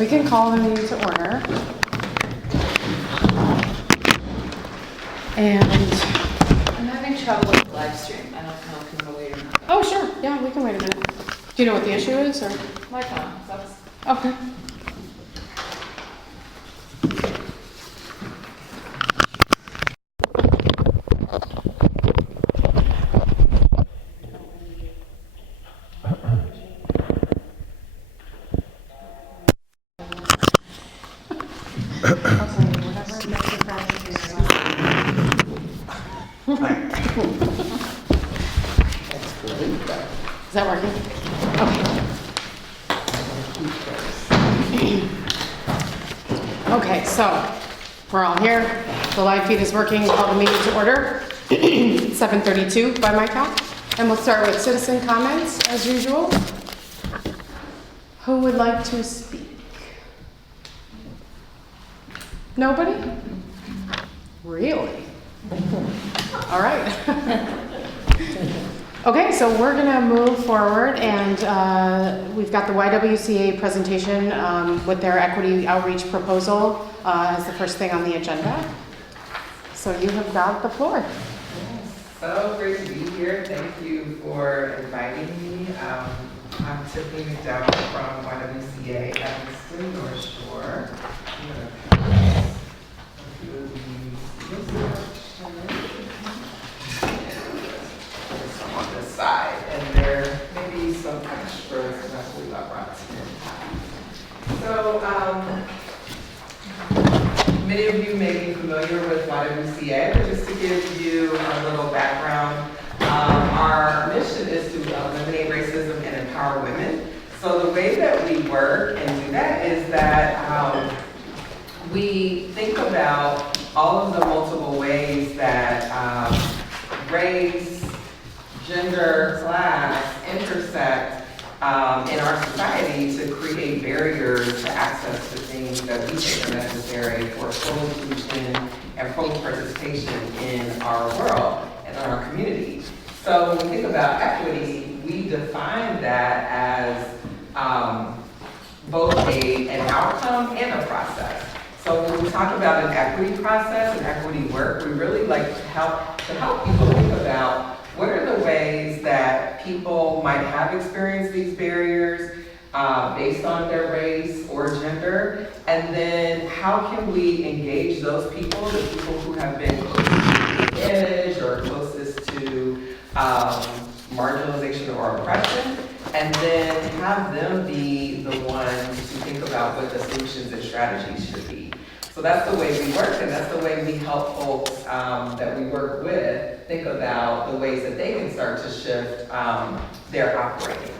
We can call the meeting to order. And I'm having trouble with the live stream. I don't know if you want to wait or not. oh, sure, yeah, we can wait a minute. Do you know what the issue is, or? My phone sucks. Okay. Is that working? Okay. Okay, so we're all here. The live feed is working. Call the meeting to order. 7:32 by my count. And we'll start with citizen comments as usual. Who would like to speak? Nobody? Really? All right. Okay, so we're gonna move forward, and we've got the YWCA presentation with their equity outreach proposal as the first thing on the agenda. So you have got the floor. So great to be here. Thank you for inviting me. I'm Tiffany McDowell from YWCA Evanston North Shore. I'm gonna pass a few of these some on this side, and there may be some extras that I believe I brought today. So, many of you may be familiar with YWCA, but just to give you a little background, our mission is to eliminate racism and empower women. So the way that we work and do that is that we think about all of the multiple ways that race, gender, class intersect in our society to create barriers to access to things that we think are necessary for full inclusion and full participation in our world and in our community. So when we think about equity, we define that as both an outcome and a process. So when we talk about an equity process and equity work, we really like to help people think about what are the ways that people might have experienced these barriers based on their race or gender, and then how can we engage those people, the people who have been closest to the edge or closest to marginalization or oppression, and then have them be the ones to think about what the solutions and strategies should be. So that's the way we work, and that's the way we help folks that we work with think about the ways that they can start to shift their operating.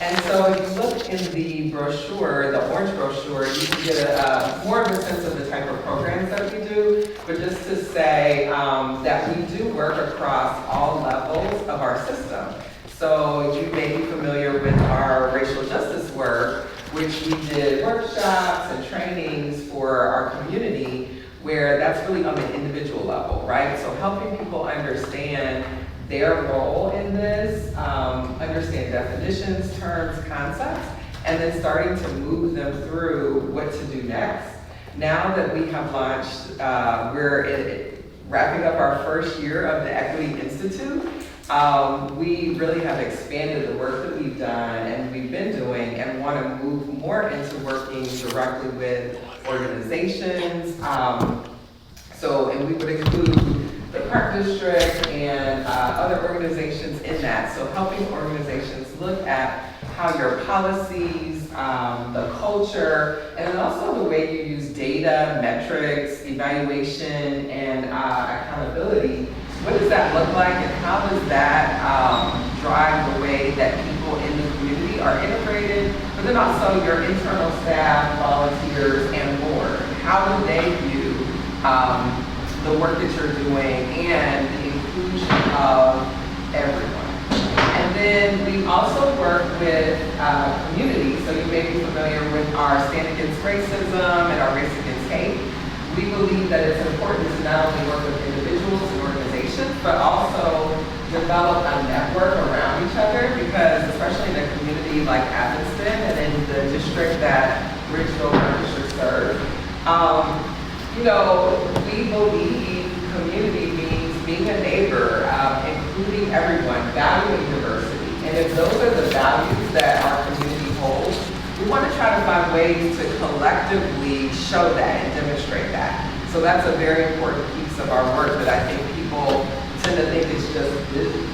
And so if you look in the brochure, the orange brochure, you can get more of a sense of the type of programs that we do, but just to say that we do work across all levels of our system. So you may be familiar with our racial justice work, which we did workshops and trainings for our community, where that's really on the individual level, right? So helping people understand their role in this, understand definitions, terms, concepts, and then starting to move them through what to do next. Now that we have launched, we're wrapping up our first year of the Equity Institute. We really have expanded the work that we've done and we've been doing, and want to move more into working directly with organizations. And we would include the Park District and other organizations in that. So helping organizations look at how your policies, the culture, and then also the way you use data, metrics, evaluation, and accountability. What does that look like, and how does that drive the way that people in the community are integrated, but then also your internal staff, volunteers, and board? How do they view the work that you're doing and the inclusion of everyone? And then we also work with communities. So you may be familiar with our Stand Against Racism and our Race Against Hate. We believe that it's important to not only work with individuals and organizations, but also develop a network around each other, because especially in a community like Evanston and in the district that Ridgeville serve. You know, we believe community means being a neighbor, including everyone, valuing diversity. And if those are the values that our community holds, we want to try to find ways to collectively show that and demonstrate that. So that's a very important piece of our work that I think people tend to think is just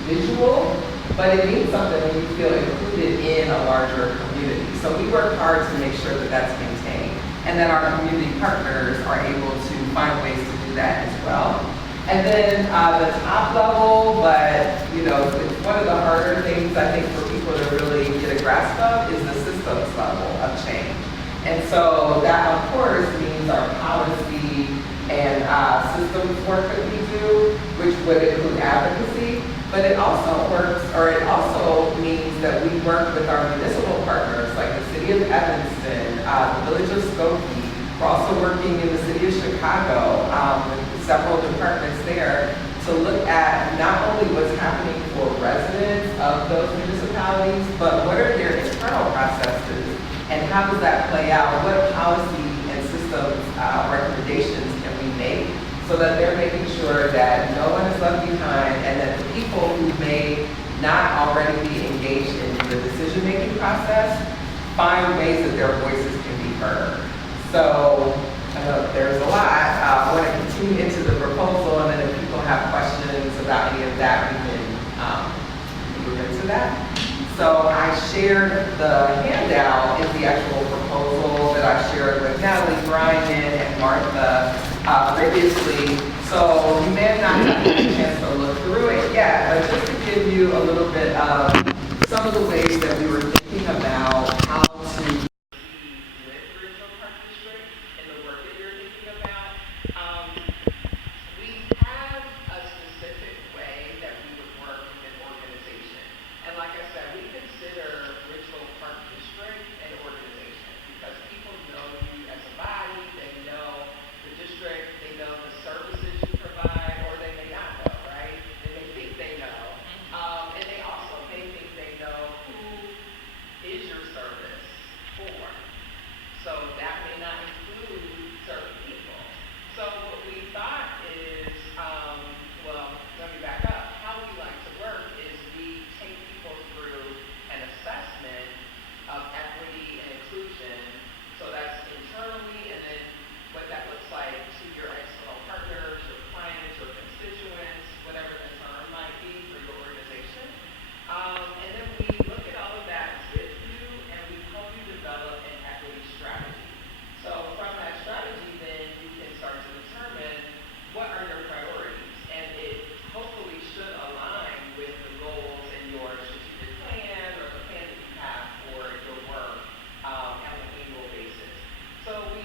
visual, but it means something when you feel included in a larger community. So we work hard to make sure that that's maintained and that our community partners are able to find ways to do that as well. And then the top level, but you know, it's one of the harder things I think for people to really get a grasp of is the systems level of change. And so that of course means our policy and systems work that we do, which would include advocacy, but it also means that we work with our municipal partners like the City of Evanston, the Village of Skokie. We're also working in the City of Chicago with several departments there to look at not only what's happening for residents of those municipalities, but what are their internal processes and how does that play out? What policy and systems recommendations can we make so that they're making sure that no one is left behind and that the people who may not already be engaged in the decision-making process find ways that their voices can be heard. So I know there's a lot. I want to continue into the proposal, and then if people have questions about any of that, we can move into that. So I shared the handout in the actual proposal that I shared with Natalie, Brian, and Martha previously. So you may have not had a chance to look through it yet, but just to give you a little bit of some of the ways that we were thinking about how to with Ridgeville Park District and the work that you're thinking about. We have a specific way that we would work with an organization. And like I said, we consider Ridgeville Park District an organization because people know you as a body, they know the district, they know the services you provide, or they may not know, right? And they think they know. And they also may think they know who is your service for. So that may not include certain people. So what we thought is, well, let me back up. How we like to work is we take people through an assessment of equity and inclusion. So that's internally, and then what that looks like to your external partners, your clients, your constituents, whatever the term might be for your organization. And then we look at all of that with you, and we help you develop an equity strategy. So from that strategy, then you can start to determine what are your priorities, and it hopefully should align with the goals in your strategic plan or the plan that you have for your work on an annual basis. So we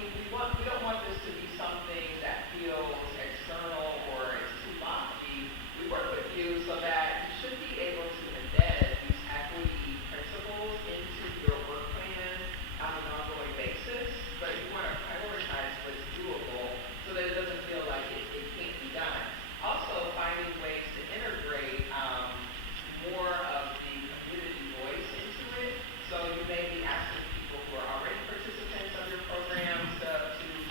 don't want this to be something that feels external or it's too lofty. We work with you so that you should be able to embed these equity principles into your work plan on an ongoing basis, but you want to prioritize what's doable so that it doesn't feel like it can't be done. Also, finding ways to integrate more of the community voice into it. So you may be asking people who are already participants of your programs to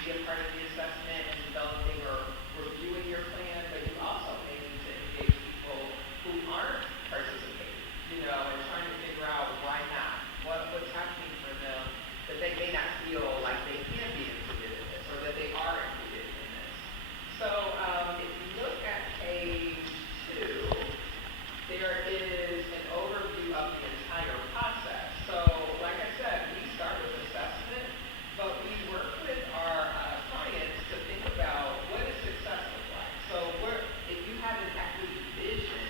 be a part of the assessment and developing or reviewing your plan, but you also may need to engage people who aren't participating, you know, and trying to figure out why not, what's happening for them that they may not feel like they can be included in this or that they are included in this. So if you look at page 2, there is an overview of the entire process. So like I said, we start with assessment, but we work with our clients to think about what does success look like. So if you had an equity vision,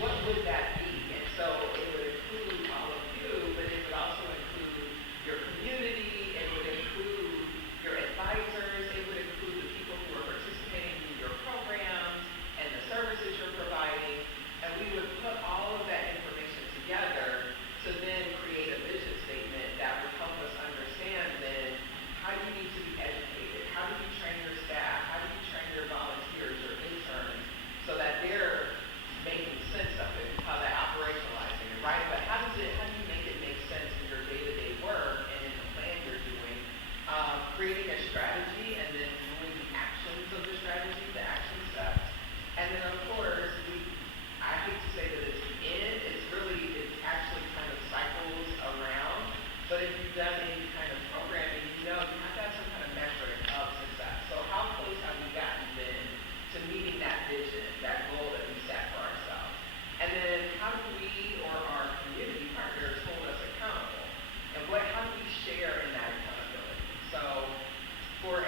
what would that be? And so it would include all of you, but it would also include your community, it would include your advisors, it would include the people who are participating in your programs and the services you're providing, and we would put all of that information together to then create a vision statement that would help us understand then how you need to be educated, how do you train your staff, how do you train your volunteers, your interns, so that they're making sense of it, how they're operationalizing it, right? But how do you make it make sense in your day-to-day work and in the plan you're doing? Creating a strategy and then doing the actions of the strategy, the action steps. And then of course, I hate to say that it's the end, it actually kind of cycles around. But if you've done any kind of programming, you know you have to have some kind of metric of success. So how close have we gotten then to meeting that vision, that goal that we set for ourselves? And then how do we or our community partners hold us accountable? And how do we share in that accountability? So for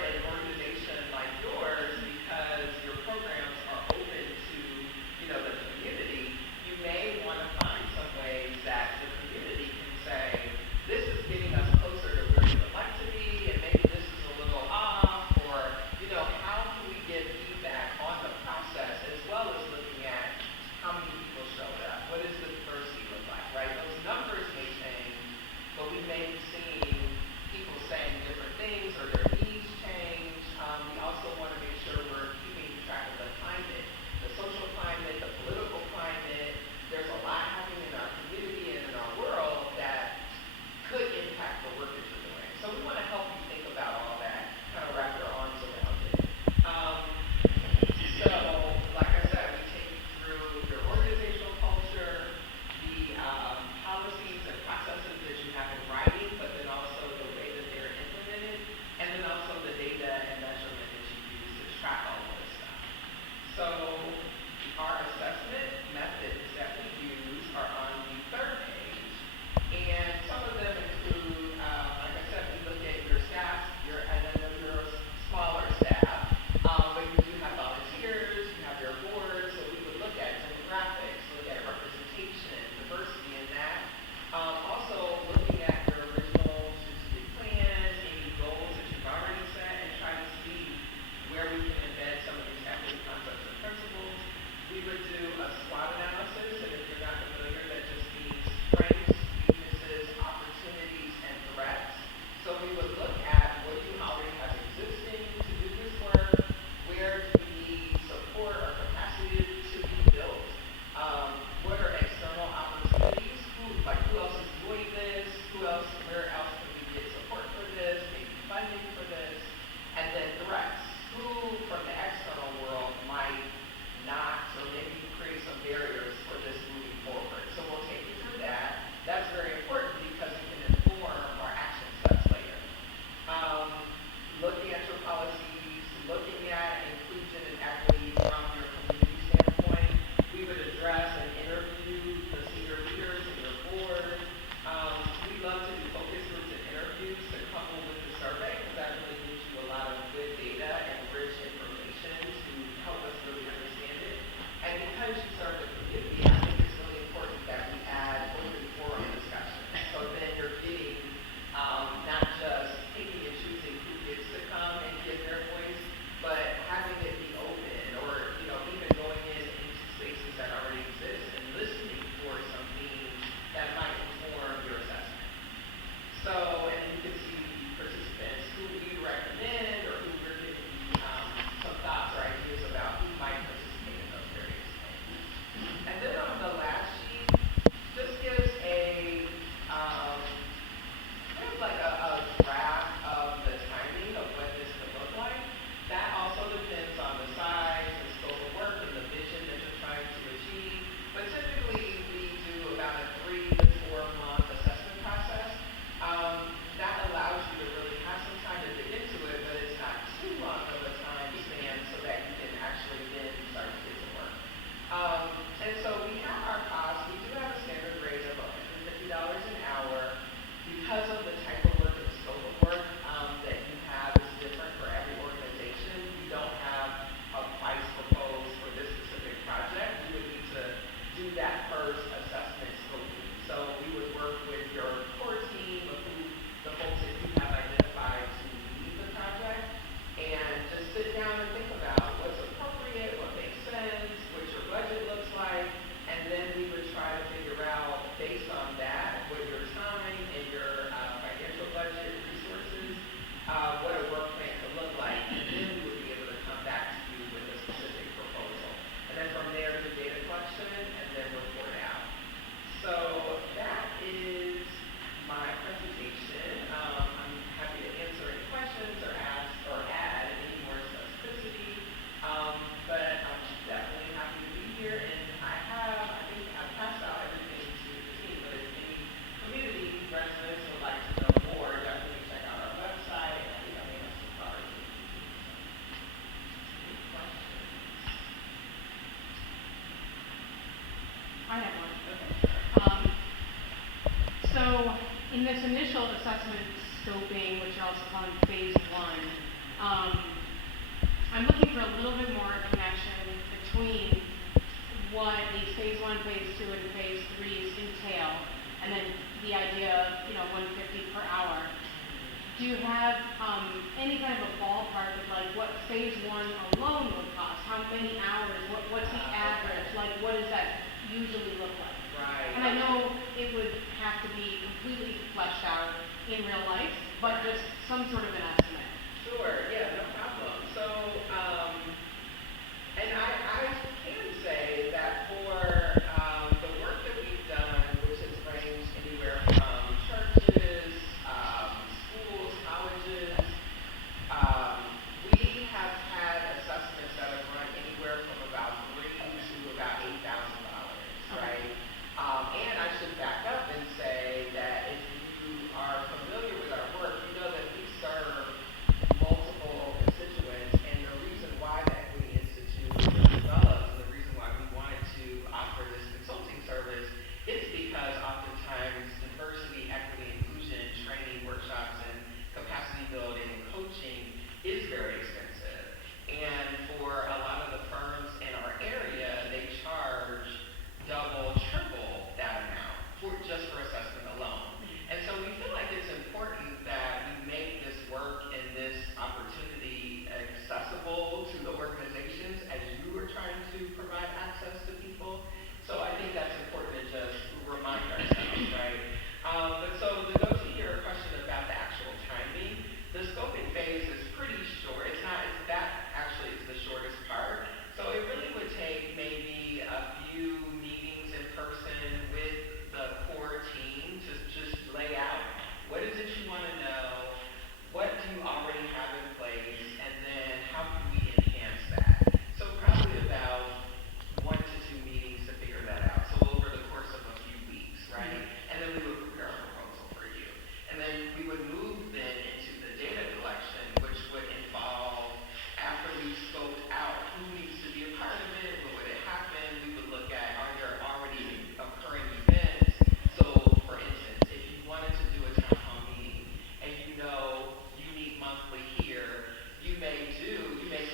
in this initial assessment scoping, which you're also calling phase one, I'm looking for a little bit more connection between what these phase one, phase two, and phase threes entail, and then the idea of, 150 per hour. Do you have any kind of a ballpark of like what phase one alone would cost? How many hours? What's the average? Like, what does that usually look like? Right. And I know it would have to be completely fleshed out in real life, but just some sort of an estimate. Sure, yeah, no problem. So, and I can say that for the work that we've done, which has ranged anywhere from churches, schools, colleges, we have had assessments that have run anywhere from about $3,000 to about $8,000, right? And I should back up and say that if you are familiar with our work, you know that we serve multiple constituents, and the reason why the Equity Institute was developed, and the reason why we wanted to offer this consulting service is because oftentimes diversity, equity, inclusion, training, workshops, and capacity building and coaching is very expensive. And for a lot of the firms in our area, they charge double, triple that amount just for assessment alone. And so we feel like it's important that we make this work and this opportunity accessible to the organizations as you are trying to provide access to people. So I think that's important to just remind ourselves, right? But so to go to your question about the actual timing, the scoping phase is pretty short. That actually is the shortest part. So it really would take maybe a few meetings in person with the core team to just lay out what is it you want to know, what do you already have in place, and then how can we enhance that? So probably about 1 to 2 meetings to figure that out. So over the course of a few weeks, right? And then we would prepare a proposal for you. And then we would move then into the data collection, which would involve, after we scoped out who needs to be a part of it, when would it happen, we would look at, are there already occurring events? So for instance, if you wanted to do a town hall meeting and you meet monthly here, you may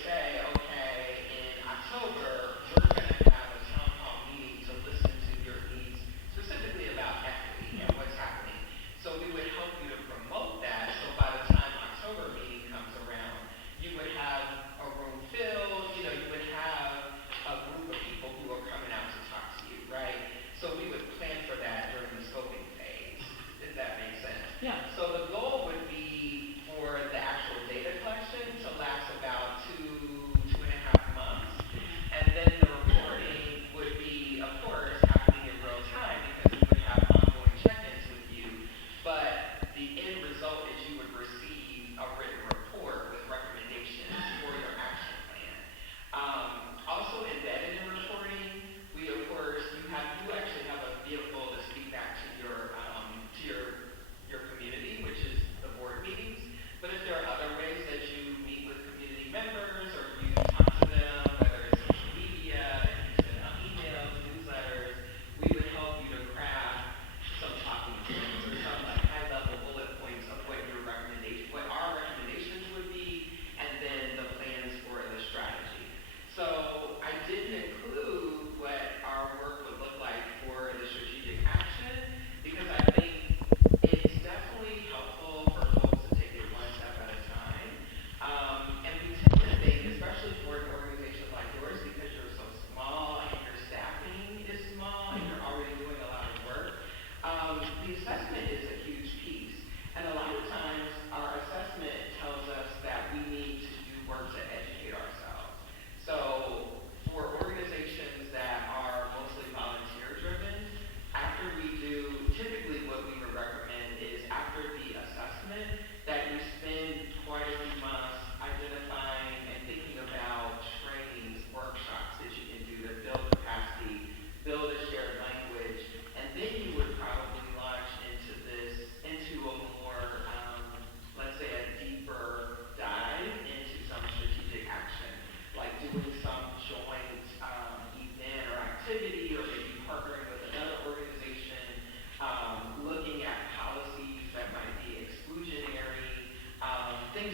say, okay, in October, we're going to have a town hall meeting to listen to your needs, specifically about equity and what's happening. So we would help you to promote that, so by the time October meeting comes around, you would have a room filled, you would have a group of people who are coming out to talk to you, right? So we would plan for that during the scoping phase, if that makes sense. Yeah. So the goal would be for the actual data collection to last about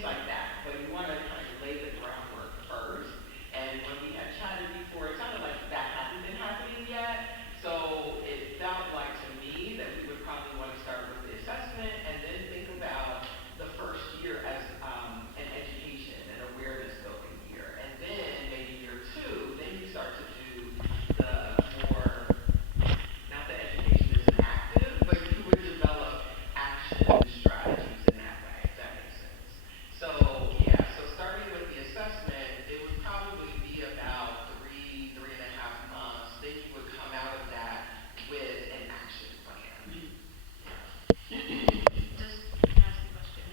things like that. But you want to kind of lay the groundwork first. And when we had chatted before, it sounded like that hasn't been happening yet. So it felt like to me that we would probably want to start with the assessment and then think about the first year as an education and awareness building year. And then maybe year two, then you start to do the more, not that education isn't active, but you would develop action strategies in that way, if that makes sense. So yeah, so starting with the assessment, it would probably be about 3.5 months. Then you would come out of that with an action plan. Just ask a question.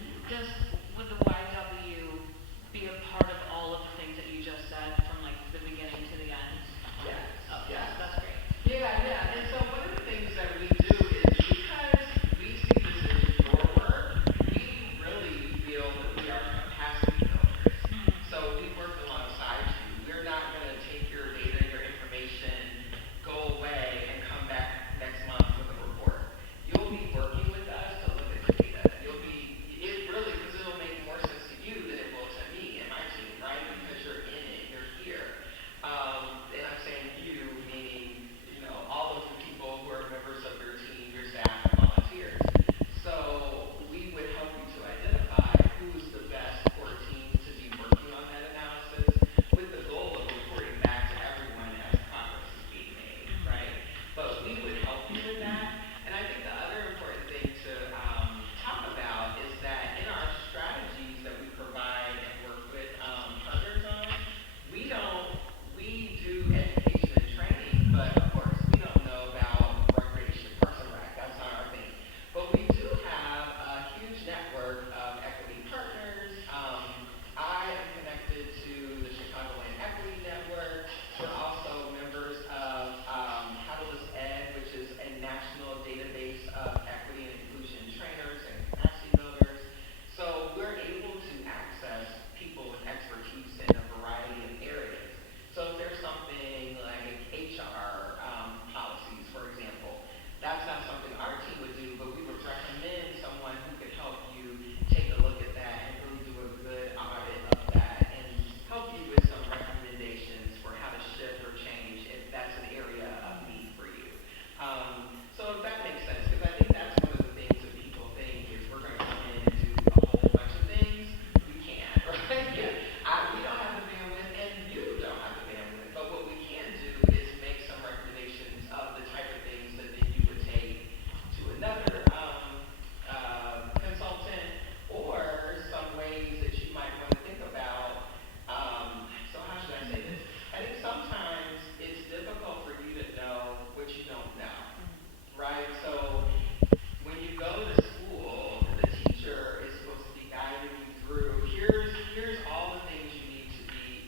Would the YW be a part of all of the things that you just said from like the beginning to the end? Yes. Oh, Yes. that's great. Yeah. And so one of the things that we do is because we see this as your work, we really feel that we are capacity builders. So we work alongside you. We're not going to take your data, your information, go away and come back next month with a report. You'll be working with us to look at the data. Because it'll make more sense to you than it will to me and my team, right? Because you're in it, you're here. And I'm saying you, meaning, all of the people who are members of your team, your staff, and volunteers. So we would help you to identify who's the best core team to be working on that analysis with the goal of reporting back to everyone as progress is being made, right? But we would help you with that. And I think the other important thing to talk about is that in our strategies that we provide and work with partners on, we do education and training, but of course we don't know about recreation, parks and rec, that's not our thing. But we do have a huge network of equity partners. I am connected to the Chicagoland Equity Network. We're also members of Catalyst Ed, which is a national database of equity and inclusion trainers and capacity builders. So we're able to access people with expertise in a variety of areas. So if there's something like HR policies, for example, that's not something our team would do, but we would recommend someone who could help you take a look at that and really do a good audit of that and help you with some recommendations for how to shift or change if that's an area of need for you. So if that makes sense, because I think that's one of the things that people think is we're going to come in and do a whole bunch of things. We can't, right? We don't have the bandwidth, and you don't have the bandwidth. But what we can do is make some recommendations of the type of things that then you would take to another consultant, or some ways that you might want to think about. So how should I say this? I think sometimes it's difficult for you to know what you don't know, right? So when you go to school, the teacher is supposed to be guiding you through, here's all the things you need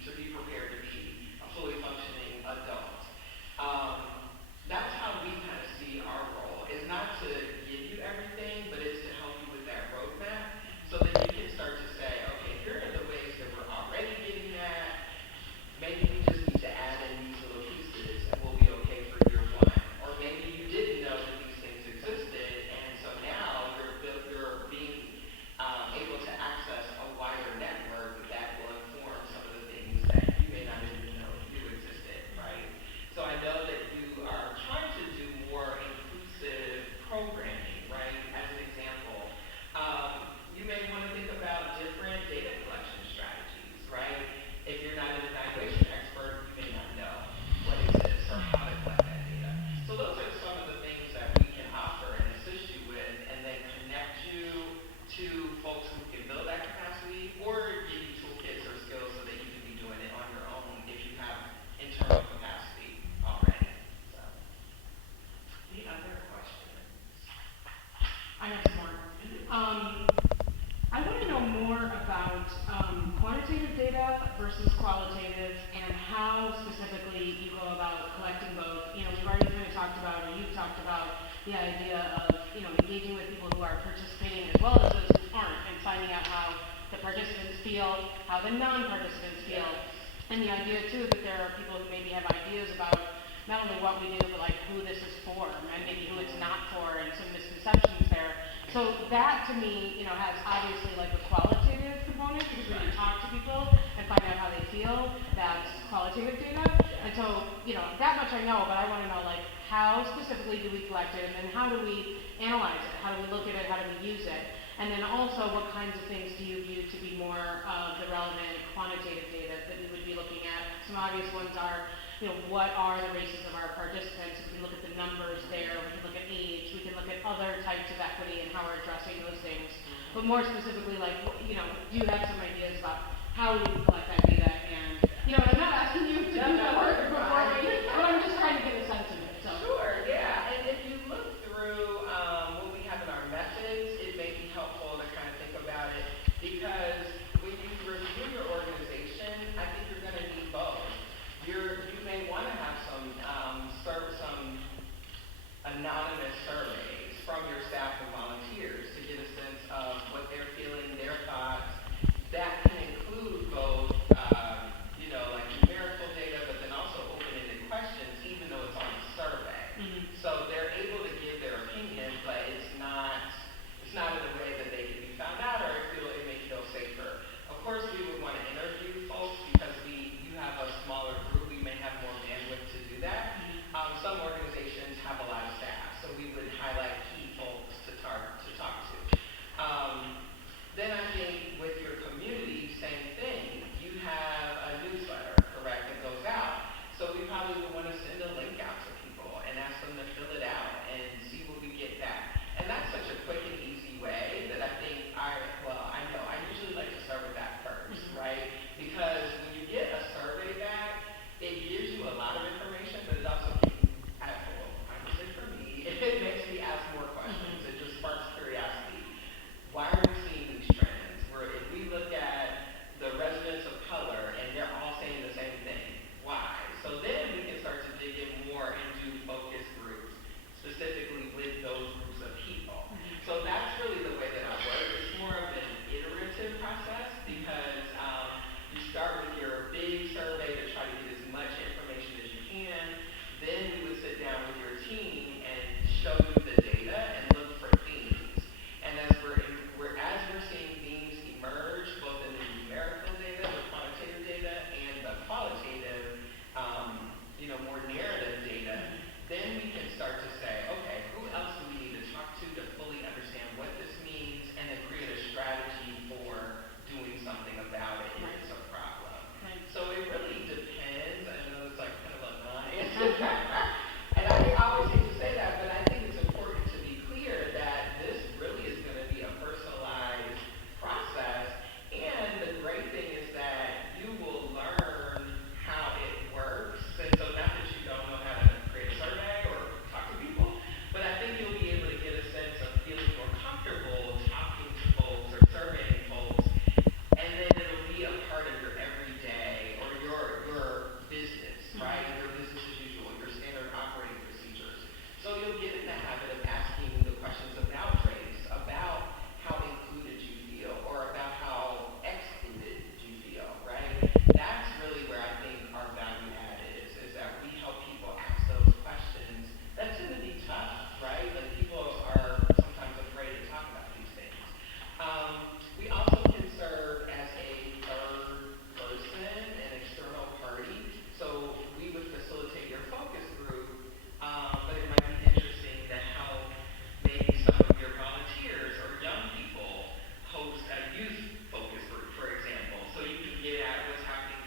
to be prepared to be a fully functioning adult. That's how we kind of see our role. It's not to give you everything, but it's to help you with that roadmap so that you can start to say, okay, here are the ways that we're already getting that. Maybe we just need to add in these little pieces and we'll be okay for year one. Or maybe you didn't know that these things existed, and so now you're being able to access a wider network that will inform some of the things that you may not even know you existed, right? So I know that you are trying to do more inclusive programming, right? As an example, you may want to think about different data collection strategies, right? If you're not an evaluation expert, you may not know what exists or how to collect that data. So those are some of the things that we can offer and assist you with, and then connect you to folks who can build that capacity or give you toolkits or skills so that you can be doing it on your own if you have internal capacity already. So, any other questions? I have some more. I want to know more about quantitative data versus qualitative and how specifically you go about collecting both. We've already kind of talked about, or you've talked about the idea of, engaging with people who are participating as well as those who aren't, and finding out how the participants feel, how the non-participants feel. And the idea too that there are people who maybe have ideas about not only what we do, but like who this is for, and maybe who it's not for, and some misconceptions there. So that to me, has obviously like a qualitative quantitative component, because when you talk to people and find out how they feel, that's qualitative data. And so, that much I know, but I want to know, like, how specifically do we collect it, and then how do we analyze it? How do we look at it? How do we use it? And then also, what kinds of things do you view to be more of the relevant quantitative data that we would be looking at? Some obvious ones are, what are the races of our participants? We can look at the numbers there. We can look at age. We can look at other types of equity and how we're addressing those things. But more specifically, like, do you have some ideas about how we would collect that data? And, I'm not asking you to do that work before me, but I'm just trying to get a sense of it. So. Sure, yeah, and if you look through what we have in our methods, it may be helpful to kind of think about it, because when you review your organization, I think you're going to need both. You may want to have some anonymous surveys from your staff and volunteers to get a sense of what they're feeling, their thoughts. That can include both, like numerical data, but then also open-ended questions, even though it's on a survey. Mm-hmm. So they're able to give their opinion, but it's not in a way that they can be found out, or it may feel safer. Of course, we would want to interview folks because you have a smaller group. We may have more bandwidth to do that. Mm-hmm. Some organizations have a lot of staff, so we would highlight key folks to talk to. Then I think with your community, same thing. You have a newsletter, correct, that goes out. So we probably would want to send a link out to people and ask them to fill it out and see what we get back. And that's such a quick and easy way that I think I usually like to start with that first, mm-hmm. right? Because when you get a survey back, it gives you a lot of information, but it also for me, it makes me ask more questions. Mm-hmm. It just sparks curiosity. Why are we seeing these trends? Where if we look at the residents of color and they're all saying the same thing, why? So then we can start to dig in more and do focus groups, specifically with those groups of people. Mm-hmm. So that's really the way that I work. It's more of an iterative process, because you start with your big survey to try to get as much information as you can. Then we would sit down with your team and show you the data and look for themes. And as we're seeing themes emerge, both in the numerical data, the quantitative data, and the qualitative, more narrative data, then we can start to say, okay, who else do we need to talk to fully understand what this means, and then create a strategy for doing something about it if it's a problem. Right. So it really depends. I know it's like kind of a non-answer. And I always hate to say that, but I think it's important to be clear that this really is going to be a personalized process. And the great thing is that you will learn how it works. And so not that you don't know how to create a survey or talk to people, but I think you'll be able to get a sense of feeling more comfortable talking to folks or surveying folks. And then it'll be a part of your everyday or your business, right? Your business as usual, your standard operating procedures. So you'll get in the habit of asking the questions about race, about how included you feel, or about how excluded you feel, right? That's really where I think our value add is that we help people ask those questions that tend to be tough, right? Like people are sometimes afraid to talk about these things. We also can serve as a third person, an external party. So we would facilitate your focus group, but it might be interesting to help maybe some of your volunteers or young people host a youth focus group, for example. So you can get at what's happening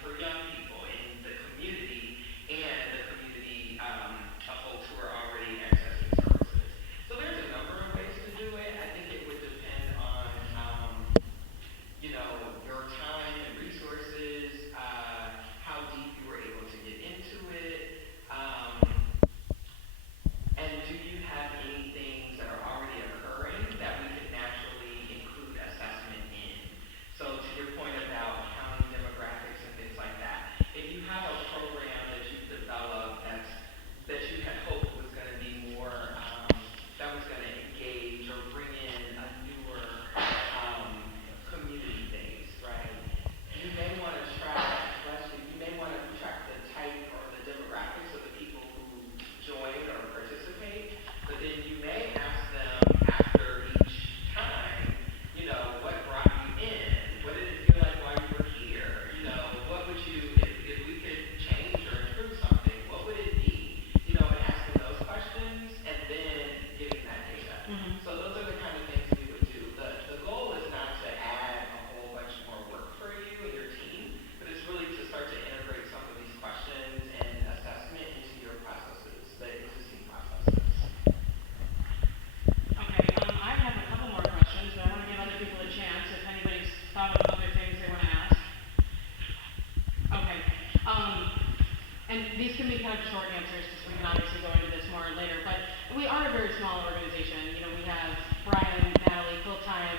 and these can be kind of short answers, because we can obviously go into this more later, but we are a very small organization. You know, we have Brian, Natalie, full-time,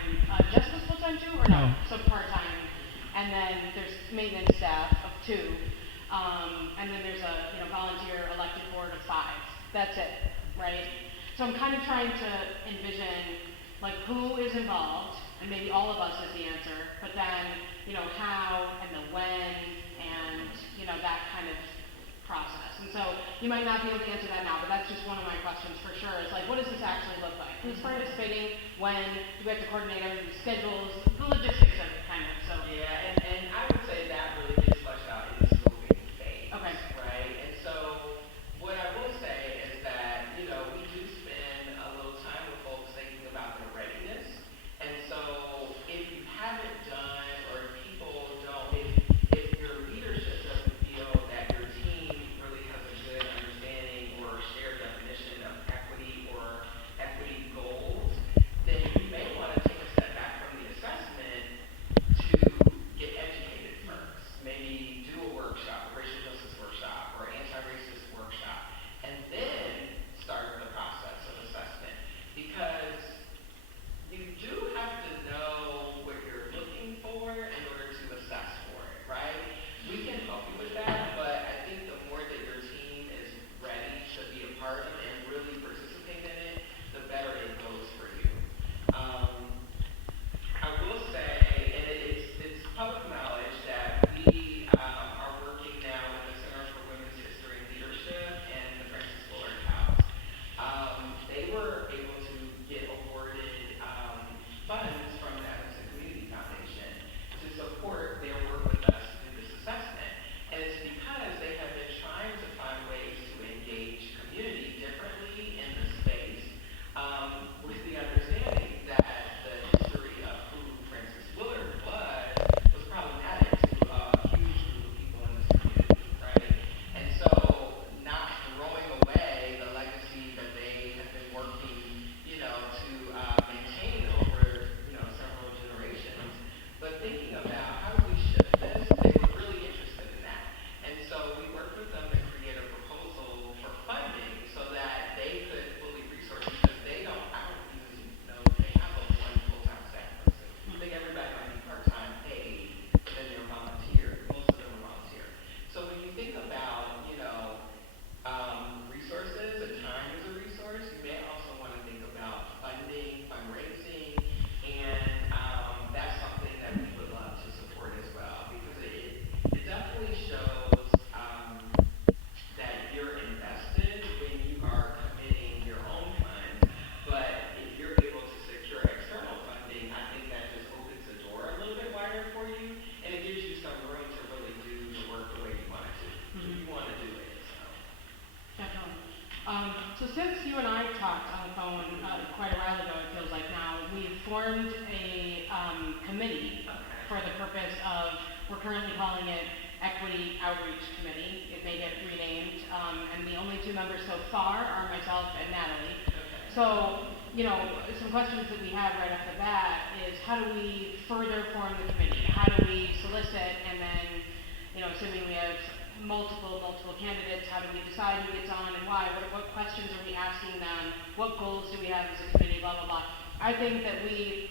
Jessica's full-time too, or no? So part-time, and then there's maintenance staff of 2, and then there's a, you know, volunteer elected board of 5. That's it, right? So I'm kind of trying to envision, like, who is involved, and maybe all of us is the answer, but then, you know, how and the when, and, you know, that kind of process. And so you might not be able to answer that now, but that's just one of my questions for sure. Is like, what does this actually look like? Who's participating? When? Do we have to coordinate everybody's schedules? The logistics of it, kind of. So Yeah, and I would say that really gets fleshed out in the scoping phase. Okay. Right? And so what I will say is that, you know, we do spend a little time with folks thinking about their readiness. And so if you haven't done, or if people don't, if your leadership doesn't feel that your team really has a good understanding or shared definition of equity or equity goals, then you may want to take a step back from the assessment to get educated first. Maybe do a workshop, a racial justice workshop, or anti-racist workshop, and then start the process of assessment. Because you do have to know what you're looking for in order to assess for it, right? We can help you with that, but I think the more that your team is ready to be a part of it and really participate in it, the better it goes for you. I will say, and it's public knowledge that we are working now with the Center for Women's History and Leadership and the Francis Bullard House. They were able to get awarded funds from the Evanston Community Foundation to support their work with us in this assessment. And it's because they have been trying to find ways to engage community differently in the space, with the understanding that the history of who Francis Willard was problematic to a huge group of people in this community, right? And so not throwing away the legacy that they have been working, you know, to maintain over, you know, several generations, but thinking about how do we shift this, they were really interested in that. And so we worked with them to create a proposal for funding so that they could fully resource, because I don't even know if they have a one full-time staff person. I think everybody might be part-time paid, but then they're volunteer. Most of them are volunteer. So when you think about, you know, resources, and time is a resource, you may also want to think about funding, fundraising, and that's something that we would love to support as well, because it definitely shows that you're invested when you are committing your own funds. But if you're able to secure external funding, I think that just opens the door a little bit wider for you, and it gives you some room to really do the work the way you want it to. If you want to do it. So. definitely. So since you and I talked on the phone quite a while ago, it feels like now, we've formed a committee for the purpose of, we're currently calling it Equity Outreach Committee. It may get renamed, and the only 2 members so far are myself and Natalie. So, you know, some questions that we have right off the bat is, how do we further form the committee? How do we solicit, and then, you know, assuming we have multiple candidates, how do we decide who gets on and why? What questions are we asking them? What goals do we have as a committee? Blah, blah, blah. I think that we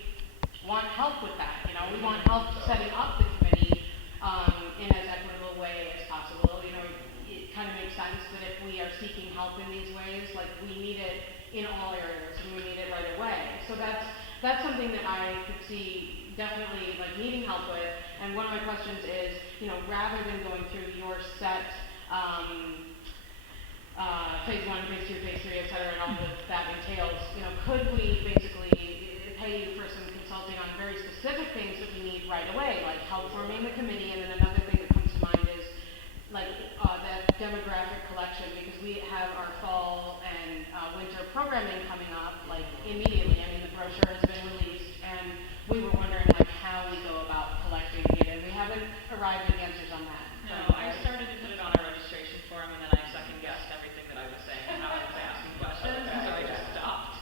want help with that. You know, we want help setting up the committee in as equitable way as possible. You know, it kind of makes sense that if we are seeking help in these ways, like, we need it in all areas, and we need it right away. So that's something that I could see definitely, like, needing help with. And one of my questions is, you know, rather than going through your set phase 1, phase 2, phase 3, et cetera, and all that entails, you know, could we basically pay you for some consulting on very specific things that we need right away, like help forming the committee? And then another thing that comes to mind is, like, that demographic collection, because we have our fall and winter programming coming up, like, immediately. I mean, the brochure has been released, and we were wondering, like, how we go about collecting data, and we haven't arrived at answers on that. No, I started to put it on our registration form, and then I second guessed everything that I was saying and how I was asking questions, so I just stopped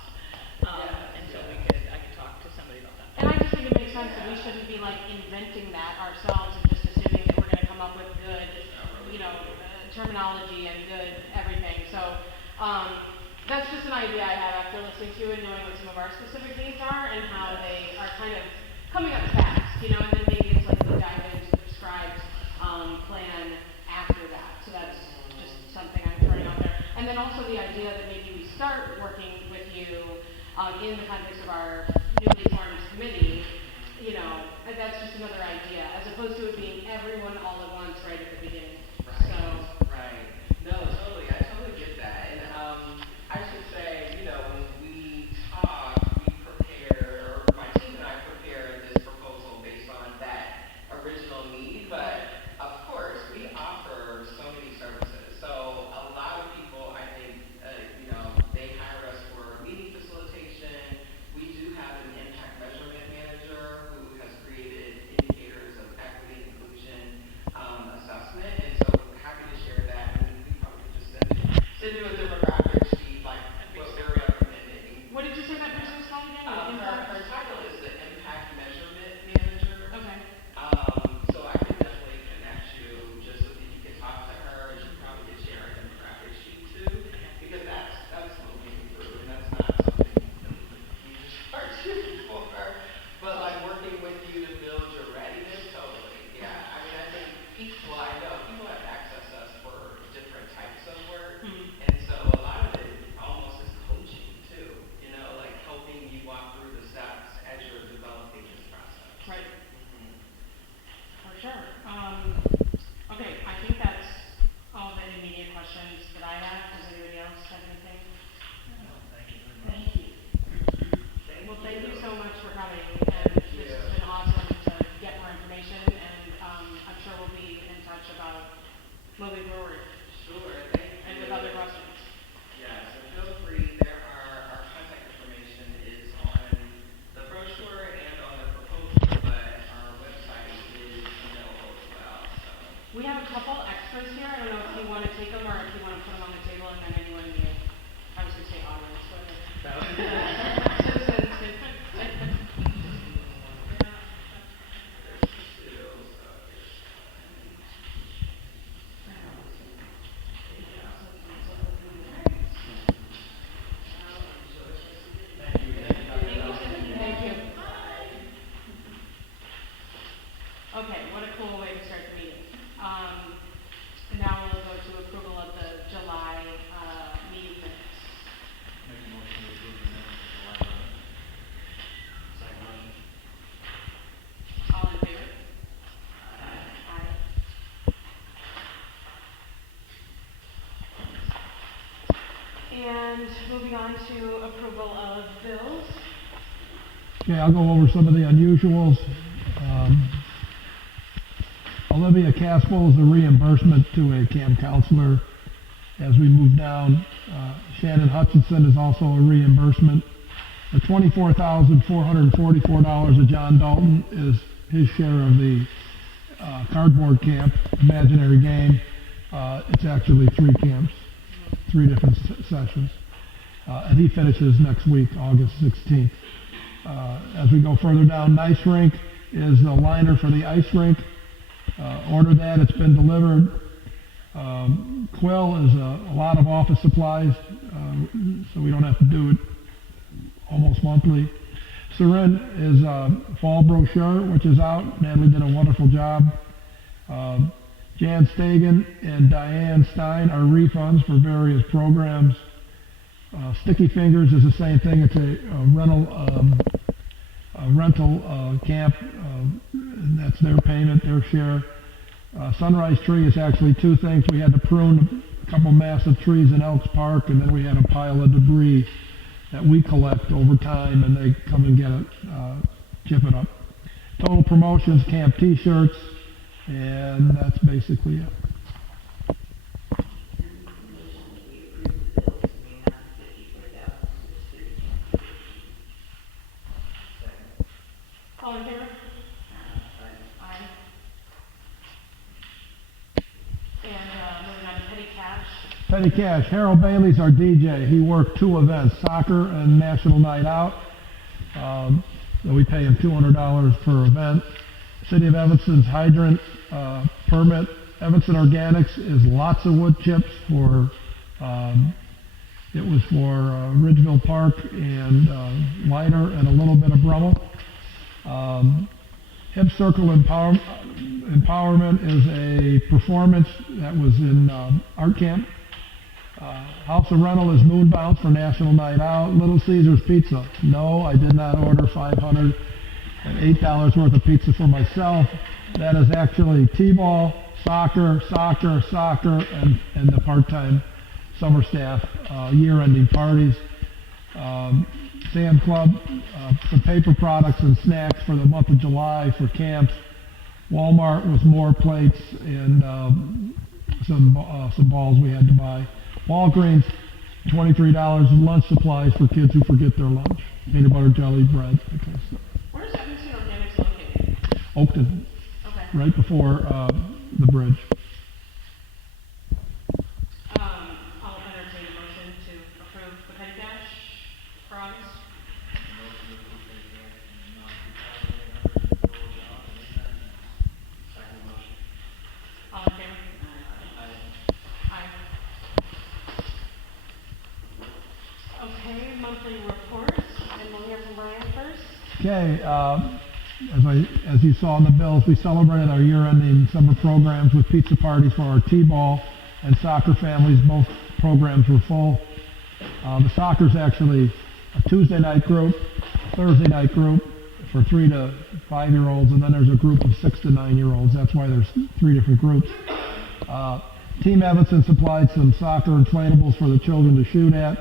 until I could talk to somebody about that. And I just think it makes sense that we shouldn't be, like, inventing that ourselves and just assuming that we're going to come up with good, you know, terminology and good everything. So that's just an idea I have after listening to and knowing what some of our specific needs are and how they are kind of coming up fast, you know, and then maybe it's like we dive into the prescribed plan after that. So that's just something I'm throwing out there. And then also the idea that maybe we start working with you in the context of our newly formed committee, you know, that's just another idea, as opposed to it being everyone all at once right at the beginning. Right. So, Right. No, totally. I totally get that. And I should say, you know, when we talk, we prepare, or my team and I prepare this proposal based on that original need. But of course, we offer so many services. So a lot of people, I think, you know, they hire us for meeting facilitation. We do have an impact measurement manager who has created indicators of equity, inclusion, assessment. And so happy to share that. And we probably could just send you a demographic sheet, like what we're recommending. what did you say that person was called again? Her title is the impact measurement manager. Okay. So I can definitely connect you just so that you can talk to her, and she probably could share a demographic sheet too, because that's moving through, and that's not something that we just start shooting for. But like working with you to build your readiness, totally. Yeah, I mean, I think people, I know people have accessed us for different types of work, and so a lot of it almost is coaching too. You know, like helping you walk through the steps as you're developing this process. Right. Mhm. For sure. Okay, I think that's all the immediate questions that I have. Does anybody else have anything? Thank you. Well, thank you so much for coming, and this has been awesome to get more information, and I'm sure we'll be in touch about moving forward Sure, thank you. and with other questions. Yeah, so feel free, our contact information is on the brochure and on the proposal, but our website is available as well, so. We have a couple extras here. I don't know if you want to take them or if you want to put them on the table and then anyone in the, I was going to say audience, but. Thank you. Okay, what a cool way to start the meeting. Now we'll go to approval of the July meeting minutes. Make a motion to approve the minutes of July 11th. Second motion. All in favor? Aye. And moving on to approval of bills. Okay, I'll go over some of the unusuals. Olivia Caspel is a reimbursement to a camp counselor. As we move down, Shannon Hutchinson is also a reimbursement. The $24,444 of John Dalton is his share of the cardboard camp, imaginary game. It's actually 3 camps, 3 different sessions. And he finishes next week, August 16th. As we go further down, Nice Rink is the liner for the ice rink. Ordered that, it's been delivered. Quill is a lot of office supplies, so we don't have to do it almost monthly. Seren is a fall brochure, which is out. Natalie did a wonderful job. Jan Stagen and Diane Stein are refunds for various programs. Sticky Fingers is the same thing. It's a rental camp, and that's their payment, their share. Sunrise Tree is actually 2 things. We had to prune a couple massive trees in Elks Park, and then we had a pile of debris that we collect over time, and they come and get it, chip it up. Total Promotions, camp t-shirts, and that's basically it. All in favor? Aye. And moving on to petty cash. Petty cash, Harold Bailey's our DJ. He worked 2 events, soccer and National Night Out. So we pay him $200 per event. City of Evanston's hydrant permit Evanston Organics is lots of wood chips for, it was for Ridgeville Park and Lighter and a little bit of Brummel. Hip Circle Empowerment is a performance that was in art camp. House of Rental is Moon Bounce for National Night Out. Little Caesar's Pizza. No, I did not order $508 worth of pizza for myself. That is actually T-ball, soccer, and the part-time summer staff year-ending parties. Sam Club, some paper products and snacks for the month of July for camps. Walmart was more plates and some balls we had to buy. Walgreens, $23 in lunch supplies for kids who forget their lunch. Peanut butter, jelly, bread, that kind of stuff. Where's Evanston Organics located? Oakton, Okay. right before the bridge. I'll entertain a motion to approve the petty cash for August. Motion to approve petty cash in the amount of $2,800.08. Second motion. All in favor? Aye. Aye. Okay, monthly reports, and we'll hear from Brian first. Okay, as you saw in the bills, we celebrated our year-ending summer programs with pizza parties for our T-ball and soccer families. Both programs were full. The soccer's actually a Tuesday night group, Thursday night group for 3 to 5 year olds, and then there's a group of 6 to 9 year olds. That's why there's 3 different groups. Team Evanston supplied some soccer inflatables for the children to shoot at.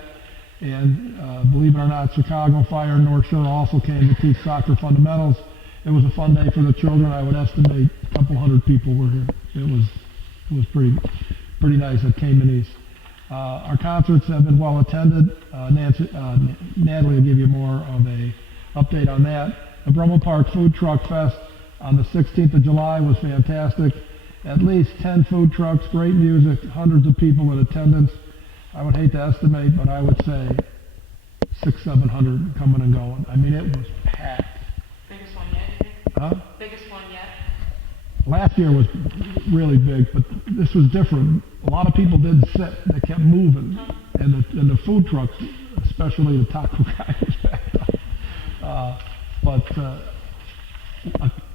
And believe it or not, Chicago Fire and North Shore also came to teach soccer fundamentals. It was a fun day for the children. I would estimate a couple hundred people were here. It was pretty nice at Cayman East. Our concerts have been well attended. Natalie will give you more of a update on that. The Ridgeville Park Food Truck Fest on the 16th of July was fantastic. At least 10 food trucks, great music, hundreds of people in attendance. I would hate to estimate, but I would say 600-700 coming and going. I mean, it was packed. Biggest one yet, you think? Huh? Biggest one yet? Last year was really big, but this was different. A lot of people didn't sit; they kept moving, and the food trucks, especially the taco guy, was backed up.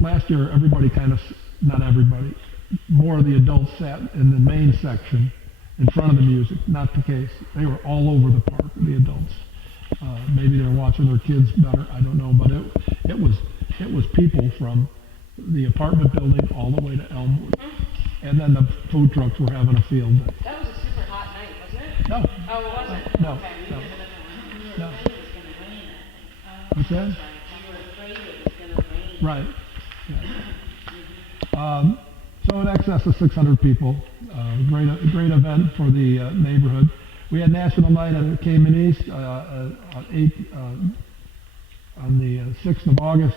Last year, everybody not everybody, more of the adults sat in the main section in front of the music. Not the case. They were all over the park, the adults. Maybe they were watching their kids better, I don't know, but it was people from the apartment building all the way to Elmwood. And then the food trucks were having a field day. That was a super hot night, wasn't it? No, Oh, it wasn't? No, Okay, we no. did a different one. no. What's that? Right. Yeah. So in excess of 600 people, great event for the neighborhood. We had National Night at Cayman East on the 6th of August.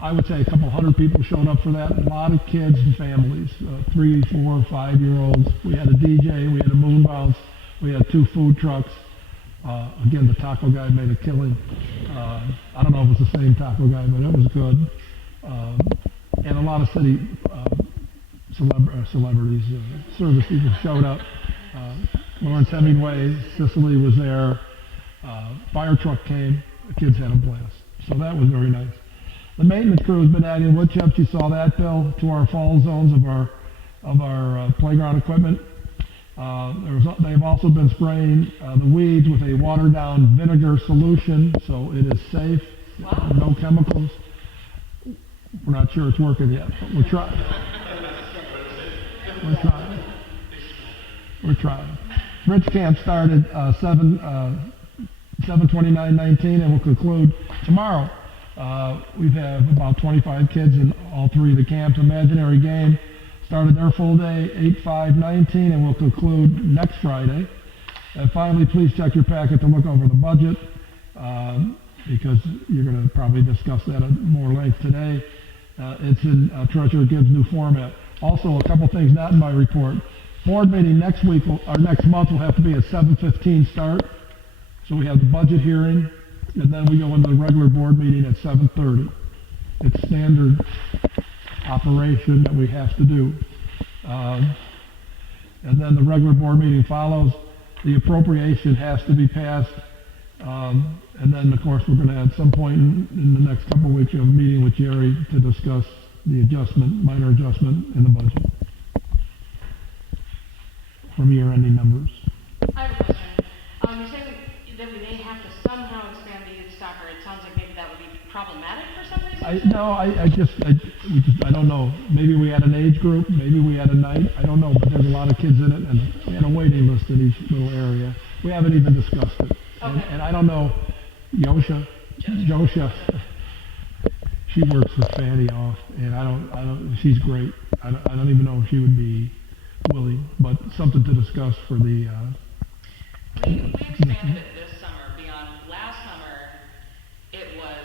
I would say a couple hundred people showed up for that. A lot of kids and families, 3, 4, 5 year olds. We had a DJ, we had a moon bounce, we had 2 food trucks. Again, the taco guy made a killing. I don't know if it's the same taco guy, but it was good. And a lot of city celebrities, service people showed up. Lawrence Hemingway, Cicely was there. Fire truck came. The kids had a blast. So that was very nice. The maintenance crew has been adding wood chips. You saw that, Bill, to our fall zones of our playground equipment. They've also been spraying the weeds with a watered-down vinegar solution, so it is safe. Wow. No chemicals. We're not sure it's working yet, but we're trying. We're trying. Bridge Camp started 7/29/19 and will conclude tomorrow. We have about 25 kids in all 3 of the camps. Imaginary Game started their full day 8/5/19 and will conclude next Friday. And finally, please check your packet to look over the budget because you're going to probably discuss that at more length today. It's in Treasurer Gibbs' new format. Also, a couple things not in my report. Board meeting next week or next month will have to be at 7:15 start. So we have the budget hearing, and then we go into the regular board meeting at 7:30. It's standard operation that we have to do. And then the regular board meeting follows. The appropriation has to be passed. And then, of course, we're gonna, at some point in the next couple of weeks, we have a meeting with Jerry to discuss the adjustment, minor adjustment in the budget from year-ending numbers. I have a question. You're saying that we may have to somehow expand the youth soccer. It sounds like maybe that would be problematic for some reason? I don't know. Maybe we had an age group, maybe we had a night, I don't know, but there's a lot of kids in it, and we had a waiting list in each little area. We haven't even discussed it. And I don't know, Josha, she works for Fanny off, and she's great. I don't even know if she would be willing, but something to discuss for the, We expanded it this summer beyond, last summer, it was,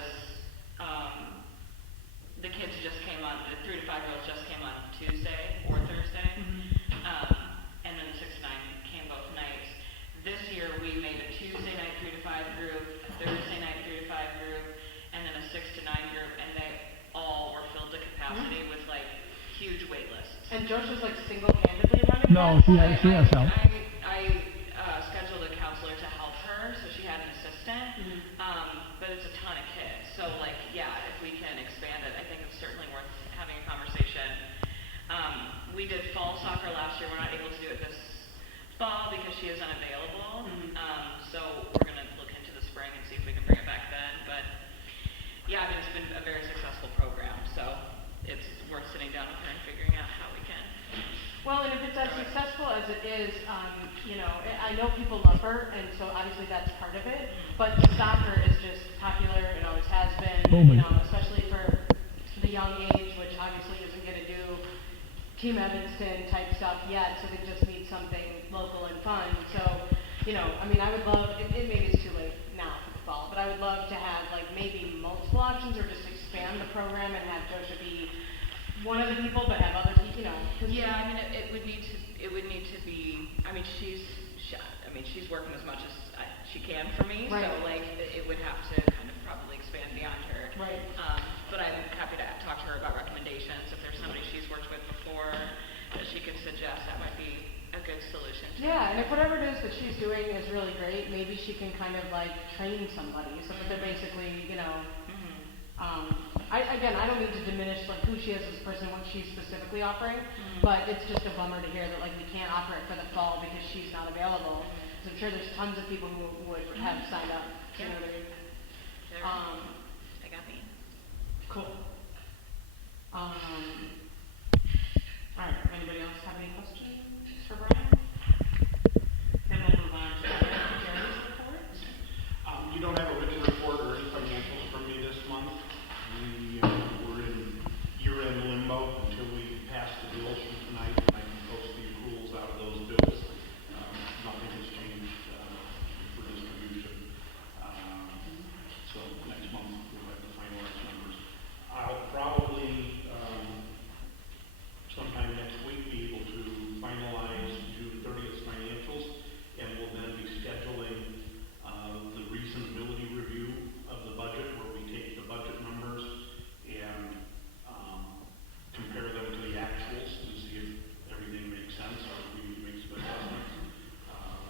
the kids just came on, the 3 to 5-year-olds just came on Tuesday or Thursday. And then the 6 to 9 came both nights. This year, we made a Tuesday night 3 to 5 group, a Thursday night 3 to 5 group, and then a 6 to 9 group, and they all were filled to capacity with like huge wait lists. And Josh was like single-handedly running no, that? she has help. I scheduled a counselor to help her, so she had an assistant. But it's a ton of kids. So like, yeah, if we can expand it, I think it's certainly worth having a conversation. We did fall soccer last year. We're not able to do it this fall because she is unavailable. So we're gonna look into the spring and see if we can bring it back then. But yeah, I mean, it's been a very successful program. So it's worth sitting down with her and figuring out how we can. Well, and if it's as successful as it is, I know people love her, and so obviously that's part of it, but soccer is just popular, it always has been, especially for the young age, which obviously isn't going to do Team Evanston type stuff yet, so they just need something local and fun. So, I would love, maybe it's too late now for the fall, but I would love to have like maybe multiple options or just expand the program and have Josha be one of the people, but have other people, Yeah, I mean, it would need to be, she's working as much as she can for me, right. So like, it would have to kind of probably expand beyond her. Right. But I'm happy to talk to her about recommendations. If there's somebody she's worked with before that she could suggest, that might be a good solution. Yeah, and if whatever it is that she's doing is really great, maybe she can kind of like train somebody, so that they're basically, I don't need to diminish like who she is as a person, what she's specifically offering, but it's just a bummer to hear that like we can't offer it for the fall because she's not available. So I'm sure there's tons of people who would have signed up. You know what I mean? They got me. Cool. All right. Anybody else have any questions for Brian? Then we'll move on to Jerry's report. You don't have a written report or any financials from me this month. We're in year-end limbo until we pass the bills from tonight, and I can post the accruals out of those bills. Nothing has changed for distribution. So next month we'll have the finalized numbers. I'll probably sometime next week be able to finalize June 30th financials, and we'll then be scheduling the reasonability review of the budget, where we take the budget numbers and compare them to the actuals and see if everything makes sense or if we need to make some adjustments.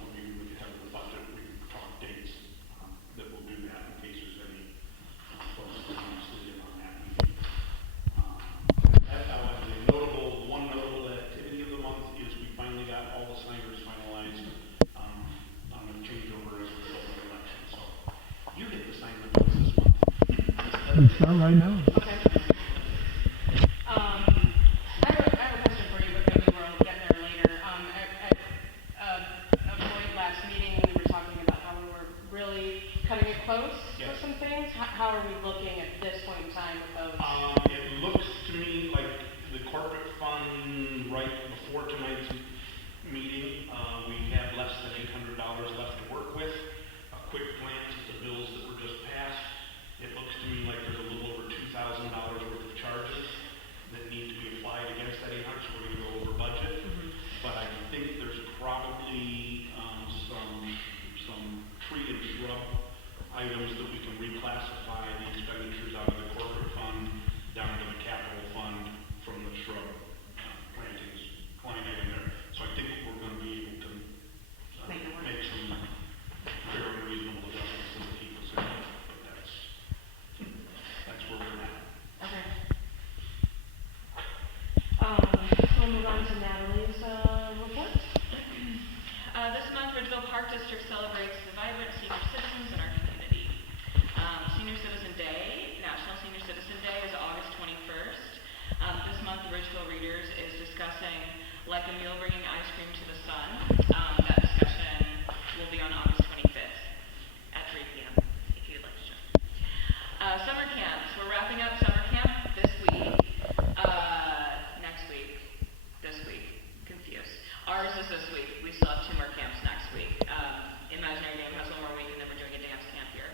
When we have the budget, we can talk dates that will do that in case there's any folks that want to sit in on that meeting. One notable activity of the month is we finally got all the signers finalized on the changeover as a result of the election. So you get to sign the bills this month. We start right now. Okay. I have a question for you, but maybe we'll get there later. At a point last meeting, we were talking about how we were really cutting it close Yes. with some things. How are we looking at this point in time with those? It looks to me like the corporate fund right before tonight's meeting, we had less than $800 left to work with. A quick glance at the bills that were just passed, it looks to me like there's a little over $2,000 worth of charges that need to be applied against that 800, so we're going to go over budget. But I think there's probably some tree and shrub items that we can reclassify the expenditures out of the corporate fund down to the capital fund from the shrub plantings we'll move on to Natalie's report. This month, Ridgeville Park District celebrates the vibrant senior citizens in our community. Senior Citizen Day, National Senior Citizen Day, is August 21st. This month, Ridgeville Readers is discussing Like a Mule Bringing Ice Cream to the Sun. That discussion will be on August 25th at 3 p.m. if you'd like to join. Summer camps. We're wrapping up summer camp this week. Next week. This week. Confused. Ours is this week. We still have 2 more camps next week. Imaginary Game has 1 more week, and then we're doing a dance camp here.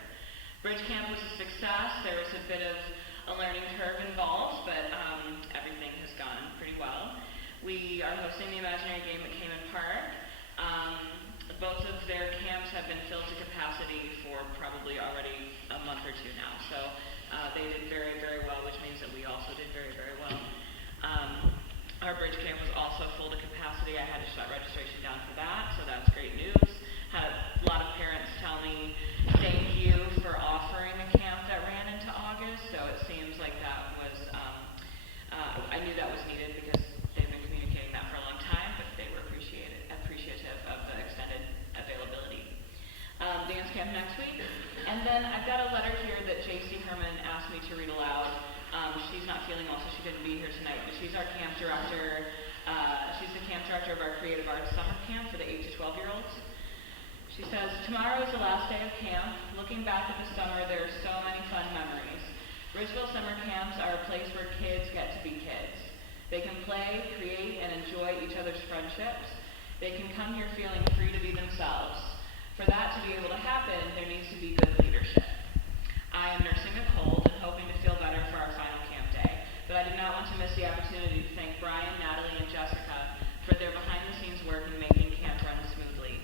Bridge camp was a success. There was a bit of a learning curve involved, but everything has gone pretty well. We are hosting the Imaginary Game at Cayman Park. Both of their camps have been filled to capacity for probably already a month or 2 now. So they did very, very well, which means that we also did very, very well. Our bridge camp was also full to capacity. I had to shut registration down for that, so that's great news. Had a lot of parents tell me thank you for offering a camp that ran into August, so it seems like that was, I knew that was needed because they've been communicating that for a long time, but they were appreciative of the extended availability. Dance camp next week, and then I've got a letter here that J.C. Herman asked me to read aloud. She's not feeling well, so she couldn't be here tonight, but she's our camp director. She's the camp director of our Creative Arts Summer Camp for the 8 to 12-year-olds. She says, tomorrow is the last day of camp. Looking back at the summer, there are so many fun memories. Ridgeville summer camps are a place where kids get to be kids. They can play, create, and enjoy each other's friendships. They can come here feeling free to be themselves. For that to be able to happen, there needs to be good leadership. I am nursing a cold and hoping to feel better for our final camp day, but I did not want to miss the opportunity to thank Brian, Natalie, and Jessica for their behind-the-scenes work in making camp run smoothly.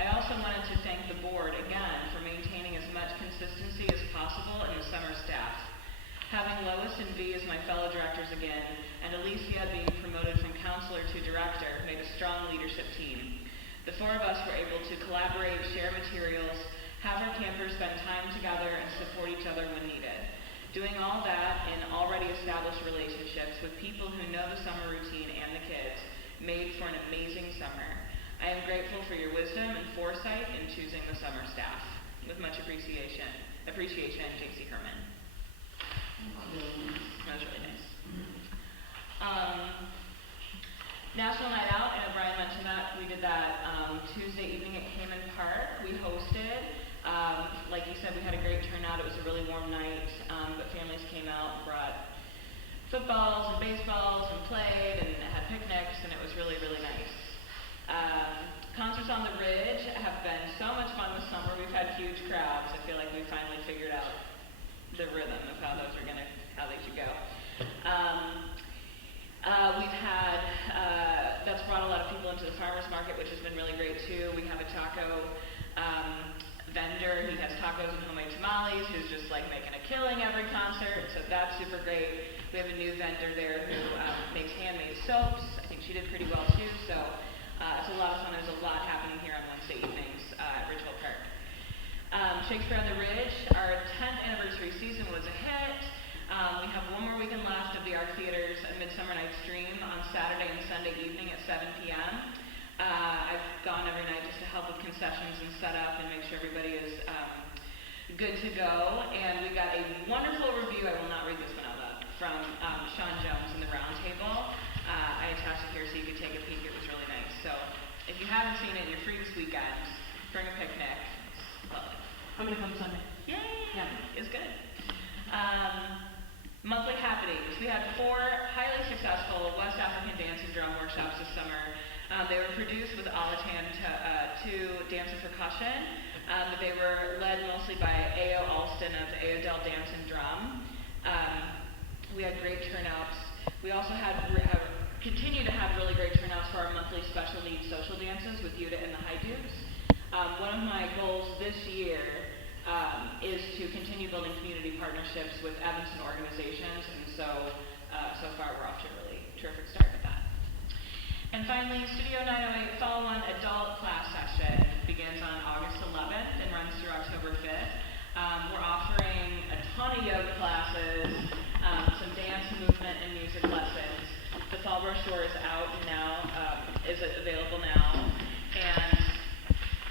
I also wanted to thank the board again for maintaining as much consistency as possible in the summer staff. Having Lois and V as my fellow directors again, and Alicia being promoted from counselor to director, made a strong leadership team. The 4 of us were able to collaborate, share materials, have our campers spend time together, and support each other when needed. Doing all that in already established relationships with people who know the summer routine and the kids made for an amazing summer. I am grateful for your wisdom and foresight in choosing the summer staff. With much appreciation, J.C. Herman. That was really nice. National Night Out, I know Brian mentioned that. We did that Tuesday evening at Cayman Park. We hosted. Like you said, we had a great turnout. It was a really warm night, but families came out and brought footballs and baseballs and played and had picnics, and it was really, really nice. Concerts on the Ridge have been so much fun this summer. We've had huge crowds. I feel like we finally figured out the rhythm of how they should go. We've had, that's brought a lot of people into the farmer's market, which has been really great too. We have a taco vendor. He has tacos and homemade tamales, who's just like making a killing every concert, so that's super great. We have a new vendor there who makes handmade soaps. I think she did pretty well too, so it's a lot of fun. There's a lot happening here on Wednesday evenings at Ridgeville Park. Shakespeare on the Ridge, our 10th anniversary season was a hit. We have 1 more weekend left of the Arc Theater's Midsummer Night's Dream on Saturday and Sunday evening at 7 p.m. I've gone every night just to help with concessions and setup and make sure everybody is good to go. And we got a wonderful review, I will not read this one out loud, from Sean Jones in the Roundtable. I attached it here so you could take a peek. It was really nice. So if you haven't seen it and you're free this weekend, bring a picnic. It's lovely. I'm going to come Sunday. Yay! Yeah. It's good. Monthly happenings. We had 4 highly successful West African dance and drum workshops this summer. They were produced with Alatan to dance and percussion. They were led mostly by A.O. Alston of the Ayodel Dance and Drum. We had great turnouts. We also continue to have really great turnouts for our monthly special needs social dances with Yuta and the Haidukes. One of my goals this year is to continue building community partnerships with Evanston organizations, and so far we're off to a really terrific start with that. And finally, Studio 908 Follow-On Adult Class Session begins on August 11th and runs through October 5th. We're offering a ton of yoga classes, some dance, movement, and music lessons. The fall brochure is out. is available now. And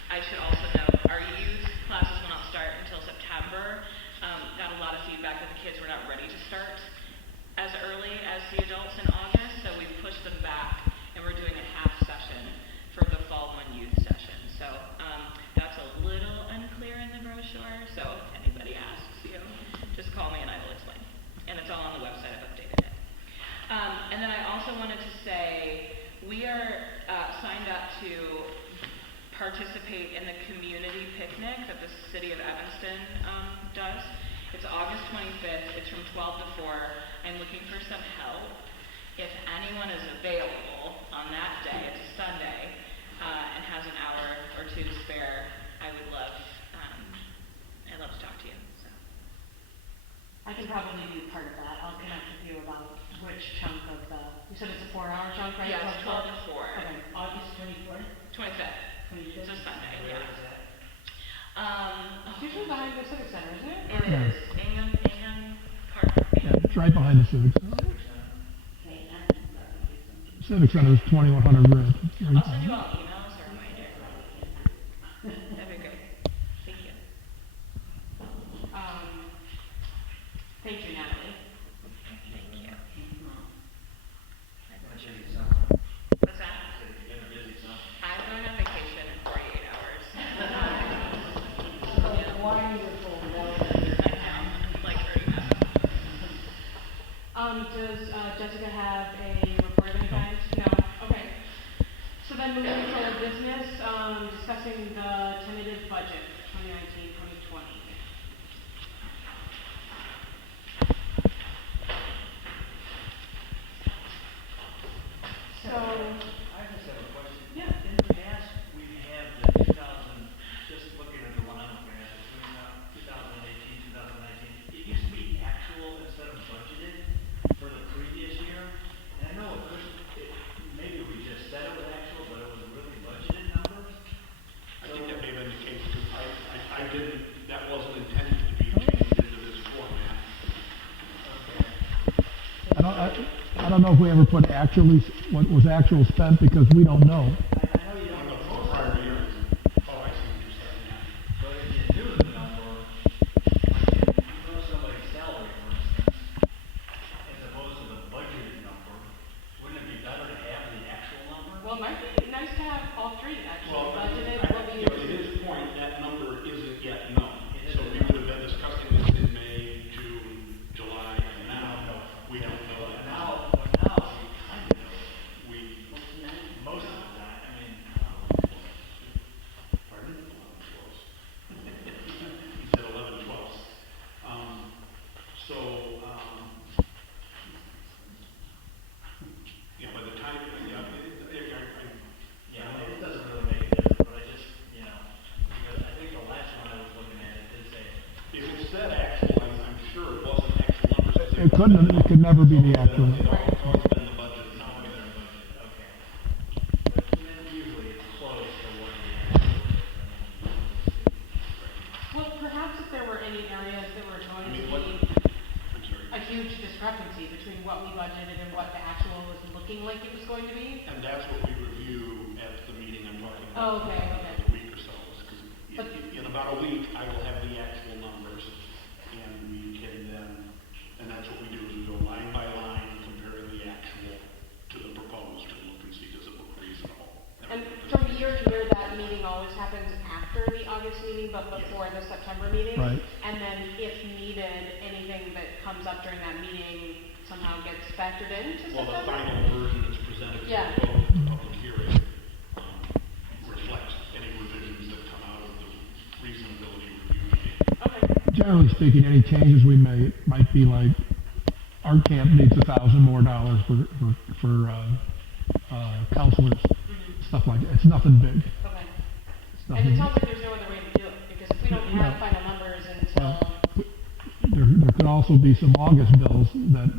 I should also note, our youth classes will not start until September. Got a lot of feedback that the kids were not ready to start as early as the adults in August, so we pushed them back, and we're doing a half session for the fall 1 youth session. So that's a little unclear in the brochure, so if anybody asks you, just call me and I will explain. And it's all on the website, I've updated it. And then I also wanted to say, we are signed up to participate in the community picnic that the city of Evanston does. It's August 25th, it's from 12 to 4. I'm looking for some help. If anyone is available on that day, it's a Sunday, and has an hour or two to spare, I'd love to talk to you. So. I can probably be part of that. I'll connect with you about which chunk of you said it's a 4-hour chunk, right? Yeah, it's 12 to 4. Okay, August 24th? 25th. It's a Sunday, yeah. It's usually behind the Civic Center, isn't it? It Yeah. is. Ingham Park. Yeah, it's right behind the Civic Center. Civic Center is 2100 Red. It's right I'll send you behind. all emails or a reminder. That'd be great. Thank you. Thank you, Natalie. Thank you. My pleasure. What's that? I'm going on vacation in 48 hours. Wonderful. I know, like 30 minutes. Does Jessica have a report of any kind? No? Okay. So then moving to business, discussing the tentative budget, 2019-2020. So, I just have a question. yeah. In the past, we've had the 2000, just looking at the one I'm looking at, between 2018, 2019, it used to be actual instead of budgeted for the previous year. And I know maybe we just said it was actual, but it was really budgeted numbers. I think that may have been the case, because I didn't, that wasn't intended to be changed into this format. I don't know if we ever put actually, what was actual spent, because we don't know. I know you don't know For most prior of it, years. Oh, I see what you're saying, yeah. but if you knew the number, like you know somebody's salary, for instance, as opposed to the budgeted number, wouldn't it be better to have the actual number? Well, it might be nice to have all three, actually, Well, budgeted, what we you know, to his point, that number isn't yet known. So we would have been discussing this in May, June, July, and now we don't know that. Now, see, kind of know. We, Most of the time, I mean, pardon? He said 11/12. Yeah, by the time, yeah, it doesn't really make a difference, but I just, because I think the last one I was looking at, it did say, if it said actual, I'm sure it wasn't actual numbers. It couldn't, it could never be the actual. It always been the budget number. okay. But then usually it's close to what the actual is. Well, perhaps if there were any areas that were going to be I'm sorry. a huge discrepancy between what we budgeted and what the actual was looking like it was going to be. And that's what we review at the meeting I'm talking Oh, about. okay, okay. In a week or so, But- because in about a week, I will have the actual numbers, and we can then, and that's what we do, is we go line by line, comparing the actual to the proposed, and look and see, does it look reasonable? And from year to year, that meeting always happens after the August meeting, but before the September meeting. Right. And then if needed, anything that comes up during that meeting somehow gets factored into Well, the September? final version that's presented to Yeah. the vote, the public hearing, reflects any revisions that come out of the reasonability review meeting. Okay. Generally speaking, any changes we make might be like, art camp needs $1,000 more for counselors, stuff like that. It's nothing big. Okay. It's And nothing. it sounds like there's no other way to do it, because if we don't have No. final numbers until, There could also be some August bills that,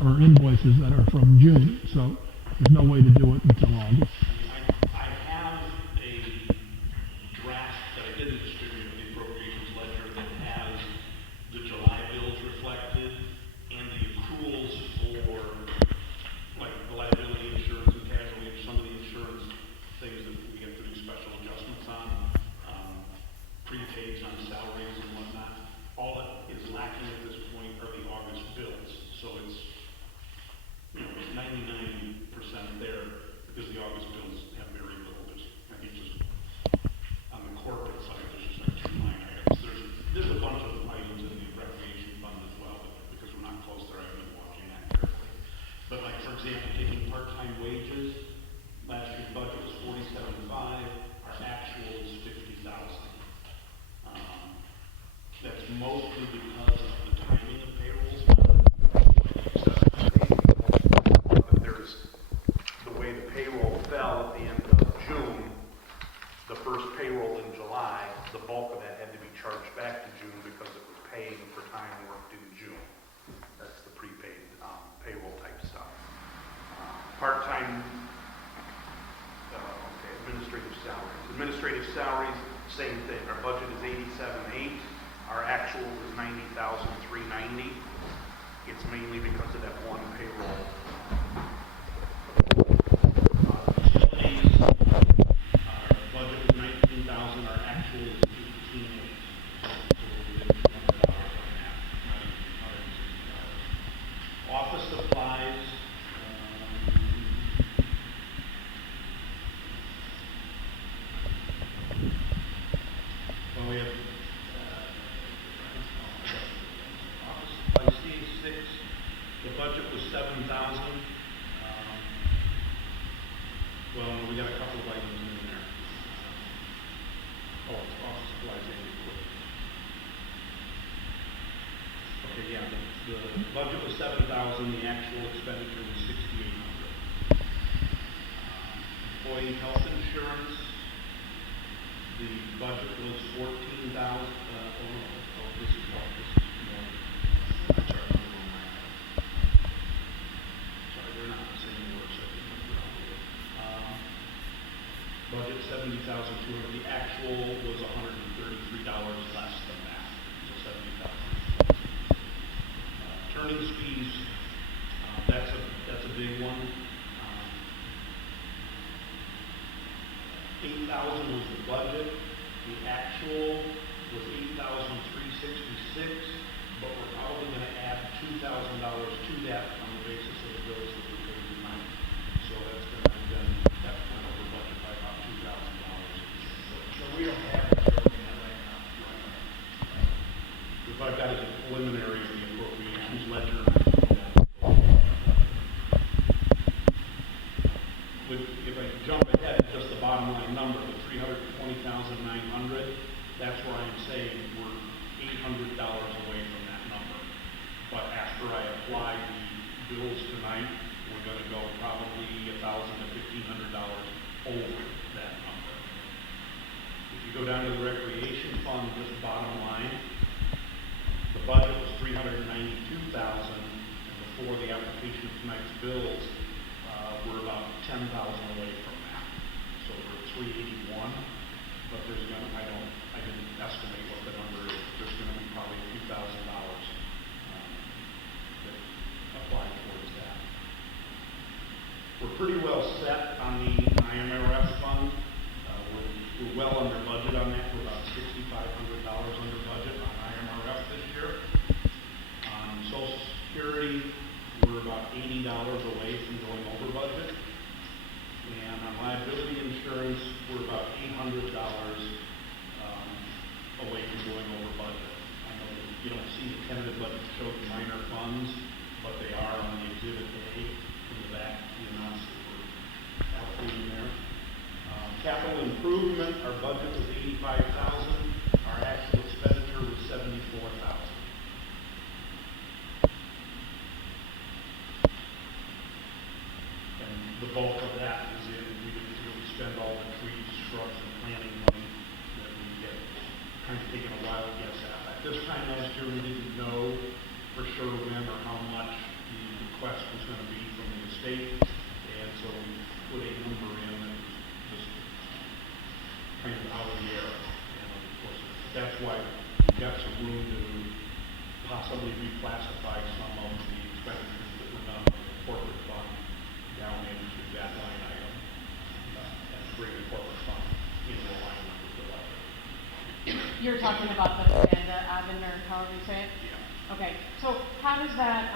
or invoices that are from June, so there's no way to do it until August. I have a draft that I didn't distribute in the appropriations ledger that has the July bills reflected and the accruals for, like, the liability insurance and casualty and some taking part-time wages. Last year's budget was 47.5, our actual is 50,000. That's mostly because of the timing of payrolls. But there's the way the payroll fell at the end of June, the first payroll in July, the bulk of that had to be charged back to June because it was paying for time worked in June. That's the prepaid payroll type stuff. Part-time, administrative salaries. Administrative salaries, same thing. Our budget is 87.8. Our actual is 90,390. It's mainly because of that one payroll. Utilities, our budget is 19,000, our actual is 18,800. So we're within $200 on that, not even $160. Office supplies, well, we have office supplies, C6, the budget was 7,000. Well, we got a couple of items in there. Oh, it's office supplies and equipment. Okay, yeah, the budget was 7,000, the actual expenditure was 6,800. Employee health insurance, the budget was 14,000, this is more, I'm sorry, I'm wrong. Sorry, they're not the same words, I think I'm wrong here. Budget 70,200, the actual was $133 less than that, so 70,000. Attorney's fees, that's a big one. 8,000 was the budget. The actual was 8,366, but we're probably going to add $2,000 to that on the basis of the bills that we paid tonight. So that's going to then that went over budget by about $2,000. So we don't have it broken out right now. If I've got it as a preliminary of the appropriations ledger. If I jump ahead to just the bottom line number, the $320,900, that's where I'm saying we're $800 away from that number. But after I apply the bills tonight, we're going to go probably $1,000 to $1,500 over that number. If you go down to the recreation fund, just bottom line, the budget was $392,000, and before the application of tonight's bills, we're about 10,000 away from that. So we're at 381, but there's going to, I didn't estimate what the number is. There's going to be probably a few $1,000 that apply towards that. We're pretty well set on the IMRF fund. We're well under budget on that. We're about $6,500 under budget on IMRF this year. On Social Security, we're about $80 away from going over budget. And on liability insurance, we're about $800 away from going over budget. I know that you don't see the tentative budget show the minor funds, but they are on the exhibit A in the back, the amounts that we're allocating there. Capital improvement, our budget was $85,000. Our actual expenditure was $74,000. The bulk of that is in, we didn't really spend all the trees, shrubs, and planting money that we get kind of taken a wild guess at. At this time last year, we didn't know for sure when or how much the request was going to be from the estate, and so we put a number in that was just kind of out of the air. And of course, that's why we got some room to possibly reclassify some of the expenditures that were done in the corporate fund down into that line item and bring the corporate fund into alignment with the budget. You're talking about the Amanda Avon, or however you say it? Yeah. Okay, so how does that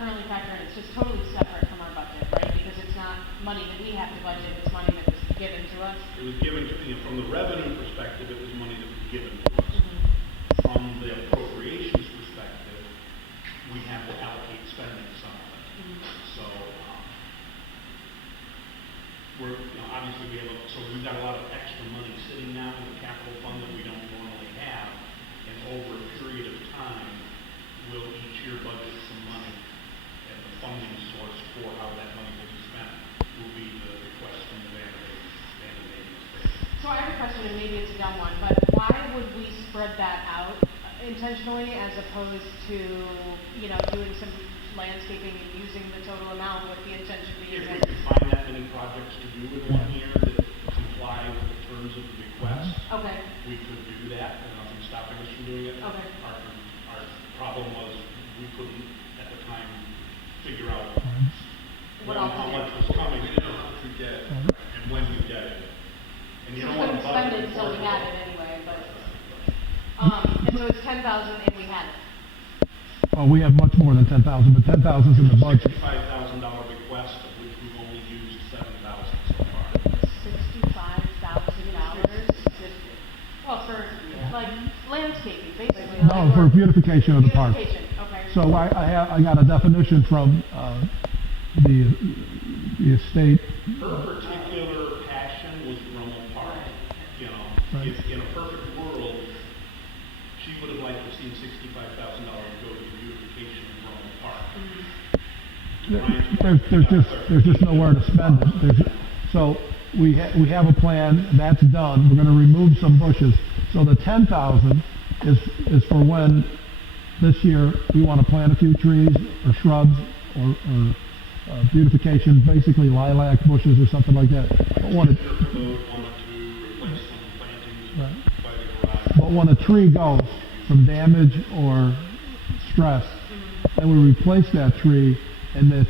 currently factor in? It's just totally separate from our budget, right? Because it's not money that we have to budget, it's money that was given to us? It was given to, from the revenue perspective, it was money that was given to us. From the appropriations perspective, we have to allocate spending some of it. obviously we have, so we've got a lot of extra money sitting now in the capital fund that we don't normally have. And over a period of time, we'll each year budget some money. And the funding source for how that money will be spent will be the request from the landlady. So I have a question, and maybe it's a dumb one, but why would we spread that out intentionally as opposed to, you know, doing some landscaping and using the total amount with the intention to use If we it? could find that many projects to do in 1 year that comply with the terms of the request, Okay, we could do that, and nothing's stopping us from doing it. Okay. Our problem was, we couldn't, at the time, figure out What when, else how is much there? was coming, we didn't know how much we get, and when we get it. And you So don't we want to couldn't spend budget it until we before- had it anyway, but, and so it's 10,000 and we had it. Well, we have much more than 10,000, but 10,000 is in the budget. $65,000 request, of which we've only used 7,000 so far. $65,000, well, for, like, landscaping, basically. No, for beautification of the park. Beautification, okay. So I got a definition from, the estate. Her particular passion was Brummel Park, you know. Right. If in a perfect world, she would have liked to see $65,000 go to the beautification of Brummel Park. There's just nowhere to spend it. So we have a plan, that's done, we're gonna remove some bushes. So the 10,000 is for when this year we wanna plant a few trees or shrubs or beautification, basically lilac bushes or something like that. But when Wanted to replace some plantings Right. by the garage. but when a tree goes from damage or stress, then we replace that tree, and that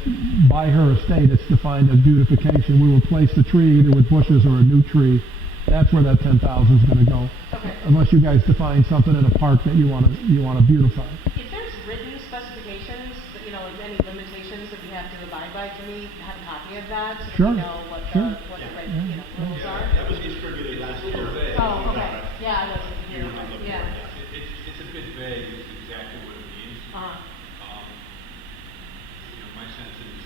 by her estate, it's defined as beautification. We replace the tree either with bushes or a new tree. That's where that 10,000 is gonna go. Okay. Unless you guys define something in a park that you wanna beautify. If there's written specifications, you know, like any limitations that we have to abide by, can we have a copy of that? So Sure, that we know what the, sure. what the, you know, rules are? That was distributed last year. Oh, okay, yeah, I wasn't You here, were on the board, yeah. It's a bit vague as to exactly what it means. You know, my sense is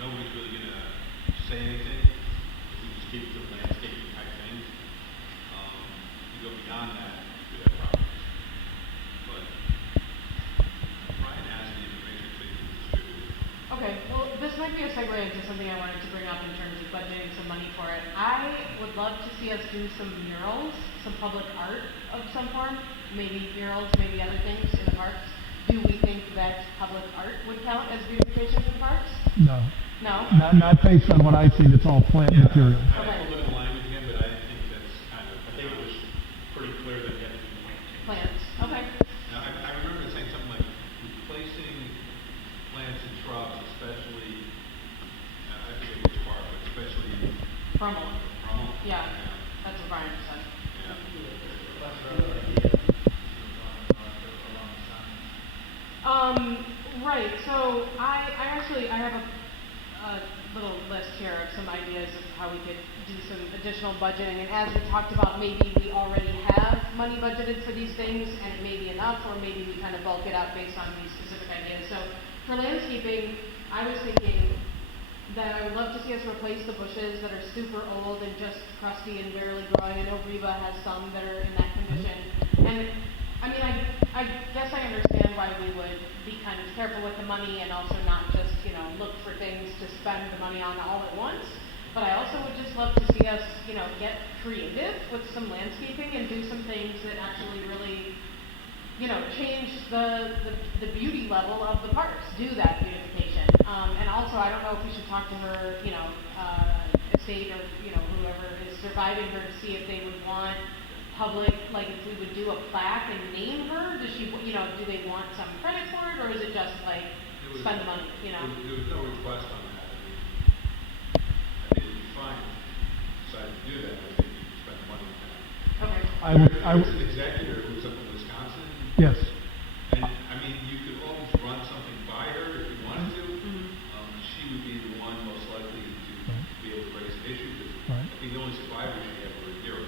nobody's really gonna say anything. We just keep the landscaping type things. You go beyond that, you could have problems. But Brian has the information so you can distribute it. Okay, well, this might be a segue into something I wanted to bring up in terms of budgeting some money for it. I would love to see us do some murals, some public art of some form, maybe murals, maybe other things in the parks. Do we think that public art would count as beautification in the parks? No, No? not based on what I've seen, it's all plant material. I have to look at the language again, but I think that's kind of, I think it was pretty clear that it had to be planting. Plants, okay. Now, I remember it saying something like replacing plants and shrubs, especially, I forget which part, but especially Brummel, Brummel. yeah, that's what Brian said. Yeah. Right, so I have a little list here of some ideas of how we could do some additional budgeting, and as we talked about, maybe we already have money budgeted for these things, and it may be enough, or maybe we kind of bulk it out based on these specific ideas. So, for landscaping, I was thinking that I would love to see us replace the bushes that are super old and just crusty and barely growing. I know Reba has some that are in that condition, and I mean, I guess I understand why we would be kind of careful with the money and also not just, you know, look for things to spend the money on all at once. But I also would just love to see us, you know, get creative with some landscaping and do some things that actually really, you know, change the beauty level of the parks, do that beautification. And also, I don't know if we should talk to her, you know, estate or, you know, whoever is surviving her to see if they would want public, like if we would do a plaque and name her, does she, you know, do they want some credit for it, or is it just like spend the money, you know? There was no request on that. I think it would be fine if you decided to do that, but I think you could spend the money on that. Okay. There was an executor who was up in Wisconsin. Yes. And, I mean, you could always run something by her if you wanted to. She would be the one most likely to be able to raise an issue, because Right. I think the only survivors she had were a hero.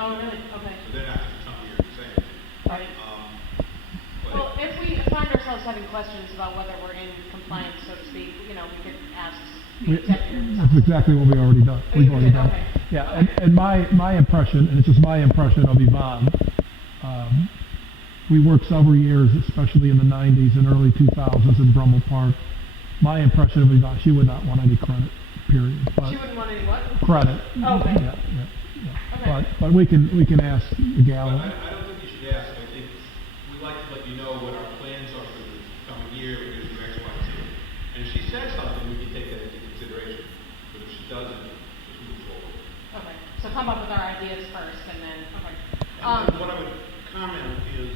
Oh, really? Okay. So they're not going to come here and say anything. Right. But Well, if we find ourselves having questions about whether we're in compliance, so to speak, you know, we could ask the We- executive. That's exactly what we already done. Oh, We've you already did? done. Okay. Yeah, Okay. and my impression, and it's just my impression of Yvonne, we worked several years, especially in the 90s and early 2000s in Brummel Park. My impression of Yvonne, she would not want any credit, period. But She wouldn't want any what? credit. Okay. Yeah. Okay. But we can ask the gal. But I don't think you should ask. I think we'd like to let you know what our plans are for the coming year. We're going to do X, Y, Z. And if she says something, we can take that into consideration. But if she doesn't, just move forward. Okay, so come up with our ideas first and then, okay. And what I would comment is,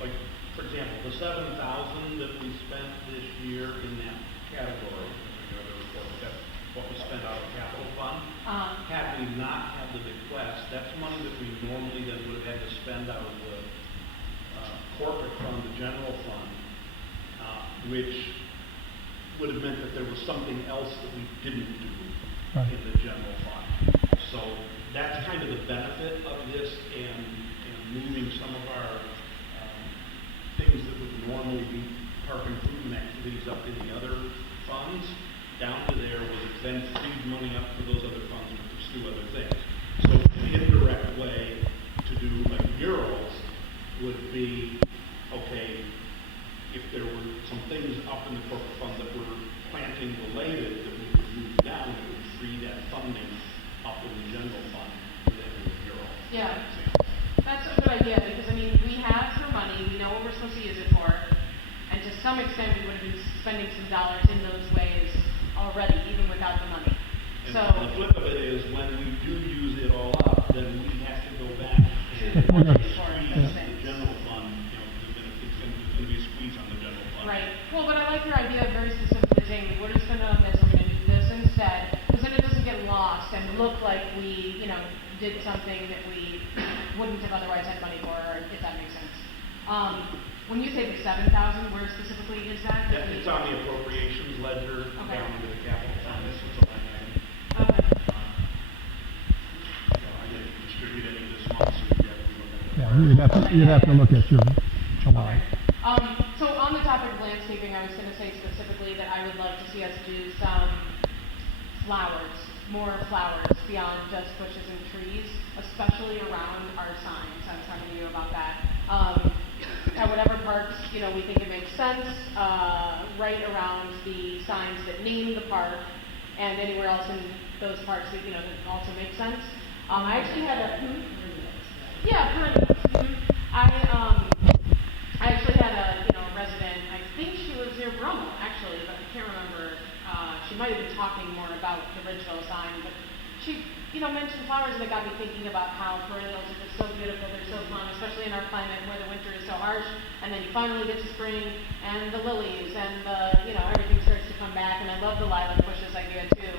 like, for example, the 7,000 that we spent this year in that category, that's what we spent out of capital fund. Had we not had the bequest, that's money that we normally then would have had to spend out of the corporate fund, the general fund, which would have meant that there was something else that we didn't do in the general fund. So that's kind of the benefit of this and moving some of our things that would normally be park improvement activities up in the other funds down to there was then freed money up for those other funds to pursue other things. So an indirect way to do like murals would be, okay, if there were some things up in the corporate fund that were planting related that we could move down, it would free that funding up in the general fund for that mural. Yeah, that's a good idea, because I mean, we have some money, we know what we're supposed to use it for, and to some extent, we would have been spending some dollars in those ways already, even without the money. And So, the flip of it is when we do use it all up, then we have to go back and squeeze the general fund, it's going to be a squeeze on the general fund. right, well, but I like your idea of very specifically saying, we're just gonna on this, we're gonna do this instead, because then it doesn't get lost and look like we, did something that we wouldn't have otherwise had money for, if that makes sense. When you say the 7,000, where specifically is that? Yeah, it's on the appropriations ledger down into the capital fund. This was a line item. Okay. I didn't distribute any this month, so you have to look at it. Yeah, you'd have to look at your July. So on the topic of landscaping, I was going to say specifically that I would love to see us do some flowers, more flowers beyond just bushes and trees, especially around our signs. I was talking to you about that. At whatever parks, we think it makes sense, right around the signs that name the park, and anywhere else in those parks that, that also make sense. I actually had a, I actually had a, resident, I think she was near Brummel, actually, but I can't remember, she might have been talking more about the Ridgeville sign, but she, mentioned flowers, and it got me thinking about how perennials are just so beautiful, they're so fun, especially in our climate where the winter is so harsh, and then you finally get to spring, and the lilies, and everything starts to come back, and I love the lilac bushes idea too.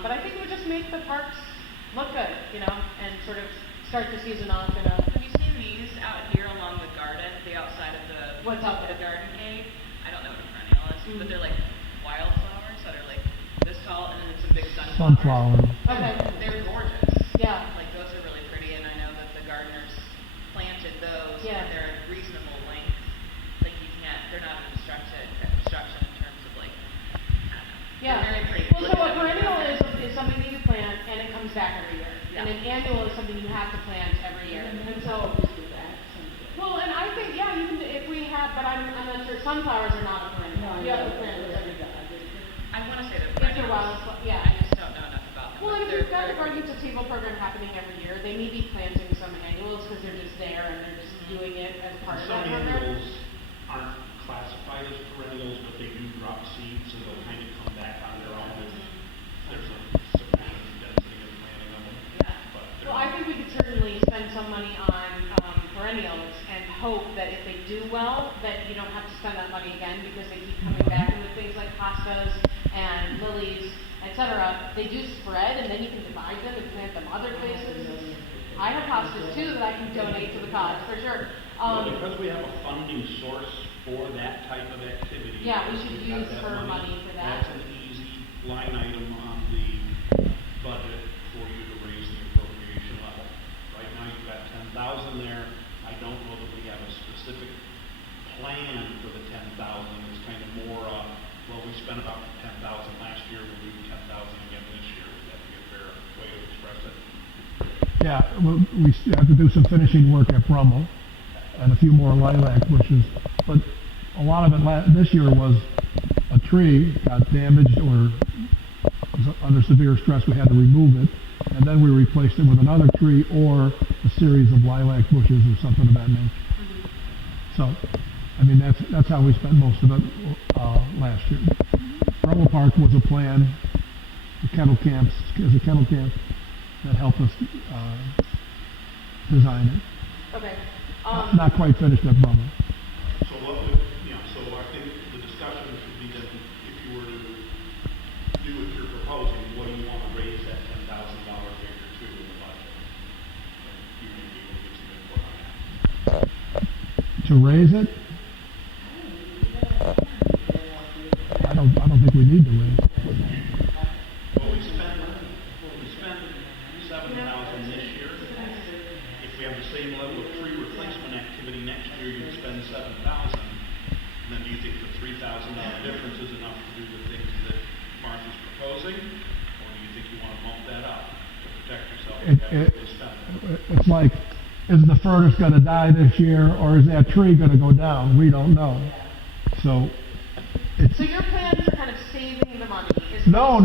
But I think it would just make the parks look good, and sort of start the season off in a... Have you seen these out here along the garden, the outside of the... What's out the there? garden gate? I don't know what a perennial is, but they're like wildflowers that are like this tall, and then it's a big Sunflower. Okay. They're gorgeous. Yeah. Like those are really pretty, and I know that the gardeners planted those. Yeah. But they're at reasonable length. Like they're not obstruction in terms of like, I don't know. Yeah. They're very pretty. Well, so a perennial is something that you plant and it comes back every year. Yeah. And an annual is something you have to plant every year. And so, well, and I think, yeah, you can, if we have, but I'm not sure, sunflowers are not a perennial. You have to plant those every year. I want to say they're If they're perennials. wild, yeah. I just don't know enough about them. Well, and but if you've got they're a garden to table program happening every year, they may be planting some annuals because they're just there and they're just doing it as part of Some that program. annuals aren't classified as perennials, but they do drop seeds, so they'll kind of come back on their own. There's a sufficient density of planting on them. Yeah. But Well, I think we could certainly spend some money on perennials and hope that if they do well, that you don't have to spend that money again because they keep coming back and with things like hostas and lilies, etc. They do spread and then you can divide them and plant them other places. I have hostas too that I can donate to the cause for sure. Well, because we have a funding source for that type of activity. Yeah, we should we've got use that her money for that. That's an easy line item on the budget for you to raise the appropriation level. Right now, you've got 10,000 there. I don't know that we have a specific plan for the 10,000. It's kind of more, well, we spent about 10,000 10,000 last year, we're moving 10,000 again this year. Would that be a fair way to express it? Yeah, well, we still have to do some finishing work at Brummel and a few more lilac bushes, but a lot of it this year was a tree got damaged or was under severe stress, we had to remove it, and then we replaced it with another tree or a series of lilac bushes or something of that nature. So, I mean, that's how we spent most of it last year. Ridgeville Park was a plan. The kennel camps is a kennel camp that helped us design it. Okay. Not quite finished at Brummel. So what would, so I think the discussion should be that if you were to do what you're proposing, what do you want to raise that $10,000 figure to in the budget? You may be able to get some input on that. To raise it, I don't think we need to raise it. Well, we spent 7,000 this year. If we have the same level of tree replacement activity next year, you'd spend 7,000. And then do you think the $3,000 difference is enough to do the things that Martha's proposing? Or do you think you want to bump that up to protect yourself from having to spend? It's like, is the furnace gonna die this year, or is that tree gonna go down? We don't know. So, it's, So your plans are kind of saving the money? Is no.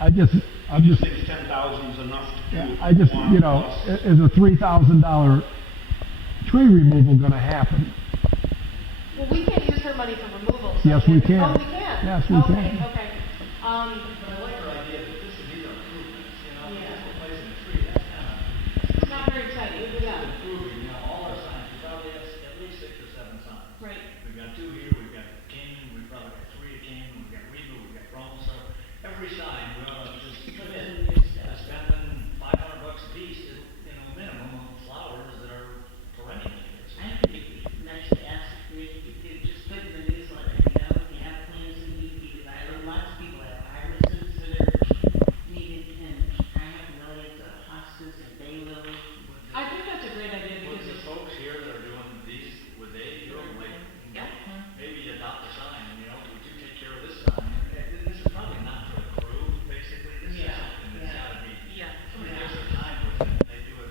I'm just, You think 10,000 is enough to do what I just, want you know, plus? is a $3,000 tree removal gonna happen? Well, we can't use her money for removal. So Yes, we can. Oh, we can? Yes, we okay, can. Okay, But I like her idea that these are improvements, Yeah. just replacing a tree, that's kind of, it's not very exciting, yeah. improving, all our signs, we probably have at least 6 or 7 signs. Right. We've got 2 here, we've got Canaan, we've probably got 3 at Canaan, we've got Ridgeville, we've got Brummel, so every sign, we ought to just put in, spending $500 a piece, minimum of flowers that are perennial. I think it'd be nice to ask Rick if you just put in the newsletter, if you have plans that need to be divided. Lots of people have irises that are needed, and I have lilies, hostas, and daylilies. I think that's a great idea Would because the folks here that are doing these, would they, maybe adopt a sign, would you take care of this sign? And this is probably not for the crew, basically, this is something that's gotta be, Yeah. there's a time with it, they do it,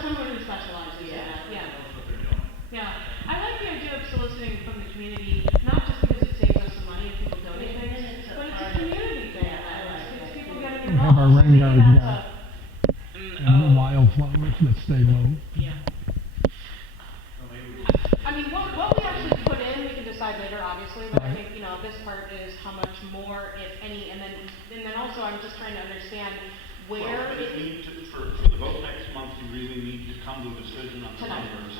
someone who specializes in that, yeah. knows what they're doing. Yeah, I like the idea of soliciting from the community, not just because it saves us some money if people donate things, but it's a community thing. It's people getting We have our involved. rain So gardens maybe now, that's and the wildflowers that stay low. So maybe we I mean, what we actually put in, we can decide later, obviously, but I think, this part is how much more, if any, and then also I'm just trying to understand where Well, it you need to, for the vote next month, you really need to come to a decision on the Tonight. numbers.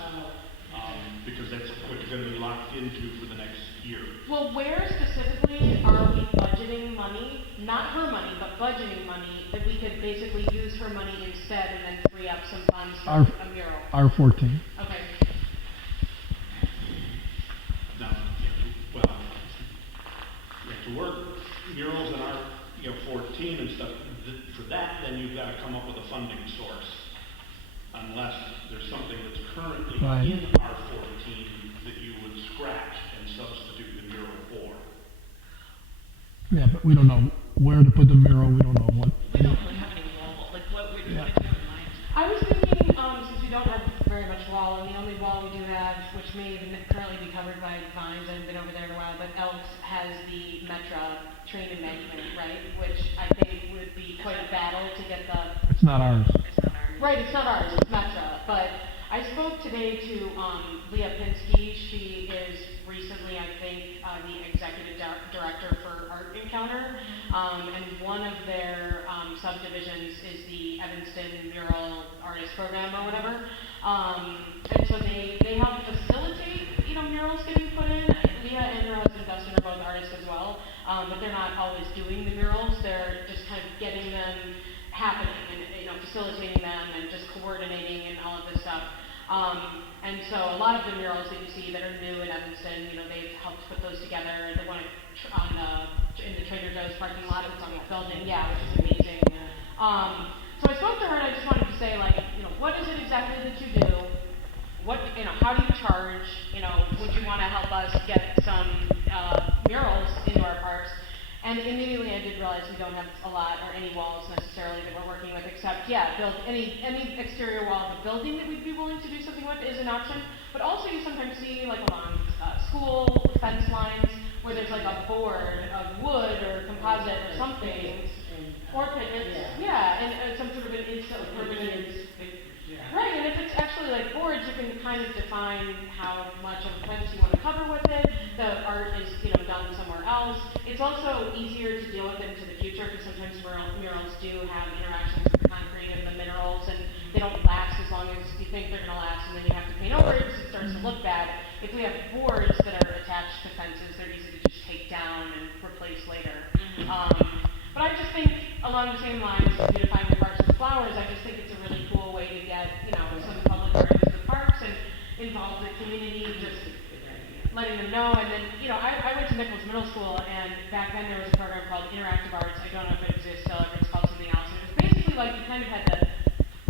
Because that's what you're gonna be locked into for the next year. Well, where specifically are we budgeting money, not her money, but budgeting money, that we could basically use her money instead and then free up some funds for Our- a mural? R14. Okay. Now, to work murals in our, 14 and stuff, for that, then you've gotta come up with a funding source. Unless there's something that's currently Right. in R14 that you would scratch and substitute the mural for. Yeah, but we don't know where to put the mural, we don't know what. We don't really have any wall, like what would you in mind? I was thinking, since we don't have very much wall, and the only wall we do have, which may even currently be covered by vines, I haven't been over there in a while, but Elks has the Metra train embankment, right? Which I think would be quite a battle to get the It's not ours. It's not ours. Right, it's not ours, it's Metra, but I spoke today to Leah Pinsky. She is recently, I think, the executive director for Art Encounter, and one of their subdivisions is the Evanston Mural Artist Program or whatever, and so they help facilitate, murals getting put in. Leah and her husband Dustin are both artists as well, but they're not always doing the murals. They're just kind of getting them happening and facilitating them and just coordinating and all of this stuff. And so a lot of the murals that you see that are new in Evanston, they've helped put those together. The one in the Trader Joe's parking lot, it's on that building, yeah, which is amazing. So I spoke to her and I just wanted to say, what is it exactly that you do? How do you charge? Would you want to help us get some murals And immediately I did realize we don't have a lot or any walls necessarily that we're working with, except, yeah, build any exterior wall of a building that we'd be willing to do something with is an option. But also you sometimes see like along school fence lines where there's like a board of wood or composite or something. Or pickets, yeah, and some sort of an instant permanent. Right, and if it's actually like boards, you can kind of define how much of a fence you want to cover with it. The art is, done somewhere else. It's also easier to deal with it into the future because sometimes murals do have interactions with the concrete and the minerals, and they don't last as long as you think they're going to last, and then you have to paint over it because it starts to look bad. If we have boards that are attached to fences, they're easy to just take down and replace later. But I just think, along the same lines as beautifying the parks with flowers, I just think it's a really cool way to get, some public art into the parks and involve the community, just letting them know. And then, I went to Nichols Middle School, and back then there was a program called Interactive Arts. I don't know if it exists still, if it's called something else. And it was basically like you kind of had to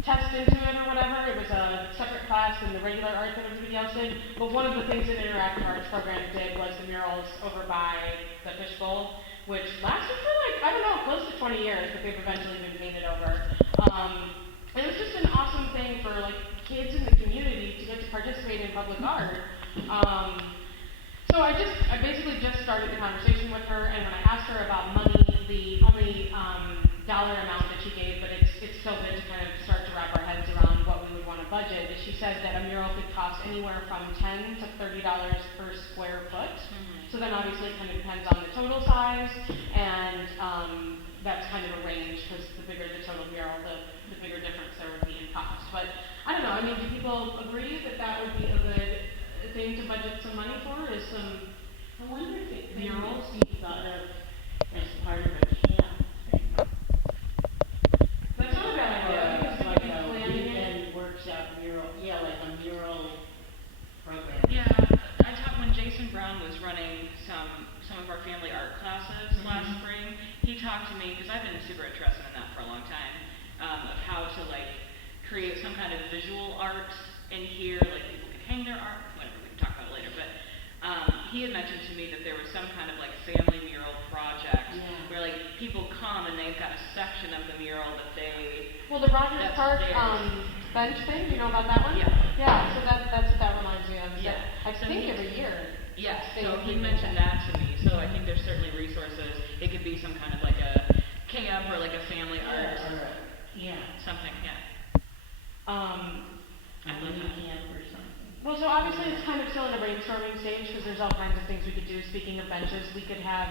test into it or whatever. It was a separate class than the regular art that everybody else did. But one of the things that Interactive Arts program did was the murals over by the fishbowl, which lasted for close to 20 years, but they've eventually been painted over. And it was just an awesome thing for kids in the community to get to participate in public art. So I basically just started the conversation with her, and when I asked her about money, the only dollar amount that she gave, but it's so good to kind of start to wrap our heads around what we would want to budget, is she said that a mural could cost anywhere from $10 to $30 per square foot. So then obviously it kind of depends on the total size, and that's kind of a range, because the bigger the total mural, the bigger difference there would be in cost. But I don't know, do people agree that that would be a good thing to budget some money for, is some I wonder if it could murals? be thought of as part of a camp thing. That's not a bad idea, because we Like could be a planning it. weekend workshop mural, like a mural program. Yeah, I taught when Jason Brown was running some of our family art classes last spring. He talked to me, because I've been super interested in that for a long time, of how to create some kind of visual art in here, people can hang their art, whatever, we can talk about it later. But he had mentioned to me that there was some kind of family mural project where people come and they've got a section of the mural that they. Well, the Rogers that's Park theirs. bench thing, do you know about that one? Yeah. Yeah, so that's what that reminds me of. Yeah. I So think he- every year. Yes, they so would he do mentioned that to me, so I think there's certainly resources. It could be some kind of a camp or a family art, something, yeah. A mini camp or something. Well, so obviously it's kind of still in a brainstorming stage, because there's all kinds of things we could do. Speaking of benches, we could have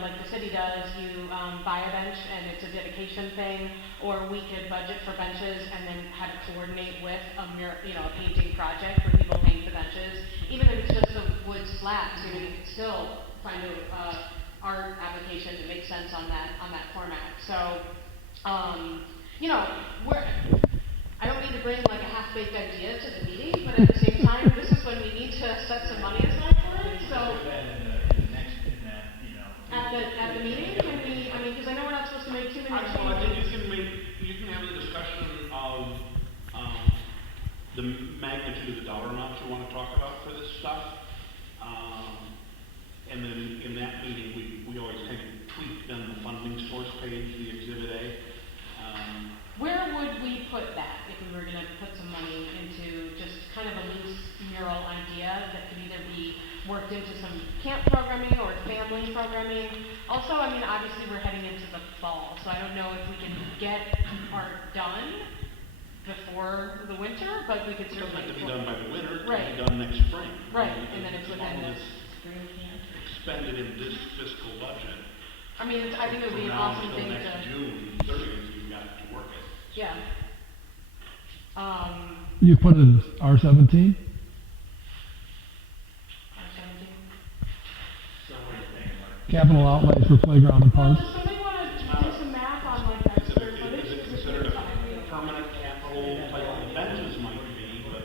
like the city does, you buy a bench and it's a dedication thing, or we could budget for benches and then have it coordinate with a painting project where people paint the benches. Even if it's just the wood slats, you could still find a art application that makes sense on that format. So, I don't need to bring a half-baked idea to the meeting, but at the same time, this is when we need to set some money aside for it. So at the meeting, can we? Because I know we're not supposed to make too many changes. I think you can have the discussion of the magnitude of the dollar amounts you want to talk about for this stuff. And then in that meeting, we always kind of tweak then the funding source page, the Exhibit A. Where would we put that if we were going to put some money into just kind of a loose mural idea that could either be worked into some camp programming or family programming? Also, obviously we're heading into the fall, so I don't know if we can get art done before the winter, but we could It doesn't certainly. have to be done by the winter, it Right. can be done next spring. Right, and then it's within this. Spring camp. Expended in this fiscal budget. I think it would be an awesome thing From now until next to. June 30th, you've got to work it. Yeah. You put it as R17? Capital outlays for playground and Well, parks. does somebody want to do some math on that square footage? Is it considered a permanent capital type of benches might be, but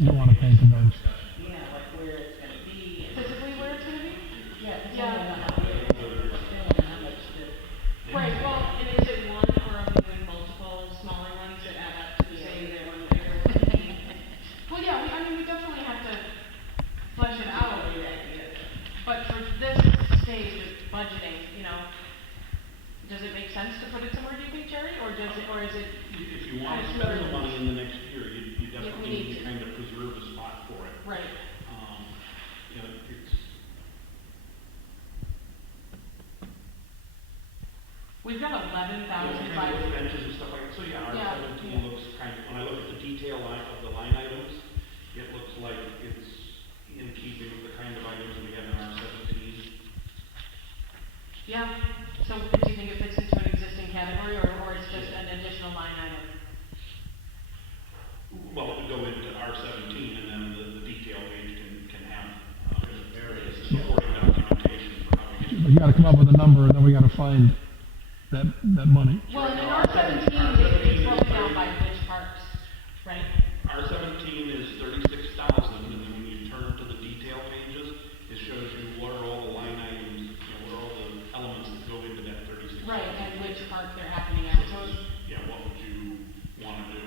You don't want to paint the bench. Where it's gonna be. Physically where it's going to be? Depending on how big, depending on how much the. Right, well, and is it one, or are we doing multiple smaller ones that add up to say that one bigger one? Well, yeah, we definitely have to flesh it out. But for this stage of budgeting, you know, does it make sense to put it somewhere, do you think, Jerry, or is it? If you want to spend the money in the next year, you definitely need need to. to kind of preserve a spot for it. Right. You know, it's, We've got you know, kind of 11,500. with benches and stuff like that, so yeah, Yeah. R17 looks kind of, when I look at the detail line of the line items, it looks like it's in keeping with the kind of items that we have in R17. Yeah, so do you think it fits into an existing category, or it's just an additional line item? Well, it would go into R17, and then the detail page can have various supporting documentation for how we get. We gotta come up with a number, and then we gotta find that money. Well, in R17, it's broken down by which parks, right? R17 is 36,000, and then when you turn to the detail pages, it shows you what are all the line items, you know, what are all the elements that go into that 36,000. Right, and which park they're happening at. So, Yeah, what would you want to do?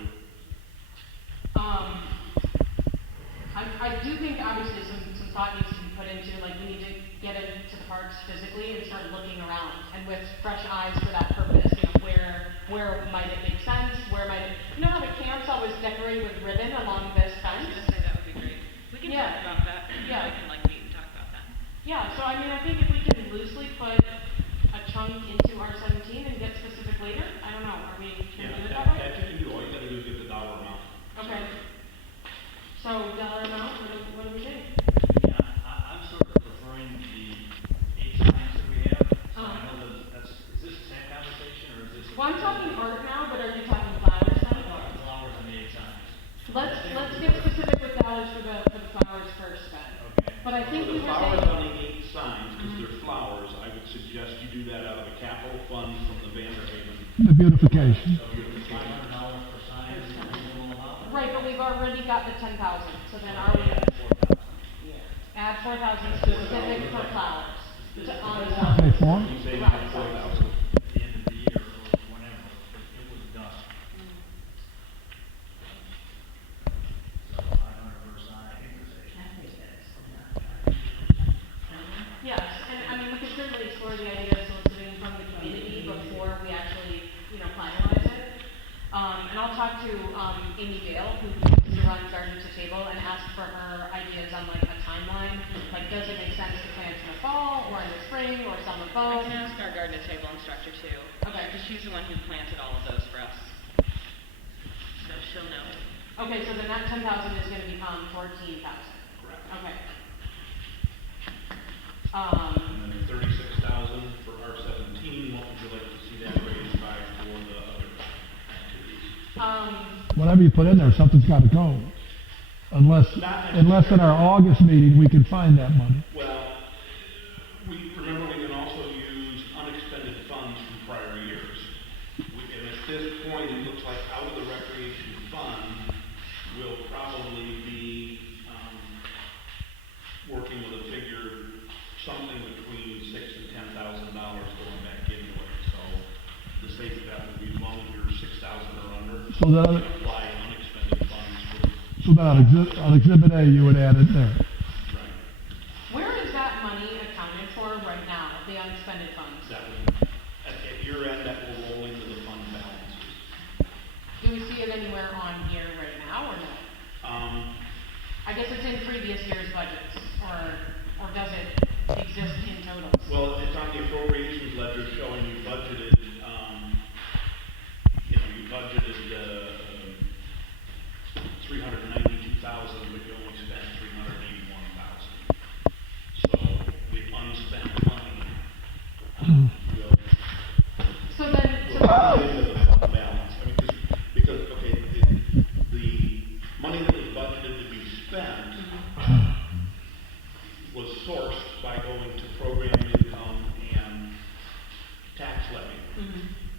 I do think obviously some thought needs to be put into, like, we need to get into the parks physically and start looking around, and with fresh eyes for that purpose, you know, where might it make sense, where might it, you know how the camp's always decorated with ribbon along this I was fence? gonna say that would be great. We can Yeah. talk about that. Yeah. We can like meet and talk about that. Yeah, so I mean, I think if we can loosely put a chunk into R17 and get specific later, I don't know, are we, can we do it that way? That you can do, all you gotta do is get the dollar amount. Okay. So dollar amount, what do we think? Yeah, I'm sort of preferring the 8 signs that we have. So I know is this the same conversation, or is this? Well, I'm talking art now, but are you talking flowers I'm then? talking flowers and the 8 signs. Let's get specific with dollars for the flowers first then. Okay. But I think For we the were flowers saying, on the 8 signs, because they're flowers, I would suggest you do that out of the capital fund from the Vanderhaven. The beautification. So $500 per sign is a reasonable amount? right, but we've already got the 10,000, so then are we, Add 4,000. add 4,000 specific for flowers on the Okay, sign. for? You say you Right. have 4,000. At the end of the year, or whenever, it was done. So 500 per sign, I think it was Yes, and I mean, we could certainly explore the idea of soliciting from the community before we actually, you know, finalize it. And I'll talk to Amy Dale, who runs Garden to Table, and ask for her ideas on like a timeline. Like, does it make sense to plant in the fall, or in the spring, or summer, I fall? can ask our garden to table instructor too. Okay. Because she's the one who planted all of those for us. So she'll know. Okay, so then that 10,000 is gonna become 14,000. Correct. Okay. And then 36,000 for R17, what would you like to see that raised by for the other activities? Whatever you put in there, something's gotta go. Unless in our August meeting, we can find that money. Well, remember we can also use unexpended funds from prior years. And at this point, it looks like out of the recreation fund, we'll probably be working with a figure something between $6,000 and $10,000 going back into it. So the safe bet would be as long as you're 6,000 or under, So you that, can apply unexpended funds for, so that on exhibit A, you would add it there. right. Where is that money accounted for right now, the unexpended funds? That would, at year end, that will roll into the fund balances. Do we see it anywhere on here right now, or no? I guess it's in previous year's budgets, or does it exist in totals? Well, it's on the appropriations ledger showing you budgeted, you budgeted, 392,000, but you only spent 381,000. So the unspent money will So then, go into the fund balance. I mean, because, okay, the money that was budgeted to be spent was sourced by going to program income and tax levy.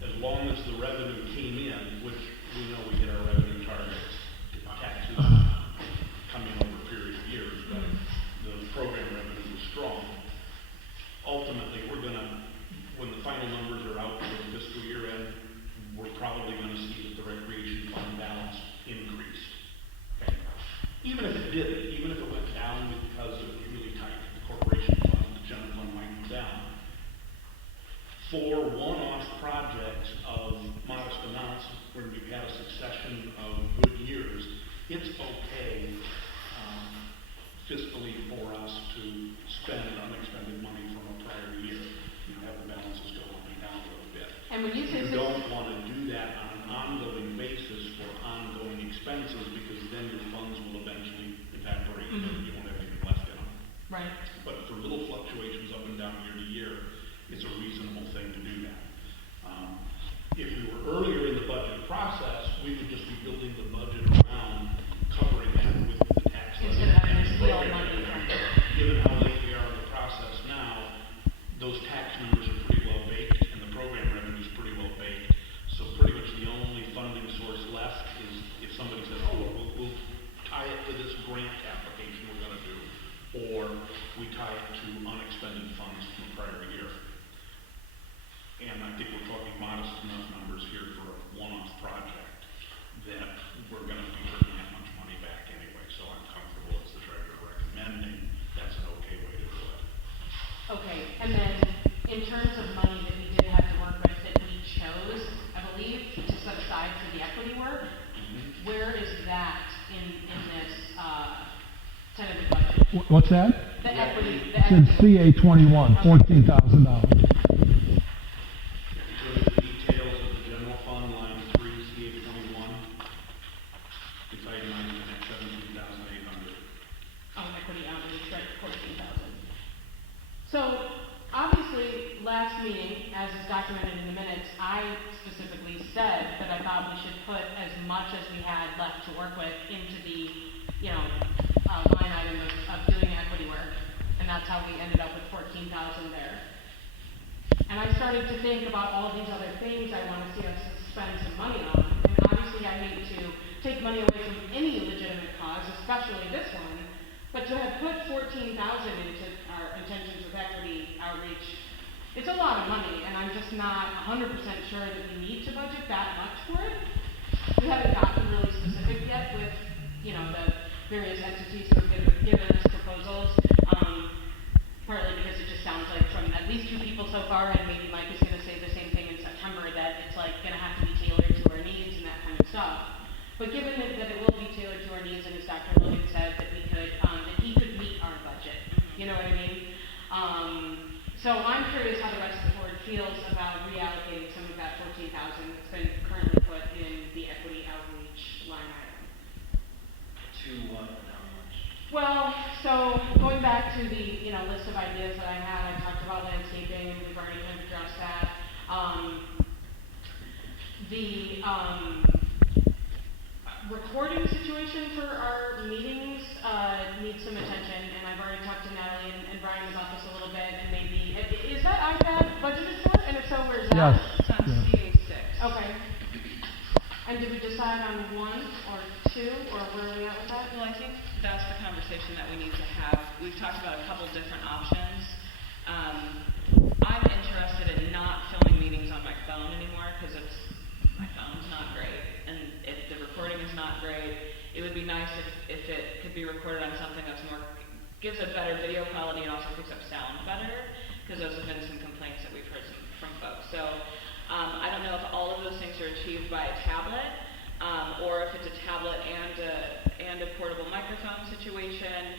As long as the revenue came in, which we know we hit our revenue targets, taxes come in over a period of years, but the program revenue was strong. Ultimately, we're gonna, when the final numbers are out for the fiscal year end, we're probably gonna see that the recreation fund balance increased. Okay. Even if it didn't, even if it went down because it was really tight, the corporation fund, the general fund might go down, For one-off projects of modest amounts, where we've had a succession of good years, it's okay fiscally for us to spend unexpended money from a prior year. You know, have the balances go up and down a little bit. And when you say You don't want to do that on an ongoing basis for ongoing expenses, because then your funds will eventually evaporate and you won't have anything left in them. right, But for little fluctuations up and down year to year, it's a reasonable thing to do that. If we were earlier in the budget process, we would just be building the budget around covering that with the tax levy. instead of having and to the steal program money revenue. from. Given how late we are in the process now, those tax numbers are pretty well baked and the program revenue is pretty well baked. So pretty much the only funding source left is if somebody says, oh, well, we'll tie it to this grant application we're gonna do, or we tie it to unexpended funds from the prior year. And I think we're talking modest enough numbers here for a one-off project that we're gonna be bringing that much money back anyway, so I'm comfortable as the treasurer recommending that's an okay way to do it. Okay, and then in terms of money that we did have to work with that we chose, I believe, to set aside for the equity work, where is that in this tentative budget? What's that? The equity, It's in CA 21, $14,000. If you go to the details of the general fund, line 3, CA 21, it's itemized in at 17,800. Equity outreach, right, 14,000. So, obviously, last meeting, as is documented in the minutes, I specifically said that I thought we should put as much as we had left to work with into the, line item of doing equity work, and that's how we ended up with 14,000 there. And I started to think about all of these other things I want to see us spend some money on, and obviously I hate to take money away from any legitimate cause, especially this one, but to have put 14,000 into our intentions with equity outreach, it's a lot of money, and I'm just not 100% sure that we need to budget that much for it. We haven't gotten really specific yet with, the various entities who have given us proposals, partly because it just sounds like from at least 2 people so far, and maybe Mike is going to say the same thing in September, that it's like going to have to be tailored to our needs and that kind of stuff. But given that it will be tailored to our needs, and as Dr. Logan said, that we could, that he could meet our budget, you know what I mean? So I'm curious how the rest of the board feels about reallocating some of that 14,000 that's been currently put in the equity outreach line item. To what and how much? Well, so going back to the list of ideas that I had, I talked about landscaping, and we've already kind of addressed that. The recording situation for our meetings needs some attention, and I've already talked to Natalie and Brian about this a little bit, and maybe is that iPad budgeted for? And if so, where's that? Yes. It's on Yeah. CA6. Okay. And did we decide on 1 or 2, or where are we at with that? Well, I think that's the conversation that we need to have. We've talked about a couple different options. I'm interested in not filming meetings on my phone anymore because my phone's not great, and if the recording is not great, it would be nice if it could be recorded on something that's gives a better video quality and also picks up sound better, because those have been some complaints that we've heard from folks. So I don't know if all of those things are achieved by a tablet, or if it's a tablet and a portable microphone situation.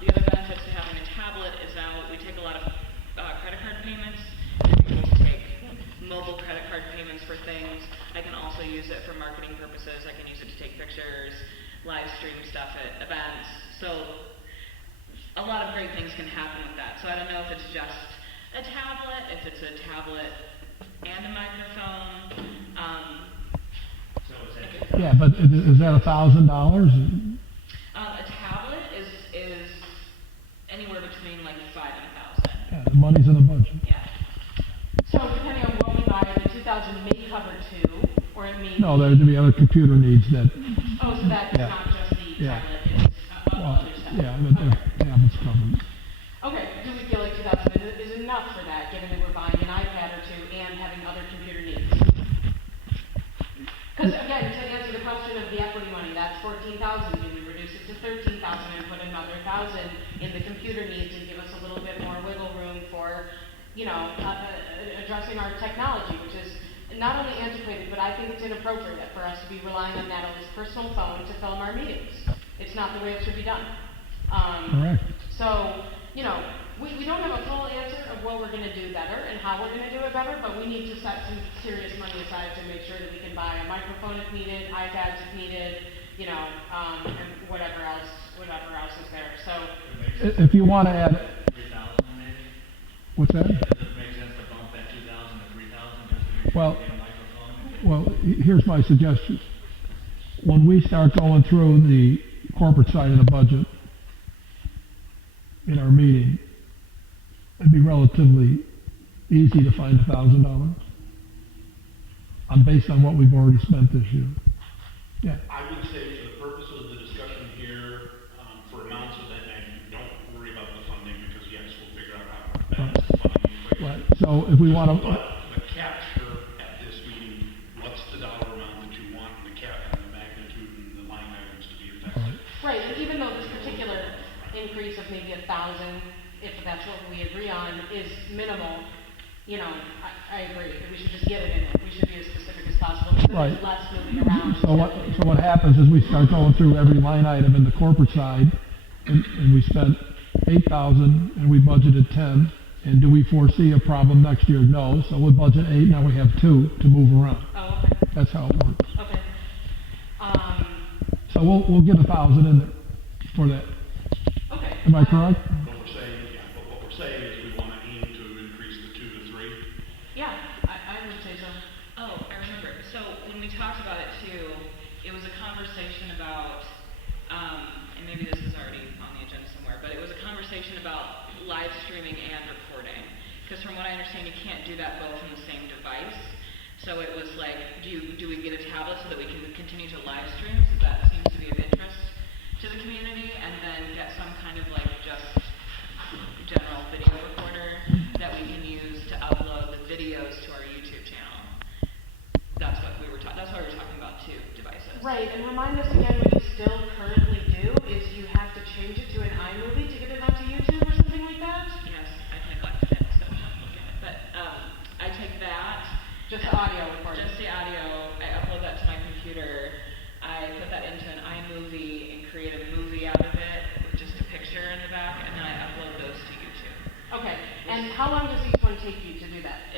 The other benefits to having a tablet is now we take a lot of credit card payments. We're able to take mobile credit card payments for things. I can also use it for marketing purposes. I can use it to take pictures, live stream stuff at events. So a lot of great things can happen with that. So I don't know if it's just a tablet, if it's a tablet and a microphone. So is that? Yeah, but is that $1,000? A tablet is anywhere between like 5 and 1,000. Yeah, the money's in the budget. Yeah. So depending on what we buy, the 2,000 may cover 2, or it may. No, there'd be other computer needs that, Oh, so that's Yeah. not just the Yeah. tablet, it's well, other stuff. yeah, the tablet's covered. Okay, do we feel like 2,000 is enough for that, given that we're buying an iPad or 2 and having other computer needs? Because again, to answer the question of the equity money, that's 14,000. Do we reduce it to 13,000 and put another 1,000 in the computer needs and give us a little bit more wiggle room for, an addressing our technology, which is not only antiquated, but I think it's inappropriate for us to be relying on Natalie's personal phone to film our meetings. It's not the way it should be done. Correct. So, you know, we don't have a full answer of what we're gonna do better and how we're gonna do it better, but we need to set some serious money aside to make sure that we can buy a microphone if needed, iPads if needed, you know, and whatever else is there, so. If you want to add, 3,000 maybe? what's that? Does it make sense to bump that 2,000 to 3,000 just to make sure Well- we get a microphone? Well, here's my suggestion. When we start going through the corporate side of the budget in our meeting, it'd be relatively easy to find $1,000. Based on what we've already spent this year. Yeah. I would say for the purposes of the discussion here, for amounts of that magnitude, don't worry about the funding because yes, we'll figure out how to balance the funding equation. Right. So if we want to, But the capture at this meeting, what's the dollar amount that you want in the cap and the magnitude and the line items to be affected? Right, and even though this particular increase of maybe 1,000, if that's what we agree on, is minimal, you know, I agree, that we should just get it in it. We should be as specific as possible, because Right. there's less moving around. so what happens is we start going through every line item in the corporate side, and we spent 8,000 and we budgeted 10. And do we foresee a problem next year? No. So we budget 8. Now we have 2 to move around. Oh, okay, That's how it works. okay. So we'll get 1,000 in there for that. Okay. Am I correct? But what we're saying is we want to aim to increase the 2 to 3. Yeah, I would say so. Oh, I remember. So when we talked about it too, it was a conversation about, and maybe this is already on the agenda somewhere, but it was a conversation about live streaming and recording. Because from what I understand, you can't do that both on the same device. So it was like, do we get a tablet so that we can continue to live stream? So that seems to be of interest to the community, and then get some kind of like just general video recorder that we can use to upload the videos to our YouTube channel. That's what we were that's why we were talking about 2 devices. Right, and remind us again, what you still currently do is you have to change it to an iMovie to get it onto YouTube or something like that? Yes, I've neglected it, so don't look at it. But I take that. Just the audio recording? Just the audio. I upload that to my computer. I put that into an iMovie and create a movie out of it with just a picture in the back, and then I upload those to YouTube. Okay, and how long does each one take you to do that?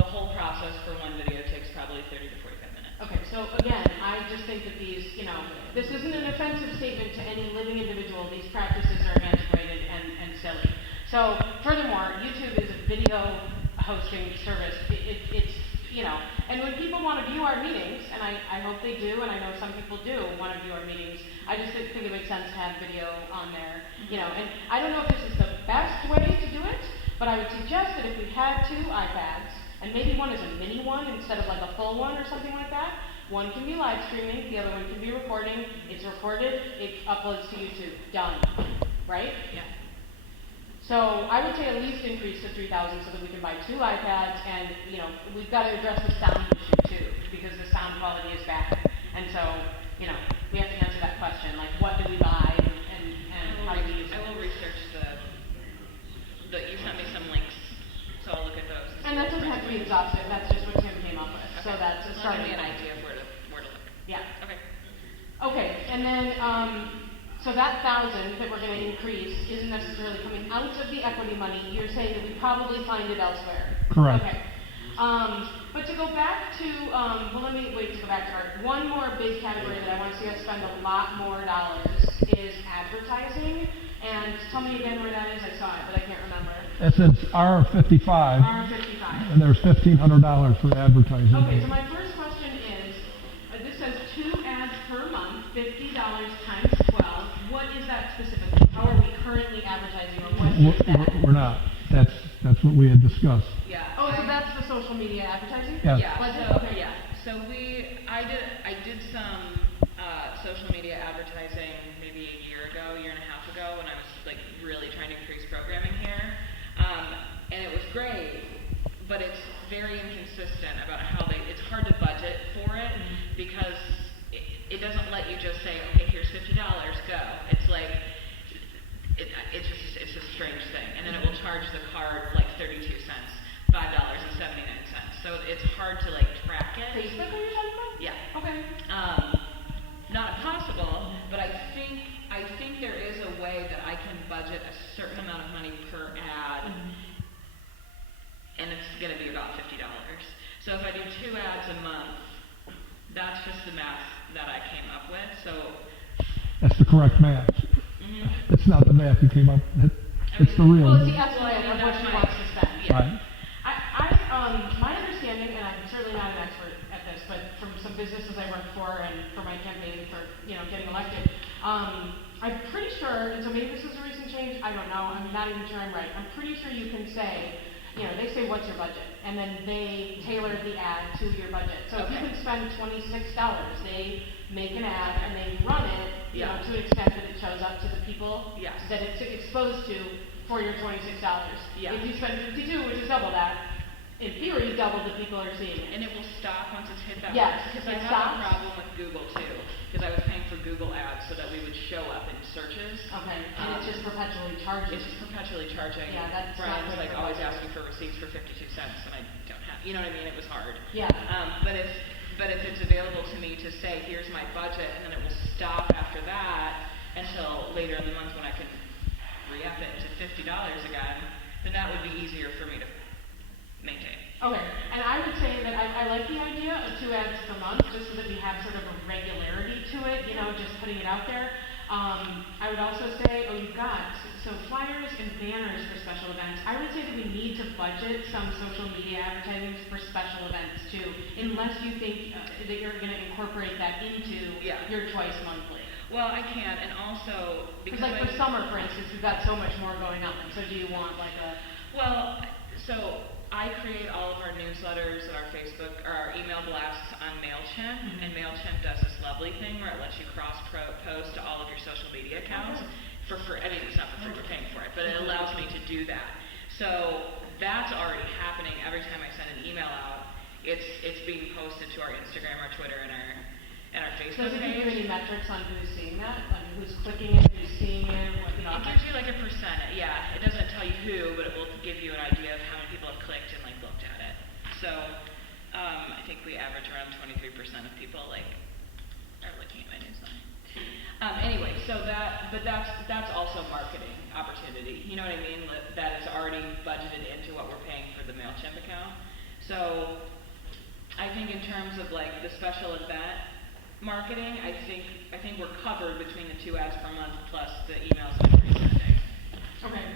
The whole process for one video takes probably 30 to 45 minutes. Okay, so again, I just think that these, you know, this isn't an offensive statement to any living individual. These practices are antiquated and silly. So furthermore, YouTube is a video hosting service. It's, you know, and when people want to view our meetings, and I hope they do, and I know some people do want to view our meetings, I just think it makes sense to have video on there, you know, and I don't know if this is the best way to do it, but I would suggest that if we had 2 iPads, and maybe one is a mini one instead of like a full one or something like that, one can be live streaming, the other one can be recording, it's recorded, it uploads to YouTube, done, right? Yeah. So I would say at least increase to 3,000 so that we can buy 2 iPads, and, you know, we've got to address the sound issue too, because the sound quality is bad. And so, you know, we have to answer that question, like what do we buy and how do we use it? I will research you sent me some links, so I'll look at those. And that doesn't have to be exhaustive, that's just what Tim came up with. Okay. So that's a Well, starting give me an point. idea of where to look. Yeah. Okay. Okay, and then, so that 1,000 that we're going to increase isn't necessarily coming out of the equity money. You're saying that we probably find it elsewhere. Correct. Okay. But to go back to, to go back to art. One more big category that I want to see us spend a lot more dollars is advertising. And tell me again where that is. I saw it, but I can't remember. That's in R55, R55. and there's $1,500 for advertising. Okay, so my first question is, this says 2 ads per month, $50 times 12. What is that specifically? How are we currently advertising, or what is that? We're not. That's what we had discussed. Yeah. Oh, so that's the social media advertising? Yes. Yeah. Budget? So, Okay. yeah. So I did some social media advertising maybe a year and a half ago when I was like really trying to increase programming here, and it was great, but it's very inconsistent about how it's hard to budget for it because it doesn't let you just say, okay, here's $50, go. It's like it's a strange thing, and then it will charge the card like 32 cents $5.79. So it's hard to like track it. Facebook are you talking about? Yeah. Okay. Not impossible, but I think there is a way that I can budget a certain amount of money per ad, and it's going to be about $50. So if I do 2 ads a month, that's just the math that I came up with. So That's the correct math. It's not the math you came up with. It's the real. Well, it's the estimate of what she wants to spend. Yeah. Right. My understanding, and I'm certainly not an expert at this, but from some businesses I work for and for my campaign for, getting elected, I'm pretty sure, and so maybe this is a recent change, I don't know, I'm not even sure I'm right. I'm pretty sure you can say, they say, what's your budget? And then they tailor the ad to your budget. So if you can spend $26, they make an ad and they run it, to an extent that it shows up to the people that it's exposed to for your $26. Yeah. If you spend 52, which is double that, in theory, double the people are seeing it. And it will stop once it's hit that. Yes, Because it I have stops. a problem with Google too, because I was paying for Google ads so that we would show up in searches. Okay, and it's just perpetually charging. It's just perpetually charging. Yeah, that's not Brian's good like for always budget. asking for receipts for 52 cents, and I don't have. You know what I mean? It was hard. Yeah. But if it's available to me to say, here's my budget, and then it will stop after that until later in the month when I can re-up it to $50 again, then that would be easier for me to maintain. Okay, and I would say that I like the idea of 2 ads per month, just so that we have sort of a regularity to it, just putting it out there. I would also say, you've got, so flyers and banners for special events. I would say that we need to budget some social media advertising for special events too, unless you think that you're going to incorporate that into your Twice monthly. Well, I can, and also Because like for summer, for instance, we've got so much more going on. So do you want like a... Well, so I create all of our newsletters and our Facebook or our email blasts on MailChimp, and MailChimp does this lovely thing where it lets you cross-post to all of your social media accounts for free. I mean, it's not for free, we're paying for it, but it allows me to do that. So that's already happening every time I send an email out. It's being posted to our Instagram, our Twitter, and our Facebook Does it page. give you any metrics on who's seeing that? Like who's clicking it, who's seeing it? It gives you like a percentage, yeah. It doesn't tell you who, but it will give you an idea of how many people have clicked and like looked at it. So I think we average around 23% of people like are looking at my newsletter. Anyway, so that's also marketing opportunity. You know what I mean? That is already budgeted into what we're paying for the MailChimp account. So I think in terms of like the special event marketing, I think we're covered between the 2 ads per month plus the emails that we're sending. Okay.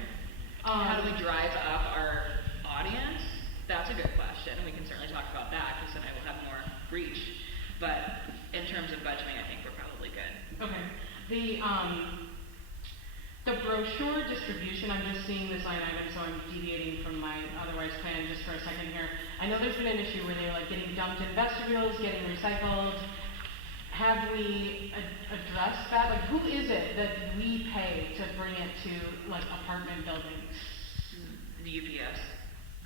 How do we drive up our audience? That's a good question. We can certainly talk about that because then I will have more reach. But in terms of budgeting, I think we're probably good. Okay. The brochure distribution, I'm just seeing this line item, so I'm deviating from my otherwise plan just for a second here. I know there's been an issue where they're like getting dumped in vestibules, getting recycled. Have we addressed that? Like, who is it that we pay to bring it to, like, apartment buildings? The UPS.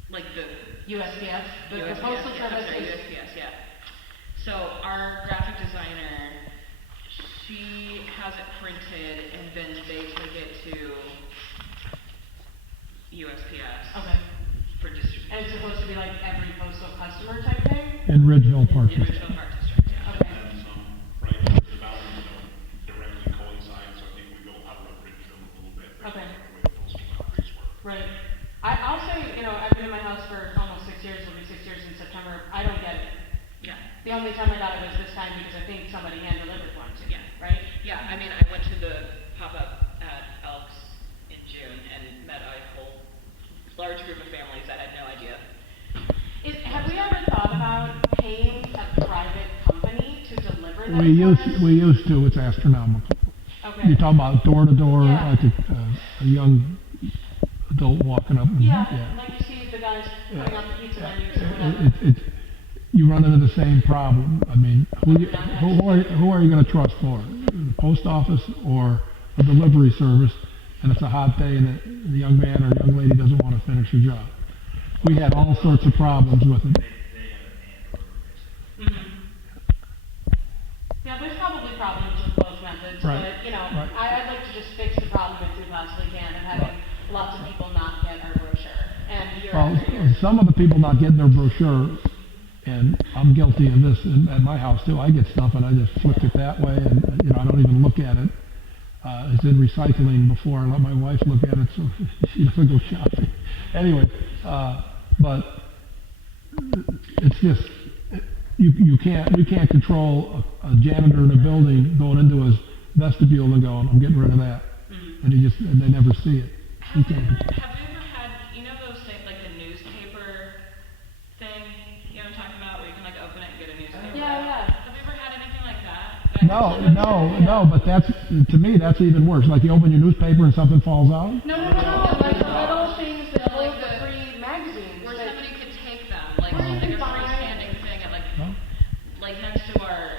Like the USPS? The USPS, Postal yeah, Service sorry, is... USPS, yeah. So our graphic designer, she has it printed and then they take it to USPS Okay. for distribution. And it's supposed to be like every postal customer type thing? In Ridgeville Park In District. Ridgeville Park District, yeah. Okay. And right, the values don't directly coincide, so I think we go out of Ridgeville a little bit. based Okay. on the way the postal boundaries work. Right. I'll say, I've been in my house for almost 6 years. It'll be 6 years in September. I don't get it. Yeah. The only time I got it was this time because I think somebody hand-delivered one to me, Yeah. right? Yeah, I mean, I went to the pop-up at Elks in June and met a whole large group of families that had no idea. Have we ever thought about paying a private company to deliver that? We used to, it's astronomical. Okay. You're talking about door to door, Yeah. like a young adult walking up. And, Yeah, like you see the guys putting up the pizza menus or whatever. You run into the same problem. I mean, who are you going to trust more? The post office or a delivery service? And it's a hot day and the young man or young lady doesn't want to finish her job. We had all sorts of problems with it. Yeah, there's probably problems with both methods, Right. but, Right. I'd like to just fix the problem if we possibly can of having lots of people not get our brochure. And you're Well, Well, some of the people not getting their brochure, and I'm guilty of this at my house too. I get stuff and I just flick it that way, and I don't even look at it. It's in recycling before I let my wife look at it, so she doesn't go shopping. Anyway, but it's just we can't control a janitor in a building going into his vestibule and going, I'm getting rid of that, and they never see it. Have you ever had, those things, like the newspaper thing, what I'm talking about, where you can like open it and get a newspaper? Yeah. Have you ever had anything like that? No, but to me, that's even worse. Like you open your newspaper and something falls out? No, like the little things that hold the free magazines. Where that- somebody could take them, like Where you a can buy- freestanding thing at like next to our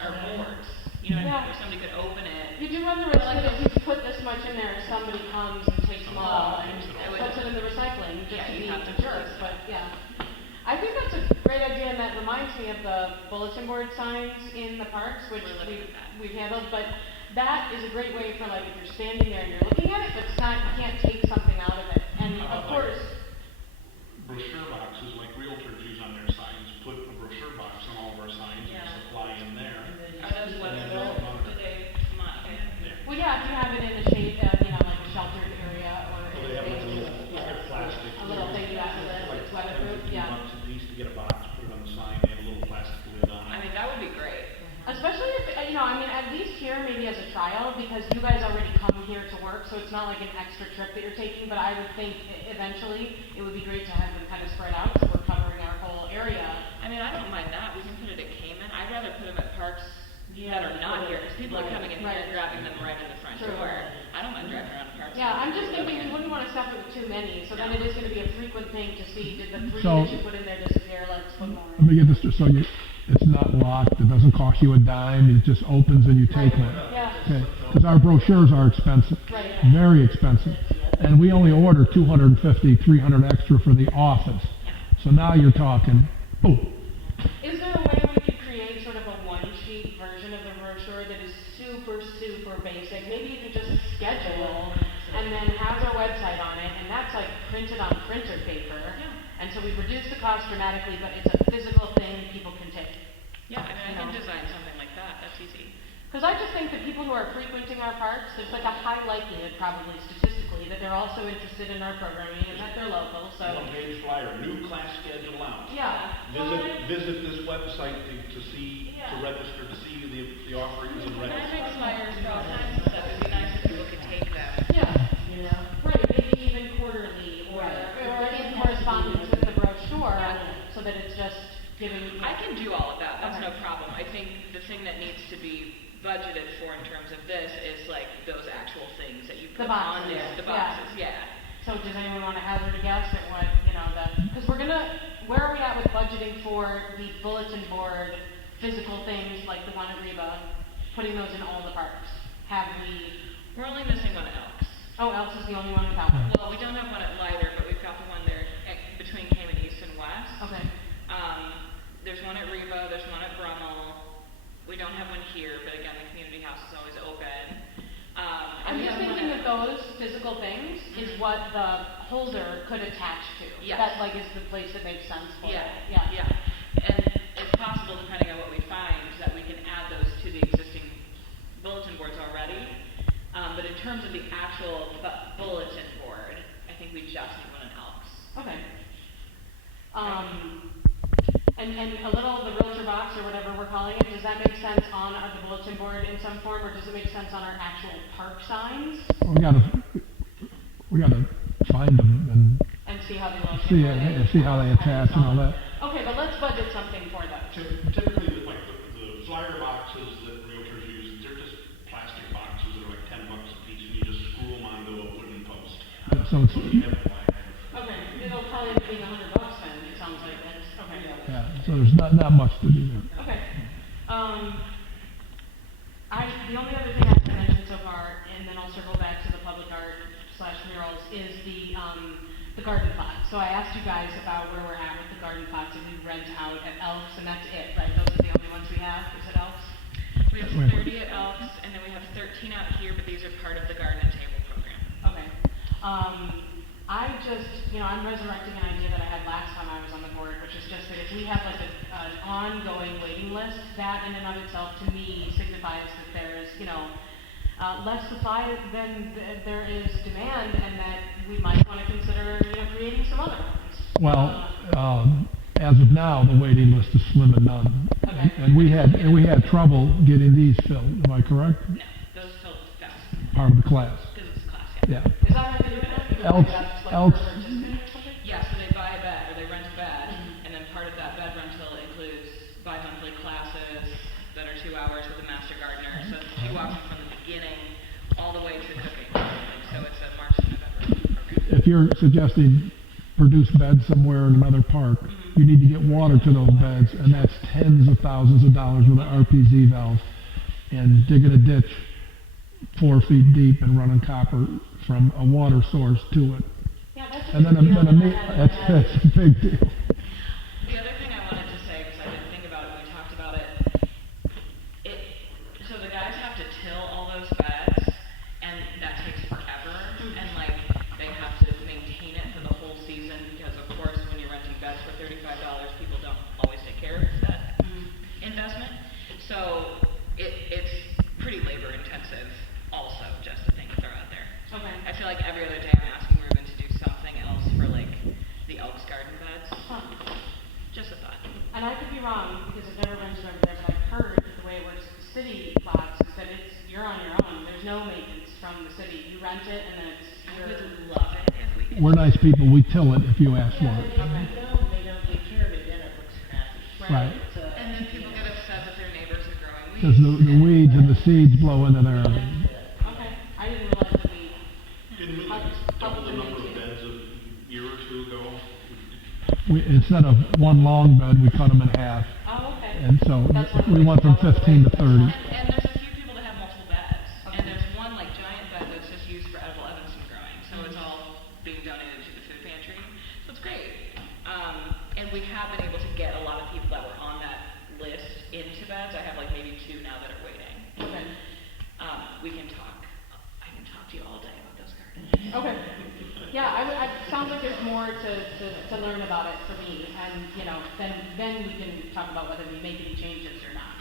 boards, Yeah. where somebody could open it. You do run the risk that if you put this much in there, somebody comes and takes them all and puts it in the recycling, just Yeah, to you be have to a jerk, replace it. but yeah. I think that's a great idea, and that reminds me of the bulletin board signs in the parks, which We're looking at that. we've handled, but that is a great way for like, if you're standing there and you're looking at it, but it's not, you can't take something out of it, and of course, Brochure boxes like realtors use on their signs, put a brochure box on all of our signs and supply in there. Are those legible? Do they come on? Okay. well, yeah, if you have it in a shade, like a sheltered area, or So they have like a little plastic. a little thing you have to let Like it's weatherproof, yeah. $10 a piece to get a box, put it on the sign, they have a little plastic lid on I it. mean, that would be great. Especially if, at least here, maybe as a trial, because you guys already come here to work, so it's not like an extra trip that you're taking, but I would think eventually it would be great to have them kind of spread out, so we're covering our whole area. I mean, I don't mind that. We can put it at Cayman. I'd rather put them at parks that are not here, because people are coming in here and grabbing them right in the front True. door. I don't mind driving around the parks. Yeah, I'm just thinking you wouldn't want to stuff it with too many, so then it is gonna be a frequent thing to see, did the three So- that you put in there disappear, let's put more Let me in. get this, so it's not locked, it doesn't cost you a dime, it just opens and you take one. Yeah, Okay, because our brochures are expensive, right. very expensive. And we only order 250, 300 extra for the office. So now you're talking, oh, Is there a way we could create sort of a one-sheet version of the brochure that is super, super basic? Maybe you could just schedule and then have their website on it, and that's like printed on printer paper. And so we reduce the cost dramatically, but it's a physical thing people can take. Yeah, I mean, I can design something like that. That's easy. Because I just think that people who are frequenting our parks, there's like a high likelihood, probably statistically, that they're also interested in our programming and that they're local, so. One-page flyer, new class schedule out. Yeah. Visit this website to see, to register, to see the offerings and And I register. make flyers for all kinds of stuff. It'd be nice if people could take them. Yeah. Right, maybe even quarterly, or in correspondence with the brochure, so that it's just giving. I can do all of that. That's Okay. no problem. I think the thing that needs to be budgeted for in terms of this is like those actual things that you The put on boxes, there. The yeah. boxes, yeah. So does anyone want to hazard a guess at what, because where are we at with budgeting for the bulletin board, physical things like the one at Reba, putting those in all the parks? Have we, We're only missing one at Elks. Elks is the only one without one. Well, we don't have one at Lighter, but we've got the one there between Cayman East and West. Okay, There's one at Reba, there's one at Brummel. We don't have one here, but again, the community house is always open. I'm just thinking that those physical things is what the holder could attach to. Yes. That like is the place that makes sense for Yeah, it. yeah. And it's possible, depending on what we find, that we can add those to the existing bulletin boards already. But in terms of the actual bulletin board, I think we just need one in Elks. Okay. And a little, the realtor box or whatever we're calling it, does that make sense on the bulletin board in some form, or does it make sense on our actual park signs? we gotta find them And see how they look? and see how they attach and all that. Okay, but let's budget something for those. Typically, like the flyer boxes that realtors use, they're just plastic boxes that are like $10 a piece, and you just screw them onto a wooden post. So it's, So you have a line. Okay, it'll probably end up being $100 then, it sounds like, that's, okay. yeah, so there's not much to do there. Okay. The only other thing I've mentioned so far, and then I'll circle back to the public art / murals, is the garden plot. So I asked you guys about where we're at with the garden plots, and we rent out at Elks, and that's it, right? Those are the only ones we have, is it Elks? We have 30 at Elks, and then we have 13 out here, but these are part of the garden and table program. Okay. I just, I'm resurrecting an idea that I had last time I was on the board, which is just that if we have like an ongoing waiting list, that in and of itself to me signifies that there's, less supply than there is demand, and that we might want to consider, creating some other ones. Well, as of now, the waiting list is slim and none. Okay. And we had trouble getting these filled, am I correct? No, those filled fast, Part of the class, because it's a class, yeah. Is that how they do it? Else- That's like else- per participant or something? yeah, so they buy a bed, or they rent a bed, and then part of that bed rental includes bi-monthly classes that are 2 hours with a master gardener, so you walk from the beginning all the way to cooking, so it's a March to November program. If you're suggesting produce beds somewhere in another park, you need to get water to those beds, and that's tens of thousands of dollars with an RPZ valve, and digging a ditch 4 feet deep and running copper from a water source to it. Yeah, that's a And then big deal. that's a big deal. The other thing I wanted to say, because I didn't think about it when we talked about it, so the guys have to till all those beds, and that takes forever, and like, they have to maintain it for the whole season, because of course, when you're renting beds for $35, people don't always take care of that investment. So, it's pretty labor intensive also, just a thing to throw out there. Okay. I feel like every other day I'm asking Ruben to do something else for like the Elks Garden beds. Huh. Just a thought. And I could be wrong, because I've never rented over there, but I've heard the way it works with the city lots is that you're on your own. There's no maintenance from the city. You rent it, and then it's I your. would love it if we could. We're nice people, we till it if you ask for Yeah, it. but if they don't take care of it, then it looks crappy. Right. It's, And then people get upset that their neighbors are growing weeds. Because the weeds and the seeds blow into there. Okay, I didn't realize that we. Didn't we double the number of beds a year or two ago? Instead of one long bed, we cut them in half. Oh, okay. And so That's one of we the went from ways 15 to that's 30. And there's a few people that have multiple beds. And there's one like giant bed that's just used for edible Evanston growing. So it's all being donated to the food pantry. So it's great. And we have been able to get a lot of people that were on that list into beds. I have like maybe 2 now that are waiting. Okay. We can talk. I can talk to you all day about those gardens. Okay. Yeah, it sounds like there's more to learn about it for me, and then we can talk about whether we make any changes or not.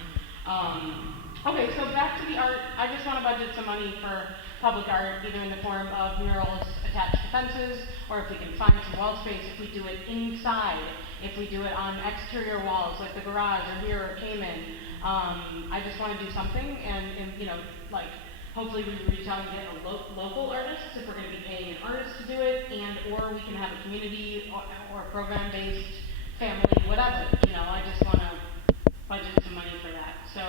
Okay, so back to the art. I just want to budget some money for public art, either in the form of murals attached to fences, or if we can find some wall space, if we do it inside, if we do it on exterior walls like the garage or here or Cayman. I just want to do something, and like. Hopefully we reach out and get a local artist if we're going to be paying an artist to do it, or we can have a community or program-based family, whatever. I just want to budget some money for that. So,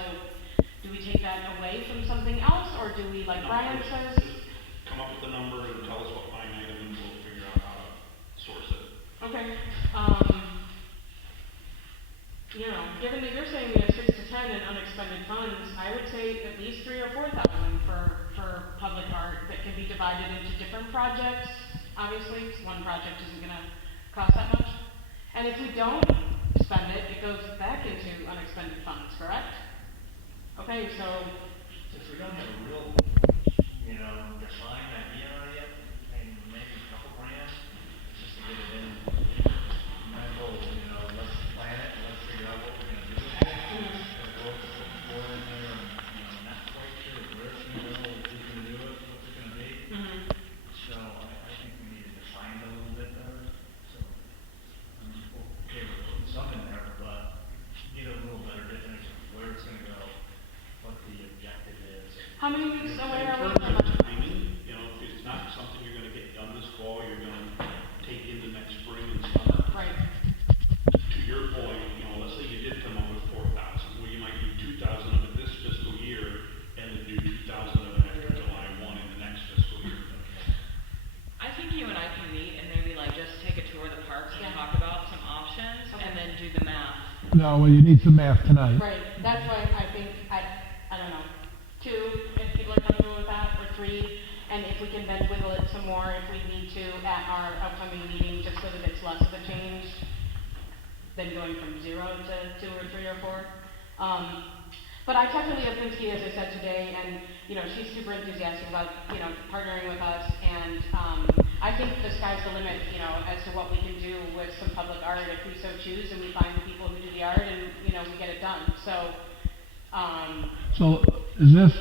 do we take that away from something else, or do we, like Brian says? Just come up with a number and tell us what line item, and we'll figure out how to source it. Okay. Given that you're saying we have 6 to 10 in unexpended funds, I would say at least 3,000 or 4,000 for public art that can be divided into different projects. Obviously, 'cause one project isn't going to cost that much. And if we don't spend it, it goes back into unexpended funds, correct? Okay, so If we don't have a real, defined idea on it yet, and maybe a couple grand, just to get it in. My goal, let's plan it, let's figure out what we're gonna do with it. Go forward in there and, not quite sure where it's gonna go, who's gonna do it, what's it gonna be. So I think we need to define it a little bit better, so, I'm okay with putting some in there, but get a little better definition of where it's gonna go, what the objective is. how many weeks away In are we terms from of it? timing, if it's not something you're gonna get done this fall, you're gonna take into next spring and summer. Right. To your point, let's say you did come up with 4,000, well, you might do 2,000 of it this fiscal year, and then do 2,000 of it after July 1 in the next fiscal year. I think you and I can meet and maybe like just take a tour of the parks and Yeah. talk about some options, and then do the math. No, well, you need some math tonight. Right, that's why I think, I don't know, 2, if people are comfortable with that, or 3, and if we can then wiggle it some more if we need to at our upcoming meeting, just so that it's less of a change than going from 0 to 2 or 3 or 4. But I talked to Leah Pinsky, as I said today, and, she's super enthusiastic about, partnering with us, and I think the sky's the limit, you know, as to what we can do with some public art if we so choose and we find the people who do the art and, you know, we get it done. So is this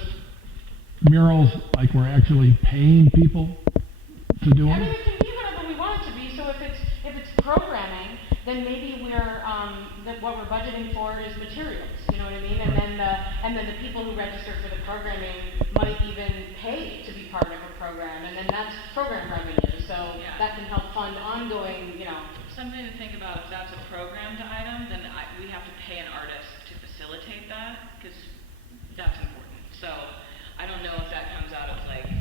murals like we're actually paying people to do I mean, them? it can be whatever we want it to be, so if it's programming, then maybe that what we're budgeting for is materials, you know what I mean? And then the people who register for the programming might even pay to be part of a program, and then that's program revenue, so Yeah. that can help fund ongoing, you know. Something to think about, if that's a programmed item, then we have to pay an artist to facilitate that, because that's important. So, I don't know if that comes out of like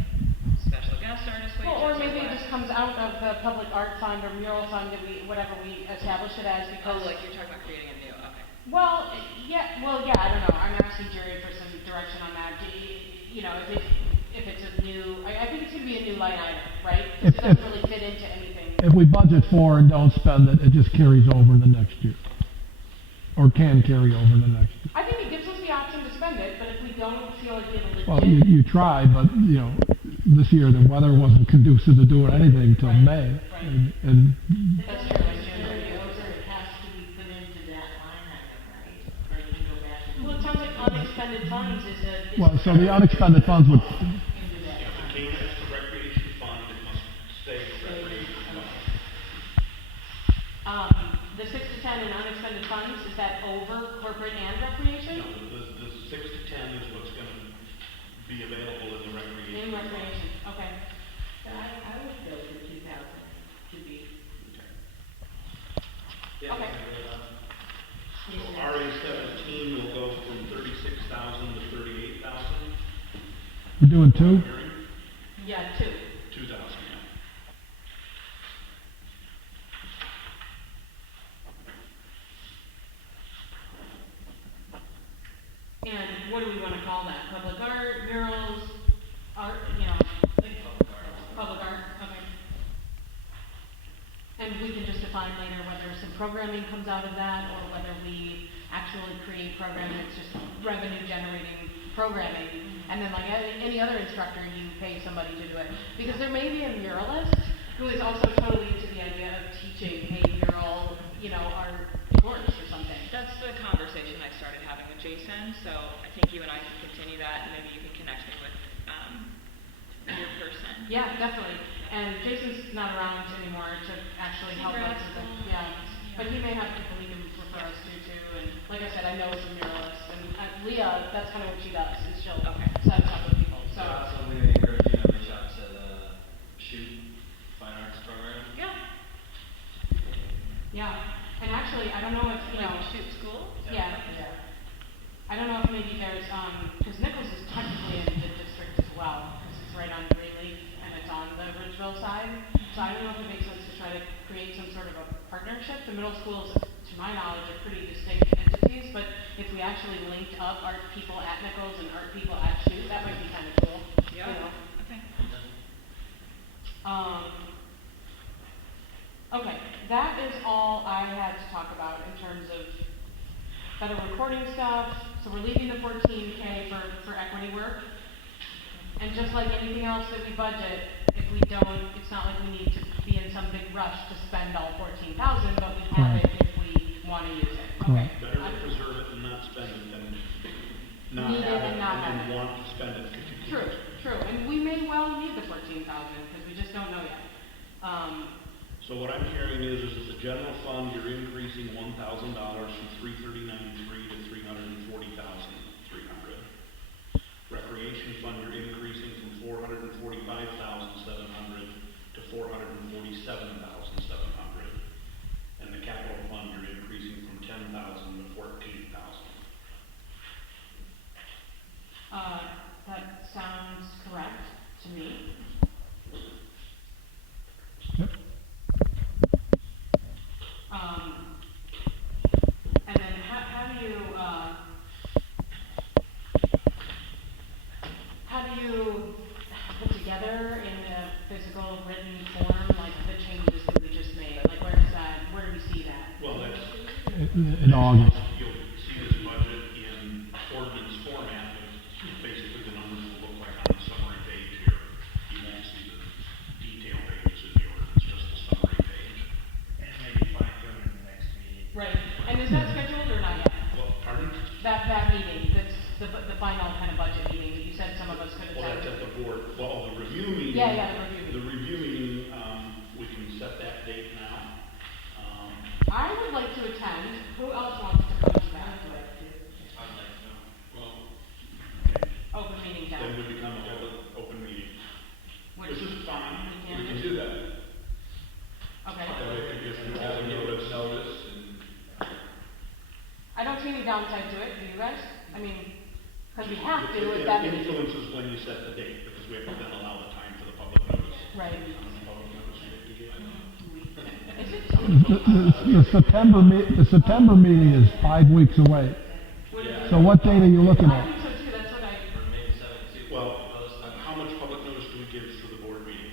special guest artist wages Or maybe what. it just comes out of the public art fund or mural fund that whatever we establish it as, because. Oh, like you're talking about creating a new, okay. Well, yeah, I don't know. I'm asking Jerry for some direction on that. You know, if it's a new, I think it's gonna be a new line item, right? Because it doesn't really fit into anything. If we budget for and don't spend it, it just carries over the next year. Or can carry over the next year. I think it gives us the option to spend it, but if we don't feel like we have a legit. Well, you try, but, you know, this year the weather wasn't conducive to doing anything till May. Right. And That's true, that's true. It has to be put into that line item, right? Or you can go back and. Well, it sounds like unexpended funds is a. well, so the unexpended funds would, Into that. If it came as a recreation fund, it must stay recreation fund. The 6 to 10 in unexpended funds, is that over corporate and recreation? No, the 6 to 10 is what's gonna be available in the recreation. In recreation, okay. I would go for 2,000 to be. Okay. So RA 17 will go from 36,000 to 38,000. we're doing two? Hearing? Yeah, 2. 2,000, yeah. And what do we want to call that? Public art, murals, art, you know, like public art, okay. And we can just define later whether some programming comes out of that or whether we actually create programming that's just revenue generating programming. And then like any other instructor, you pay somebody to do it. Because there may be a muralist who is also totally into the idea of teaching a mural, you know, art course or something. That's the conversation I started having with Jason, so I think you and I can continue that, and maybe you can connect me with, your person. Yeah, definitely. And Jason's not around anymore to actually help us with it. Yeah. But he may have people he can refer us to too. And like I said, I know it's a muralist. And Leah, that's kind of what she does, is she'll set us up with people. So. Also, we would encourage you to reach out to the shoot fine arts program. Yeah. Yeah. And actually, I don't know if, you know. Shoot school? Yeah. I don't know if maybe there's, because Nichols is technically in the district as well, because it's right on Greeley and it's on the Ridgeville side. So I don't know if it makes sense to try to create some sort of a partnership. The middle schools, to my knowledge, are pretty distinct entities, but if we actually linked up art people at Nichols and art people at Shoot, that might be kind of cool. Yeah. You know? Okay. Okay, that is all I had to talk about in terms of better recording stuff. So we're leaving the 14K for equity work. And just like anything else that we budget, if we don't, it's not like we need to be in some big rush to spend all 14,000, but we have it if we want to use it. Okay. Better to preserve it and not spend it than not Need it have and it not and have then it. want to spend it. True. And we may well need the 14,000 because we just don't know yet. So what I'm hearing is that the general fund, you're increasing $1,000 from 339.3 to 340,300. Recreation fund, you're increasing from 445,700 to 447,700. And the capital fund, you're increasing from 10,000 to 14,000. That sounds correct to me. Yep. And then how do you put together in a physical written form, like the changes that we just made? Like where do we see that? Well, that's, In August. you'll see this budget in ordinance format, but basically the numbers will look like on the summary page here. You won't see the detail pages as Right, and is that scheduled or not yet? Well, pardon? That meeting, that's the final kind of budget meeting, that you said some of us could Well, attend. that's at the board, well, the review meeting. Yeah, the review meeting. The review meeting, we can set that date now. I would like to attend, who else wants to come to that? I'd like to know. Well, Open meeting then down. we become a public open meeting. Which This is fine, we we can- can do that. Okay. That way it gives you all the notice. And I don't see any downside to it, do you guys? I mean, because we have to, It if that is. influences when you set the date, because we have to then allow the time for the public notice. Right. Public notice we have to give. Is it? The September meeting is 5 weeks away. So what date are you looking I at? think so too, that's what I, Or maybe 17. Well, how much public notice do we give for the board meeting?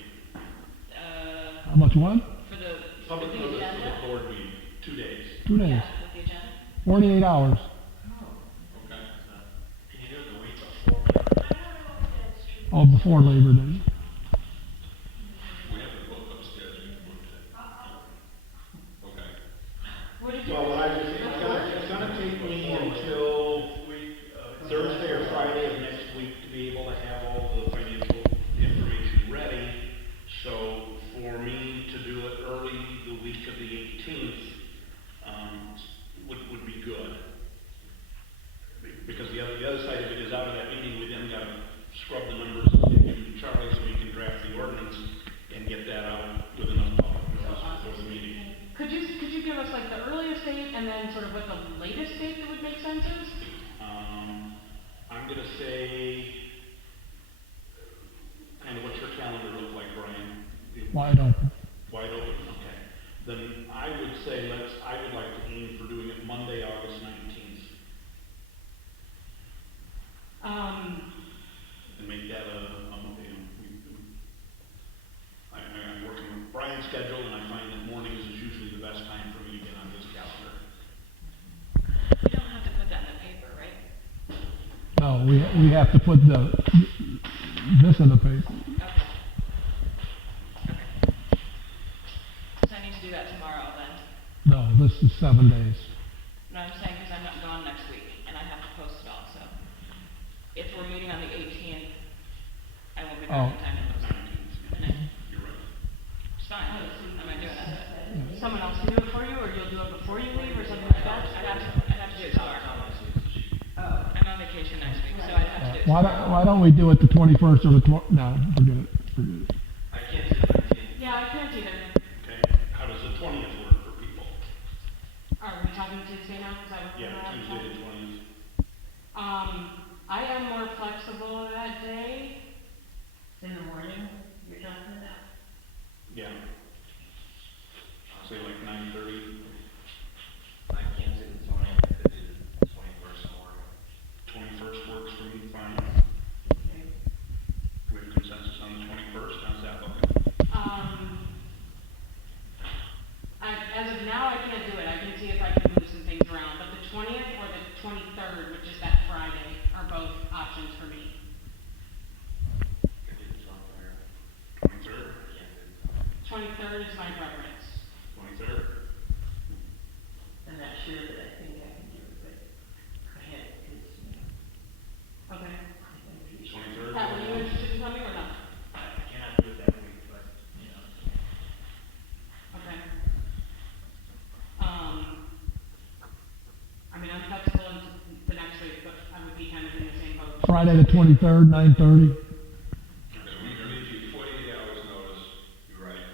How much one? For the, Public notice for the board meeting, 2 days. 2 days, yeah, with the agenda? 48 hours. Okay. Can you do it the week before? Oh, before Labor Day. We have the book up scheduled. Okay. what did you? Well, it's gonna take me until Thursday or Friday of next week to be able to have all the financial information ready. So for me to do it early the week of the 18th, would be good. Because the other side of it is out of that meeting, we then gotta scrub the numbers and give them to Charlie so we can draft the ordinance and get that out with enough public notice before the meeting. Could you give us like the earliest date and then sort of what the latest date that would make sense is? I'm gonna say, kind of what's your calendar look like, Brian? Wide open. Wide open, okay. Then I would say I would like to aim for doing it Monday, August 19th, and make that I'm working with Brian's schedule, and I find that mornings is usually the best time for me to get on his calendar. We don't have to put that in the paper, right? No, we have to put this in the paper. Okay. So I need to do that tomorrow then? No, this is 7 days. No, I'm saying because I'm not gone next week and I have to post it all, so. If we're meeting on the 18th, I won't be back in time to post it. And You're right. it's fine, I'm not doing that. Someone else can do it for you, or you'll do it before you leave, or something like that? I'd have to do it tomorrow. I'm on vacation next week, so I'd have to do it Why don't we do it the 21st or the no, forget it. I can't do the 19th. Yeah, I can't either. Okay, how does the 20th work for people? Are we talking Tuesday now? Because I work Yeah, from Tuesday the 20th. I am more flexible that day. In the morning, you're talking about? Yeah. I'll say like 9:30. I can't do the 20th, I could do the 21st morning. 21st works for me, fine. Okay. Do we have consensus on the 21st? How's that looking? As of now, I can't do it. I can see if I can move some things around, but the 20th or the 23rd, which is that Friday, are both options for me. Could do the 23rd. 23rd? Can't do the 23rd is my preference. 23rd? I'm not sure that I think I can do it, but go ahead, because, Okay. I'm pretty sure. 23rd? Pat, were you interested in coming or not? I cannot do it that week, but, you know. Okay. I mean, I'm flexible into the next week, but I would be kind of in the same boat. Friday the 23rd, 9:30. Okay, we need you 48 hours notice, you're right.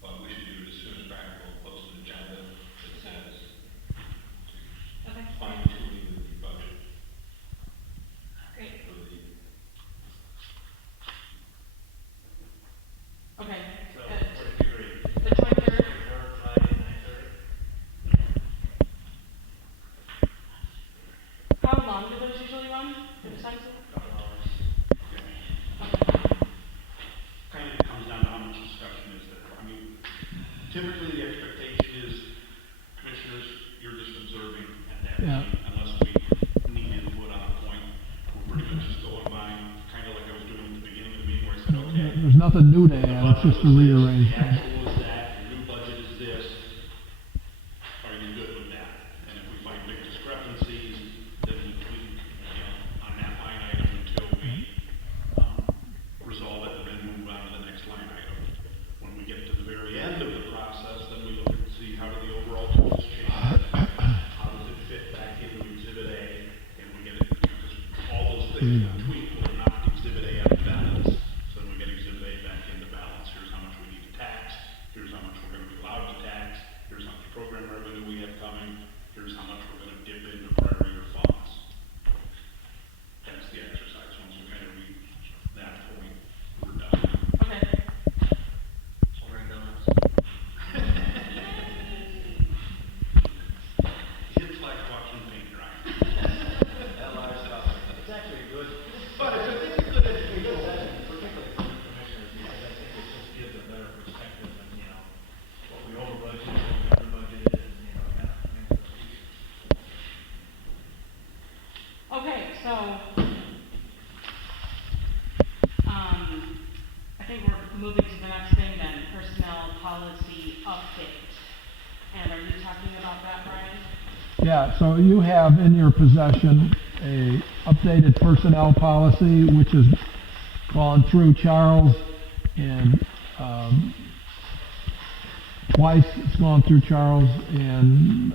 But we should do it as soon as practical, post an agenda that says Okay. fine tuning the budget Great. for the, Okay. So, what if you agree? The 23rd. 23rd, Friday, 9:30? How long do those usually run? For the census? Couple hours. Kind of comes down to how much discussion is there. I mean, typically the expectation is, commissioners, you're just observing at that Yeah. meeting, unless we need input on a point. We're pretty much just going by, kind of like I was doing at the beginning of the meeting, where I said, okay. There's nothing new to the add, it's budget just a was this, rearrangement. The actual is that, the new budget is this. process, then we look and see how do the overall totals change, how does it fit back into Exhibit A, and we get it, because all those things we tweak will knock Exhibit A out of balance, so then we get Exhibit A back into balance. Here's how much we need to tax, here's how much we're gonna be allowed to tax, here's how much program revenue we have coming, here's how much we're gonna dip into prior year funds. That's the exercise. Once we kind of reach that point, we're done. Okay. Ordering donuts. It's like watching paint dry. That lifestyle. It's actually good, but it's a good educational session, particularly for the commissioners, because I think it just gives a better perspective on, you know, what we over budgeted, what we under budgeted, and, you know, kind of things for the future. Okay, so, I think we're moving to the next thing then, personnel policy update. And are you talking about that, Brian? Yeah, so you have in your possession a updated personnel policy, which has gone through Charles, and twice it's gone through Charles, and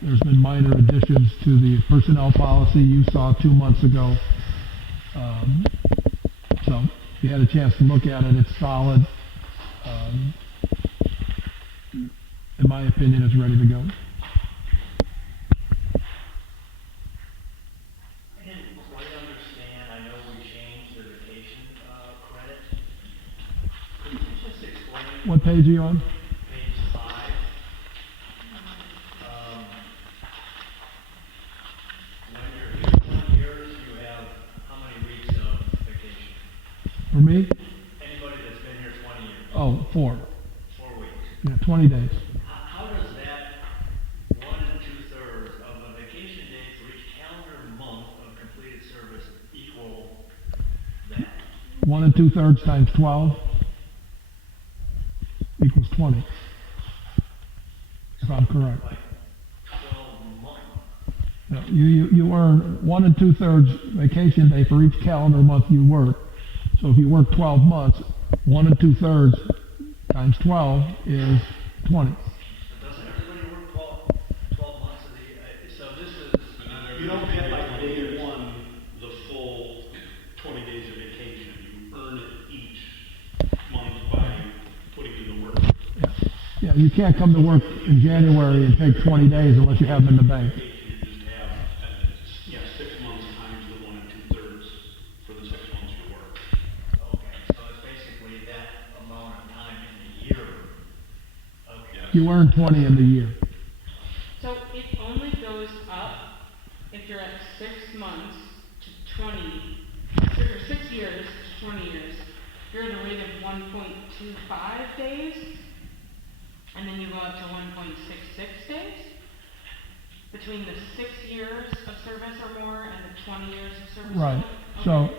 there's been minor additions to the personnel policy you saw 2 months ago. So if you had a chance to look at it, it's solid. In my opinion, it's ready to go. I didn't quite understand, I know we changed the vacation, credit. Could you just explain What page are you on? page 5? When you're here 20 years, you have how many weeks of vacation? For me? Anybody that's been here 20 years? Oh, 4. 4 weeks. Yeah, 20 days. How does that 1 2/3 of a vacation day for each calendar month of completed service equal that? 1 2/3 times 12 equals 20. If I'm correct. Like 12 months. No, you earn 1 2/3 vacation day for each calendar month you work. So if you work 12 months, 1 2/3 times 12 is 20. Doesn't everybody work 12 months of the year? So this is, You don't get like day one, the full 20 days of vacation. You earn it each month by putting in the work. Yeah, you can't come to work in January and take 20 days unless you have them in the bank. You just have, 6 months times the 1 2/3 for the 6 months you work. okay, so it's basically that amount of time in the year. Okay. Yes. You earn 20 in the year. So it only goes up if you're at 6 months to 20, or 6 years to 20 years. You're at a rate of 1.25 days, and then you go up to 1.66 days between the 6 years of service or more and the 20 years of service. or Right. more? So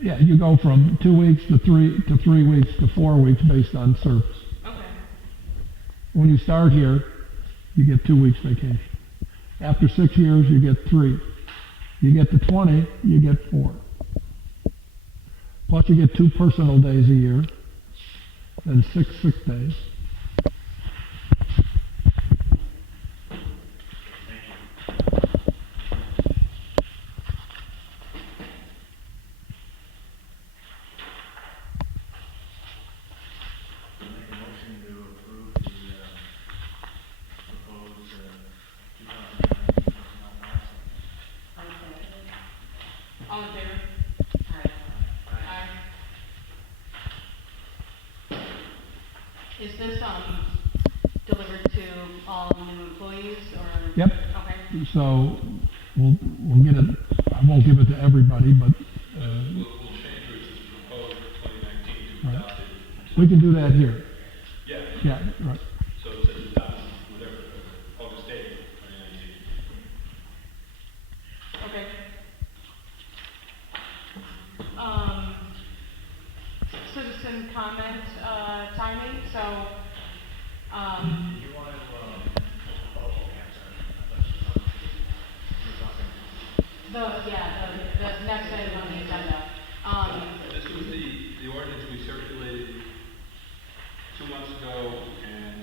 yeah, you go from 2 weeks to 3 weeks to 4 weeks based on service. Okay. When you start here, you get 2 weeks vacation. After 6 years, you get 3. You get to 20, you get 4. Plus you get 2 personal days a year, and 6 sick days. Make a motion to approve the, proposed, 2019 personnel policy. All in favor? Aye. Is this, delivered to all new employees, or? Yep. Okay. So we'll get it, I won't give it to everybody, but, We'll change which is proposed 2019 to Right. adopted. we can do that here. Yeah, Yeah, right. so it says adopted, whatever, August 8th, 2019. Okay. Citizen comment, timing, so, You want to, oh, okay, I'm sorry. I thought you were talking. the next item on the agenda. This was the ordinance we circulated 2 months ago, and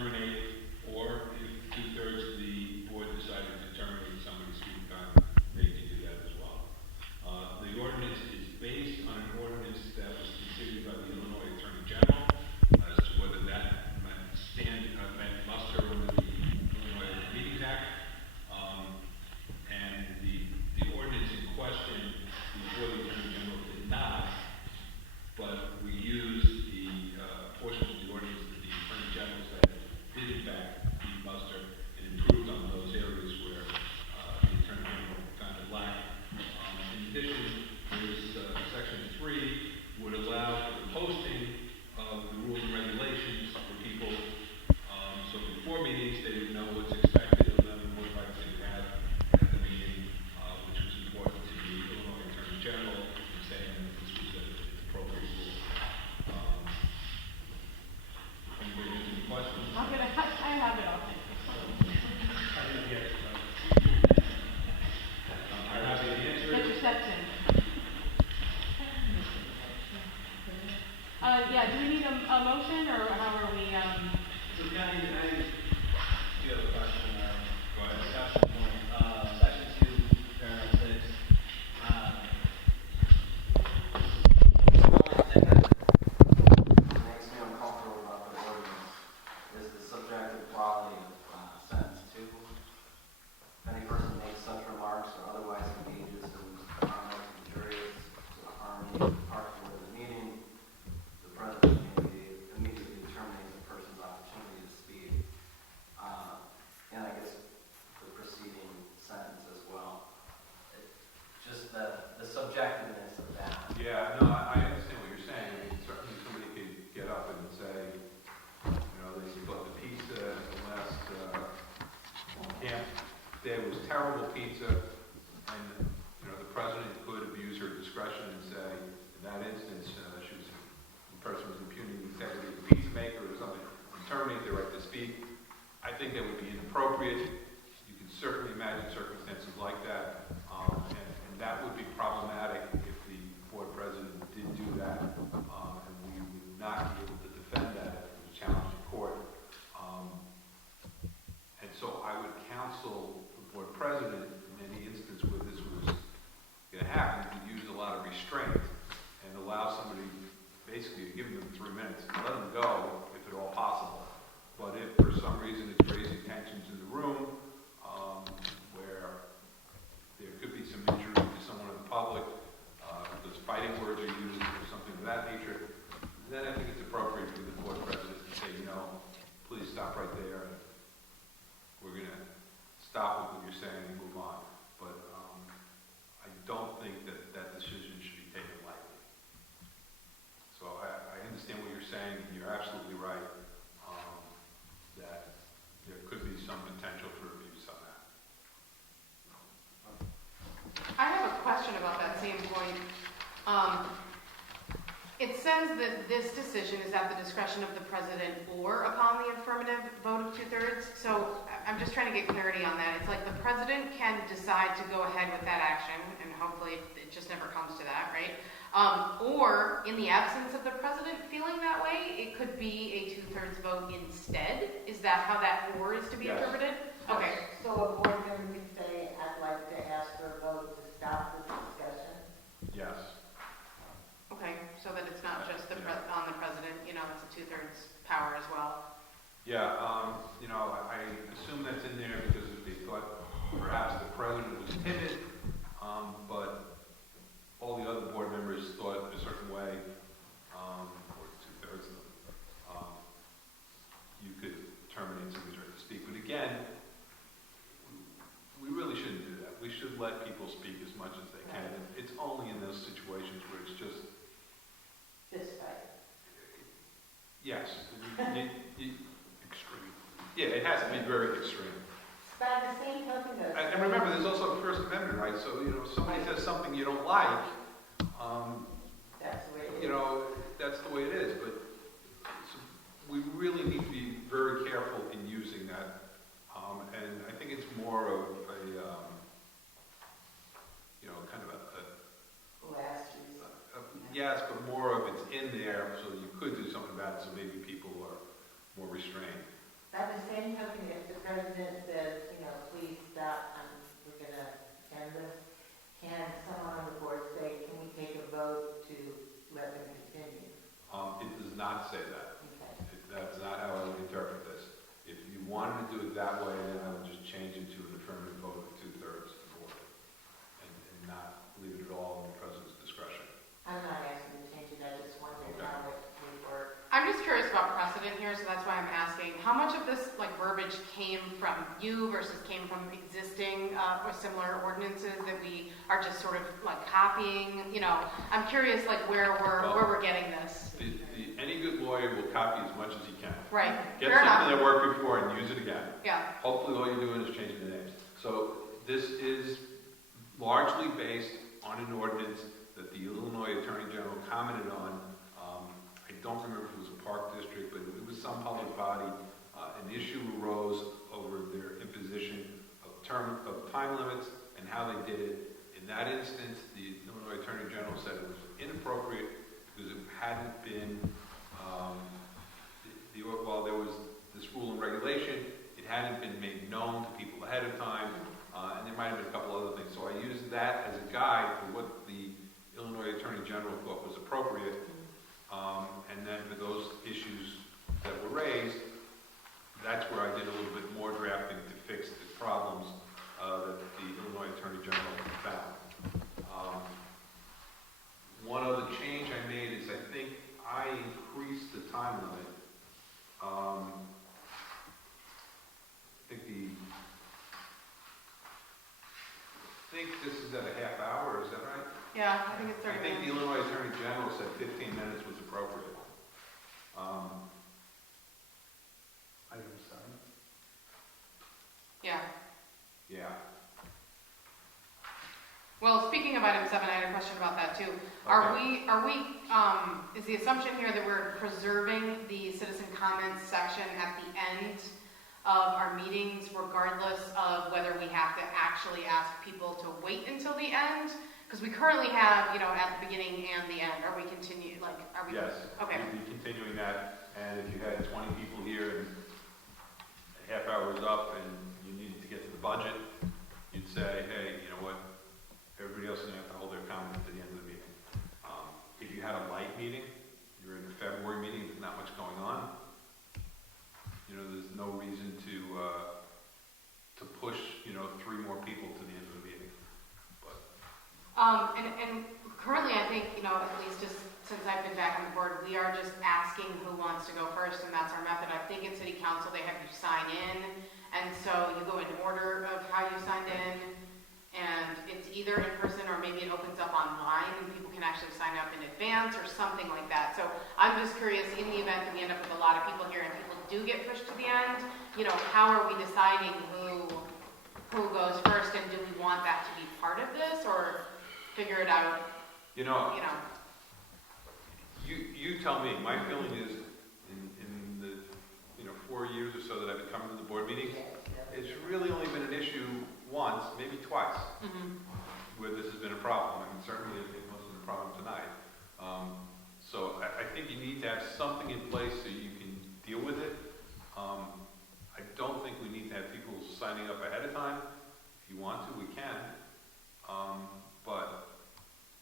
terminate, or if 2/3 of the board decided to terminate somebody's speaking time, they can do that as well. The ordinance is based on an ordinance that was considered by the Illinois Attorney General as to whether that meant muster under the Illinois Open Meetings Act. And the ordinance in question before the Attorney General did not, but we used the portion of the ordinance that the Attorney General said did in fact be muster and improved on those areas where the Attorney General found it lacking. In addition, there's section 3 would allow for the posting of the rules and regulations for people. So before meetings, they would know what's expected of them and what rights they would have at the meeting, which was important to the Illinois Attorney General in saying that this was an appropriate rule. Anybody has any questions? I have it all. I didn't get it, I'm happy to answer Get it. your steps in. Yeah, do we need a motion, or how are we, So can I do you have a question or Go ahead. discussion point? Section 2, paragraph 6. One thing that makes me uncomfortable about the ordinance is the subjective quality of sentence 2. If any person makes such remarks or otherwise engages in conduct injurious to the harmony of the party or the meeting, the president may immediately terminate the person's opportunity to speak. And I guess the preceding sentence as well. Just the subjectiveness of that. Yeah, no, I understand what you're saying. I mean, certainly somebody could get up and say, they bought the pizza at the last camp. There was terrible pizza, and, the president could abuse her discretion and say, in that instance, the person was impugning the integrity of the pizza maker or something, and terminate their right to speak. I think that would be inappropriate. You can certainly imagine circumstances like that, and that would be problematic if the board president did do that, and we would not be able to defend that if it was challenged in court. And so I would counsel the board president, in any instance where this was going to happen, to use a lot of restraint and allow somebody, basically, to give them 3 minutes and let them go, if at all possible. But if for some reason it's raising tensions in the room, where there could be some injury to someone in the public, because fighting words are used or something of that nature, then I think it's appropriate for the board president to say, please stop right there. And we're going to stop with what you're saying and move on. But I don't think that decision should be taken lightly. So I understand what you're saying, and you're absolutely right. That there could be some potential for abuse on that. I have a question about that same point. It says that this decision is at the discretion of the president or upon the affirmative vote of 2/3. So I'm just trying to get clarity on that. It's like the president can decide to go ahead with that action, and hopefully it just never comes to that, right? Or in the absence of the president feeling that way, it could be a 2/3 vote instead. Is that how that "or" is to be Yes. interpreted? Okay. So a board member can say, I'd like to ask for a vote to stop this discussion? Yes. Okay, so that it's not just on the president, it's a 2/3 power as well. Yeah, I assume that's in there because if they thought perhaps the president was timid, but all the other board members thought a certain way, or 2/3 of them, you could terminate somebody's right to speak. But again, we really shouldn't do that. We should let people speak as much as they can. It's only in those situations where it's just... Fist fight. Yes. Extreme. Yeah, it has to be very extreme. By the same token, though. And remember, there's also a First Amendment, right? So, if somebody says something you don't like, That's the way it is. that's the way it is. But we really need to be very careful in using that. And I think it's more of a, kind of Last yes, but more of it's in there, so you could do something about it, so maybe people are more restrained. I president says, you know, please stop, we're gonna end this, can someone on the board say, can we take a vote to let them continue? It does not say that. Okay. That's not how I would interpret this. If you wanted to do it that way, then I would just change it to an affirmative vote of 2/3 of the board and not leave it at all in the president's discretion. I'm not asking to change it, I just wondered Okay. how it would work. I'm just curious about precedent here, so that's why I'm asking, how much of this like verbiage came from you versus came from existing or similar ordinances that we are just sort of like copying? You know, I'm curious like where we're getting this. Any good lawyer will copy as much as he can. Right. Get Fair something enough. that worked before and use it again. Yeah. Hopefully all you're doing is changing the names. So this is largely based on an ordinance that the Illinois Attorney General commented on. I don't remember if it was a park district, but it was some public body. An issue arose over their imposition of time limits and how they did it. In that instance, the Illinois Attorney General said it was inappropriate because it hadn't been, while there was this rule and regulation, it hadn't been made known to people ahead of time, and there might have been a couple other things. So I used that as a guide for what the Illinois Attorney General thought was appropriate, and then for those issues that were raised, that's where I did a little bit more drafting to fix the problems that the Illinois Attorney General found. One other change I made is I think I increased the time limit. I think this is at a half hour, is that right? Yeah, I think it's 30 I think minutes. the Illinois Attorney General said 15 minutes was appropriate. Item 7. Yeah. Yeah. Well, speaking of item 7, I had a question about that too. Is the assumption here that we're preserving the citizen comments section at the end of our meetings, regardless of whether we have to actually ask people to wait until the end? Because we currently have, you know, at the beginning and the end. Are we Yes. Okay. We'd be continuing that, and if you had 20 people here and a half hour was up and you needed to get to the budget, you'd say, hey, you know what, everybody else is going to have to hold their comments to the end of the meeting. If you had a light meeting, you're in a February meeting, there's not much going on, you know, there's no reason to push, you know, 3 more people to the end of the meeting. But and currently, I think, you know, at least just since I've been back on the board, we are just asking who wants to go first, and that's our method. I think in city council, they have you sign in, and so you go in order of how you signed in, and it's either in person or maybe it opens up online, and people can actually sign up in advance or something like that. So I'm just curious, in the event that we end up with a lot of people here and people do get pushed to the end, you know, how are we deciding who goes first, and do we want that to be part of this, or figure it out? you know, you tell me. My feeling is, in the 4 years or so that I've been coming to the board meetings, it's really only been an issue once, maybe twice, where this has been a problem. I mean, certainly it wasn't a problem tonight. So I think you need to have something in place so you can deal with it. I don't think we need to have people signing up ahead of time. If you want to, we can. But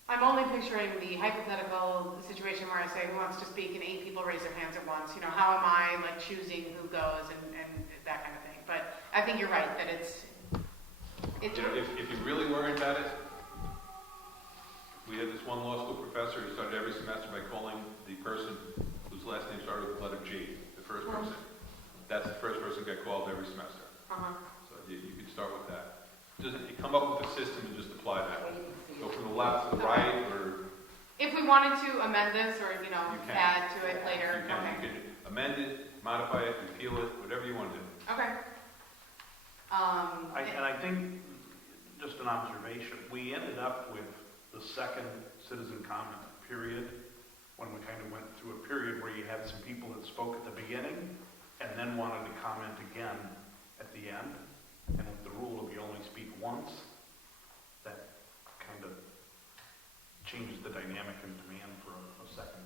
I'm only picturing the hypothetical situation where I say, who wants to speak, and 8 people raise their hands at once. You know, how am I like choosing who goes and that kind of thing. But I think you're right that it's you know, if you're really worried about it, we had this one law school professor who started every semester by calling the person whose last name started with the letter G, the first person. That's the first person who got called every semester. So you could start with that. Just come up with a system and just apply that. Go from the left to the right, or if we wanted to amend this or, you know, you can. add to it later. You can. Okay. You can amend it, modify it, repeal it, whatever you want to do. Okay. And I think, just an observation, we ended up with the second citizen comment period when we kind of went through a period where you had some people that spoke at the beginning and then wanted to comment again at the end. And with the rule of you only speak once, that kind of changes the dynamic and demand for a second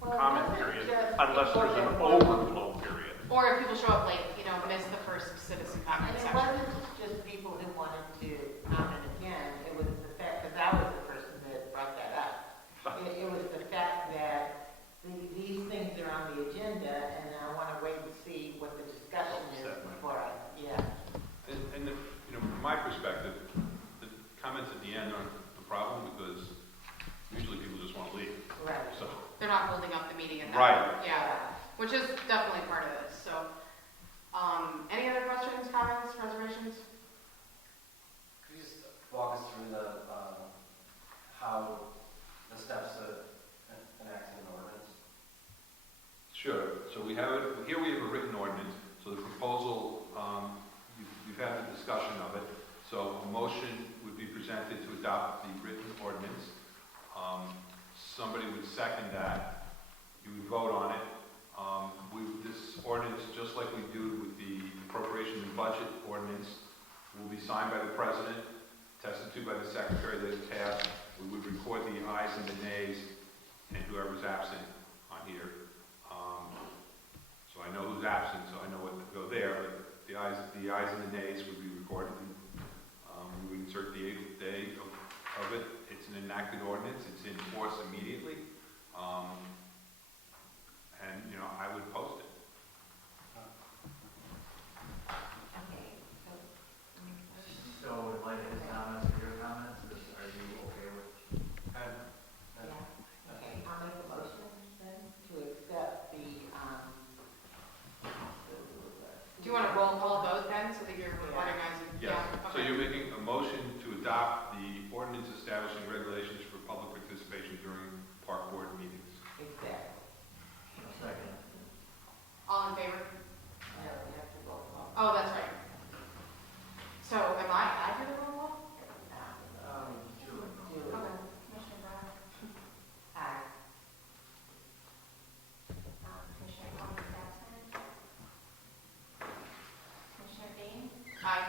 comment period, unless there's an overflow period. Or if people show up late, you know, miss the first citizen And comment it section. wasn't just people who wanted to comment again, it was the fact, because I was the person that brought that up. It was the fact that these things are on the agenda, and I want to wait and see what the discussion is before I, And from my perspective, the comments at the end aren't the problem because usually people just want to leave. Right. So, They're not holding up the meeting at that. Right. Yeah, which is definitely part of this, so. Any other questions, comments, reservations? Could you just walk us through how the steps to enacting an ordinance? sure. So we have it, here we have a written ordinance. So the proposal, you've had the discussion of it. So a motion would be presented to adopt the written ordinance. Somebody would second that. You would vote on it. This ordinance, just like we do with the appropriation and budget ordinance, will be signed by the president, tested to by the secretary that is passed. We would record the ayes and the nays and whoever's absent on here. So I know who's absent, so I know what to go there, but the ayes and the nays would be recorded. We would insert the 8th day of it. It's an enacted ordinance. It's in force immediately. And, I would post it. So in light of his comments and your comments, are you okay with? Okay, I'll make a motion then to accept the, Do you want a roll call vote then, so that you're organizing? Yes. Yeah, So okay. you're making a motion to adopt the ordinance establishing regulations for public participation during park board meetings. exactly. Second. All in favor? No, we have to roll call. Oh, that's right. So am I do the roll call? Julie. Okay. Commissioner Brown, Aye. Commissioner Thomas is absent. Commissioner Dean, Aye.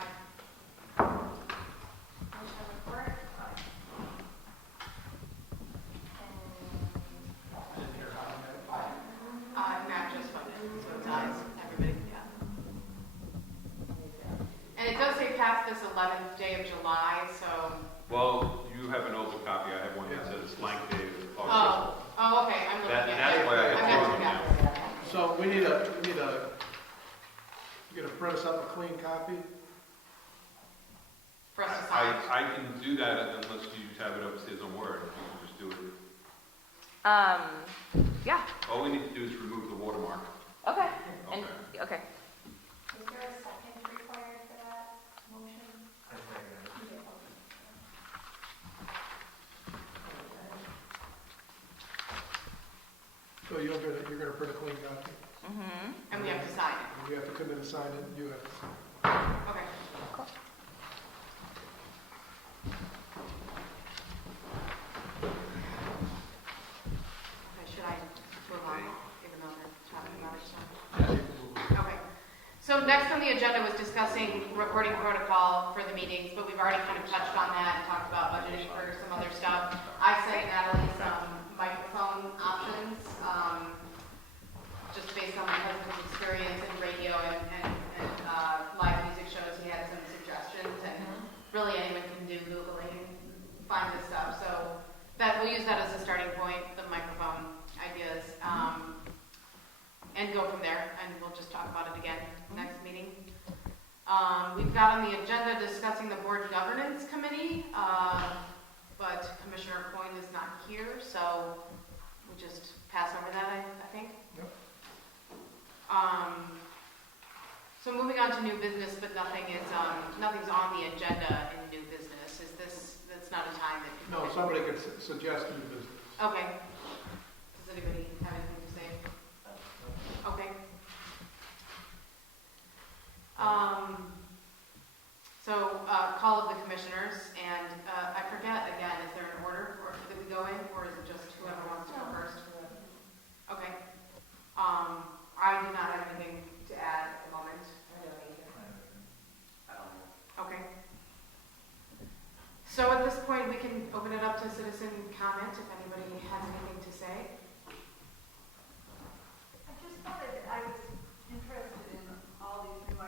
Commissioner McCourt. Matt just funded, so it's ayes, everybody, yeah. And it does say past this 11th day of July, so, Well, you have an older copy. I have one that says blank date of August. okay, I'm looking at it. That's why I I'm have looking two at of them it. So you're gonna print us up a clean copy? For us to sign. I can do that unless you have it upstairs on Word. You can just do it. Yeah, All we need to do is remove the watermark. okay, Okay. okay. Is there a second required for that motion? I second it. So you're gonna print a clean copy? Mm-hmm. And we have to sign it. And you have to come in and sign it, and you have to sign it. Okay. Okay, should I move on, even though they're talking about it, so? Okay. So next on the agenda was discussing recording protocol for the meetings, but we've already kind of touched on that and talked about budgeting for some other stuff. I sent Natalie some microphone options, just based on my husband's experience in radio and live music shows. He had some suggestions, and really anyone can do Googling, find this stuff. So that we'll use that as a starting point, the microphone ideas, and go from there. And we'll just talk about it again next meeting. We've got on the agenda discussing the board governance committee, but Commissioner Coyne is not here, so we just pass over that, I think. Yep. So moving on to new business, but nothing's on the agenda in new business. That's not a time that people... No, somebody could suggest new business. Okay. Does anybody have anything to say? Okay. So, call of the commissioners, and I forget, again, is there an order, or did we go in, or is it just whoever wants to go first? Okay. I do not have anything to add at the moment. Okay. So at this point, we can open it up to citizen comment, if anybody has anything to say. I just wanted, I was interested in all these new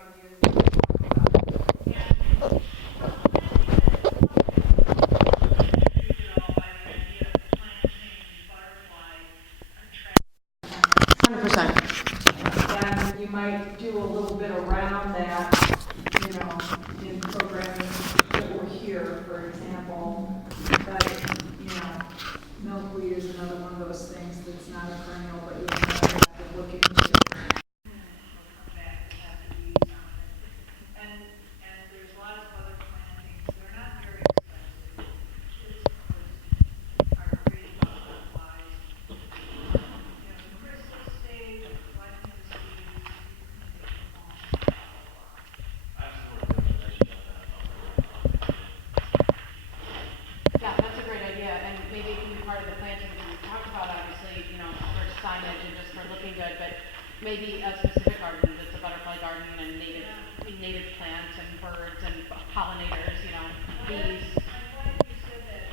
maybe a specific garden that's a butterfly garden and native plants and birds and pollinators, you know, bees. I'm glad you said that,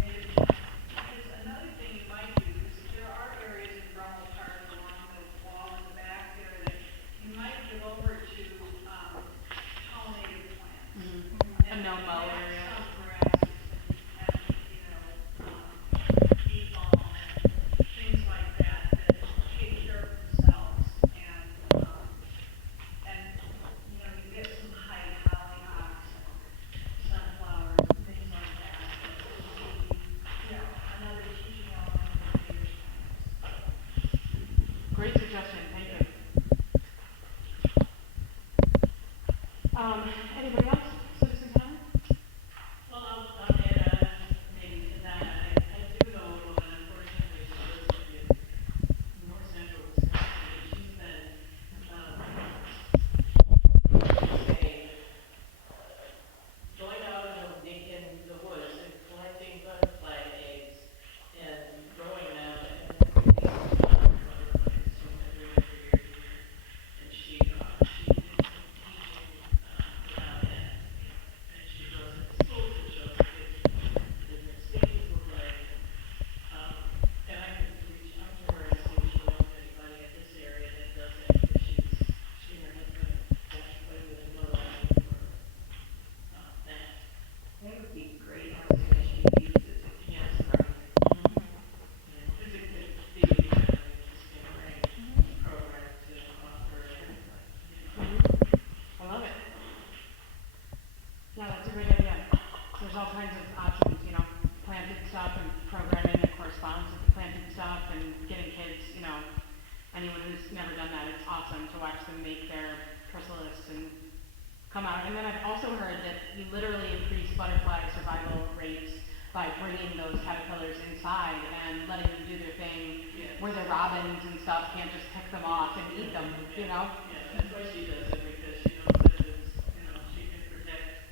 native plants, because another thing you might do is if there are areas in Brummel Park along the wall in the back there that you might give over to, pollinated plants. A no-mow And area. some grasses and, you know, bee balm and things like that take care of themselves and, you know, you get some hollyhocks and sunflowers and things like that. That would be, you know, another teaching element for native plants. Great suggestion, thank you. Anybody else? Citizen time? Well, I'll add, maybe to that, I do know a woman, unfortunately, she lives in north central Wisconsin, and she's been, going out in the woods and collecting butterfly eggs and growing them and then releasing butterflies. She's been doing it for years and years. And she did some teaching around that. And she goes into schools and shows the kids what different species look like. And I can reach out to her and see if she knows anybody in this area that does it, because she and her husband actually play with another one for that. That would be great, I was gonna she use it as a campsite. Because it could be an interesting program to offer everybody. I love it. Yeah, that's a great idea. There's all kinds of options, you know, planted stuff and programming that corresponds with the planted stuff and getting kids, you know, anyone who's never done that, it's awesome to watch them make their chrysalis and come out. And then I've also heard that you literally increase butterfly survival rates by bringing those caterpillars inside and letting them do their thing, where the robins and stuff can't just pick them off and eat them, you know? Yeah, that's why she does it, because she knows that it's, you know, she can protect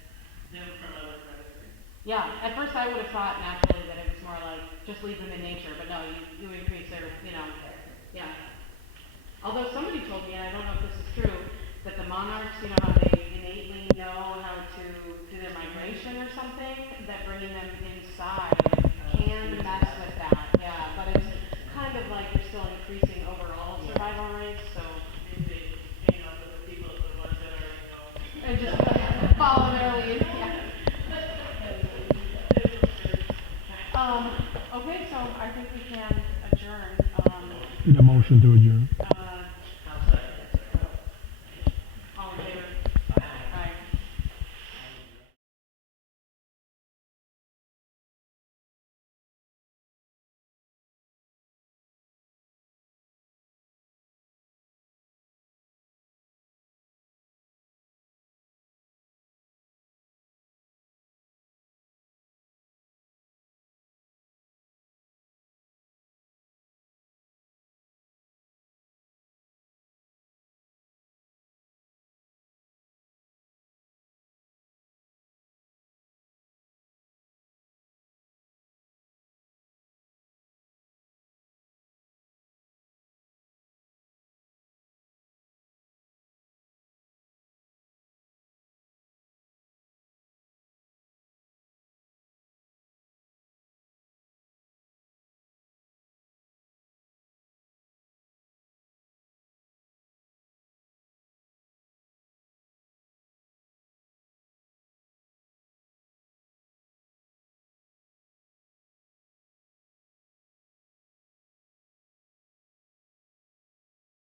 them from other predators. Yeah, at first I would have thought naturally that it was more like just leave them in nature, but no, you increase their, you know, yeah. Although somebody told me, and I don't know if this is true, that the monarchs, you know, how they innately know how to do their migration or something, that bringing them inside can mess with that, yeah. But it's kind of like you're still increasing overall survival rates, so. Maybe they hang out with the people, the ones that already know. And just follow their lead, yeah. Okay, so I think we can adjourn. Need a motion to adjourn.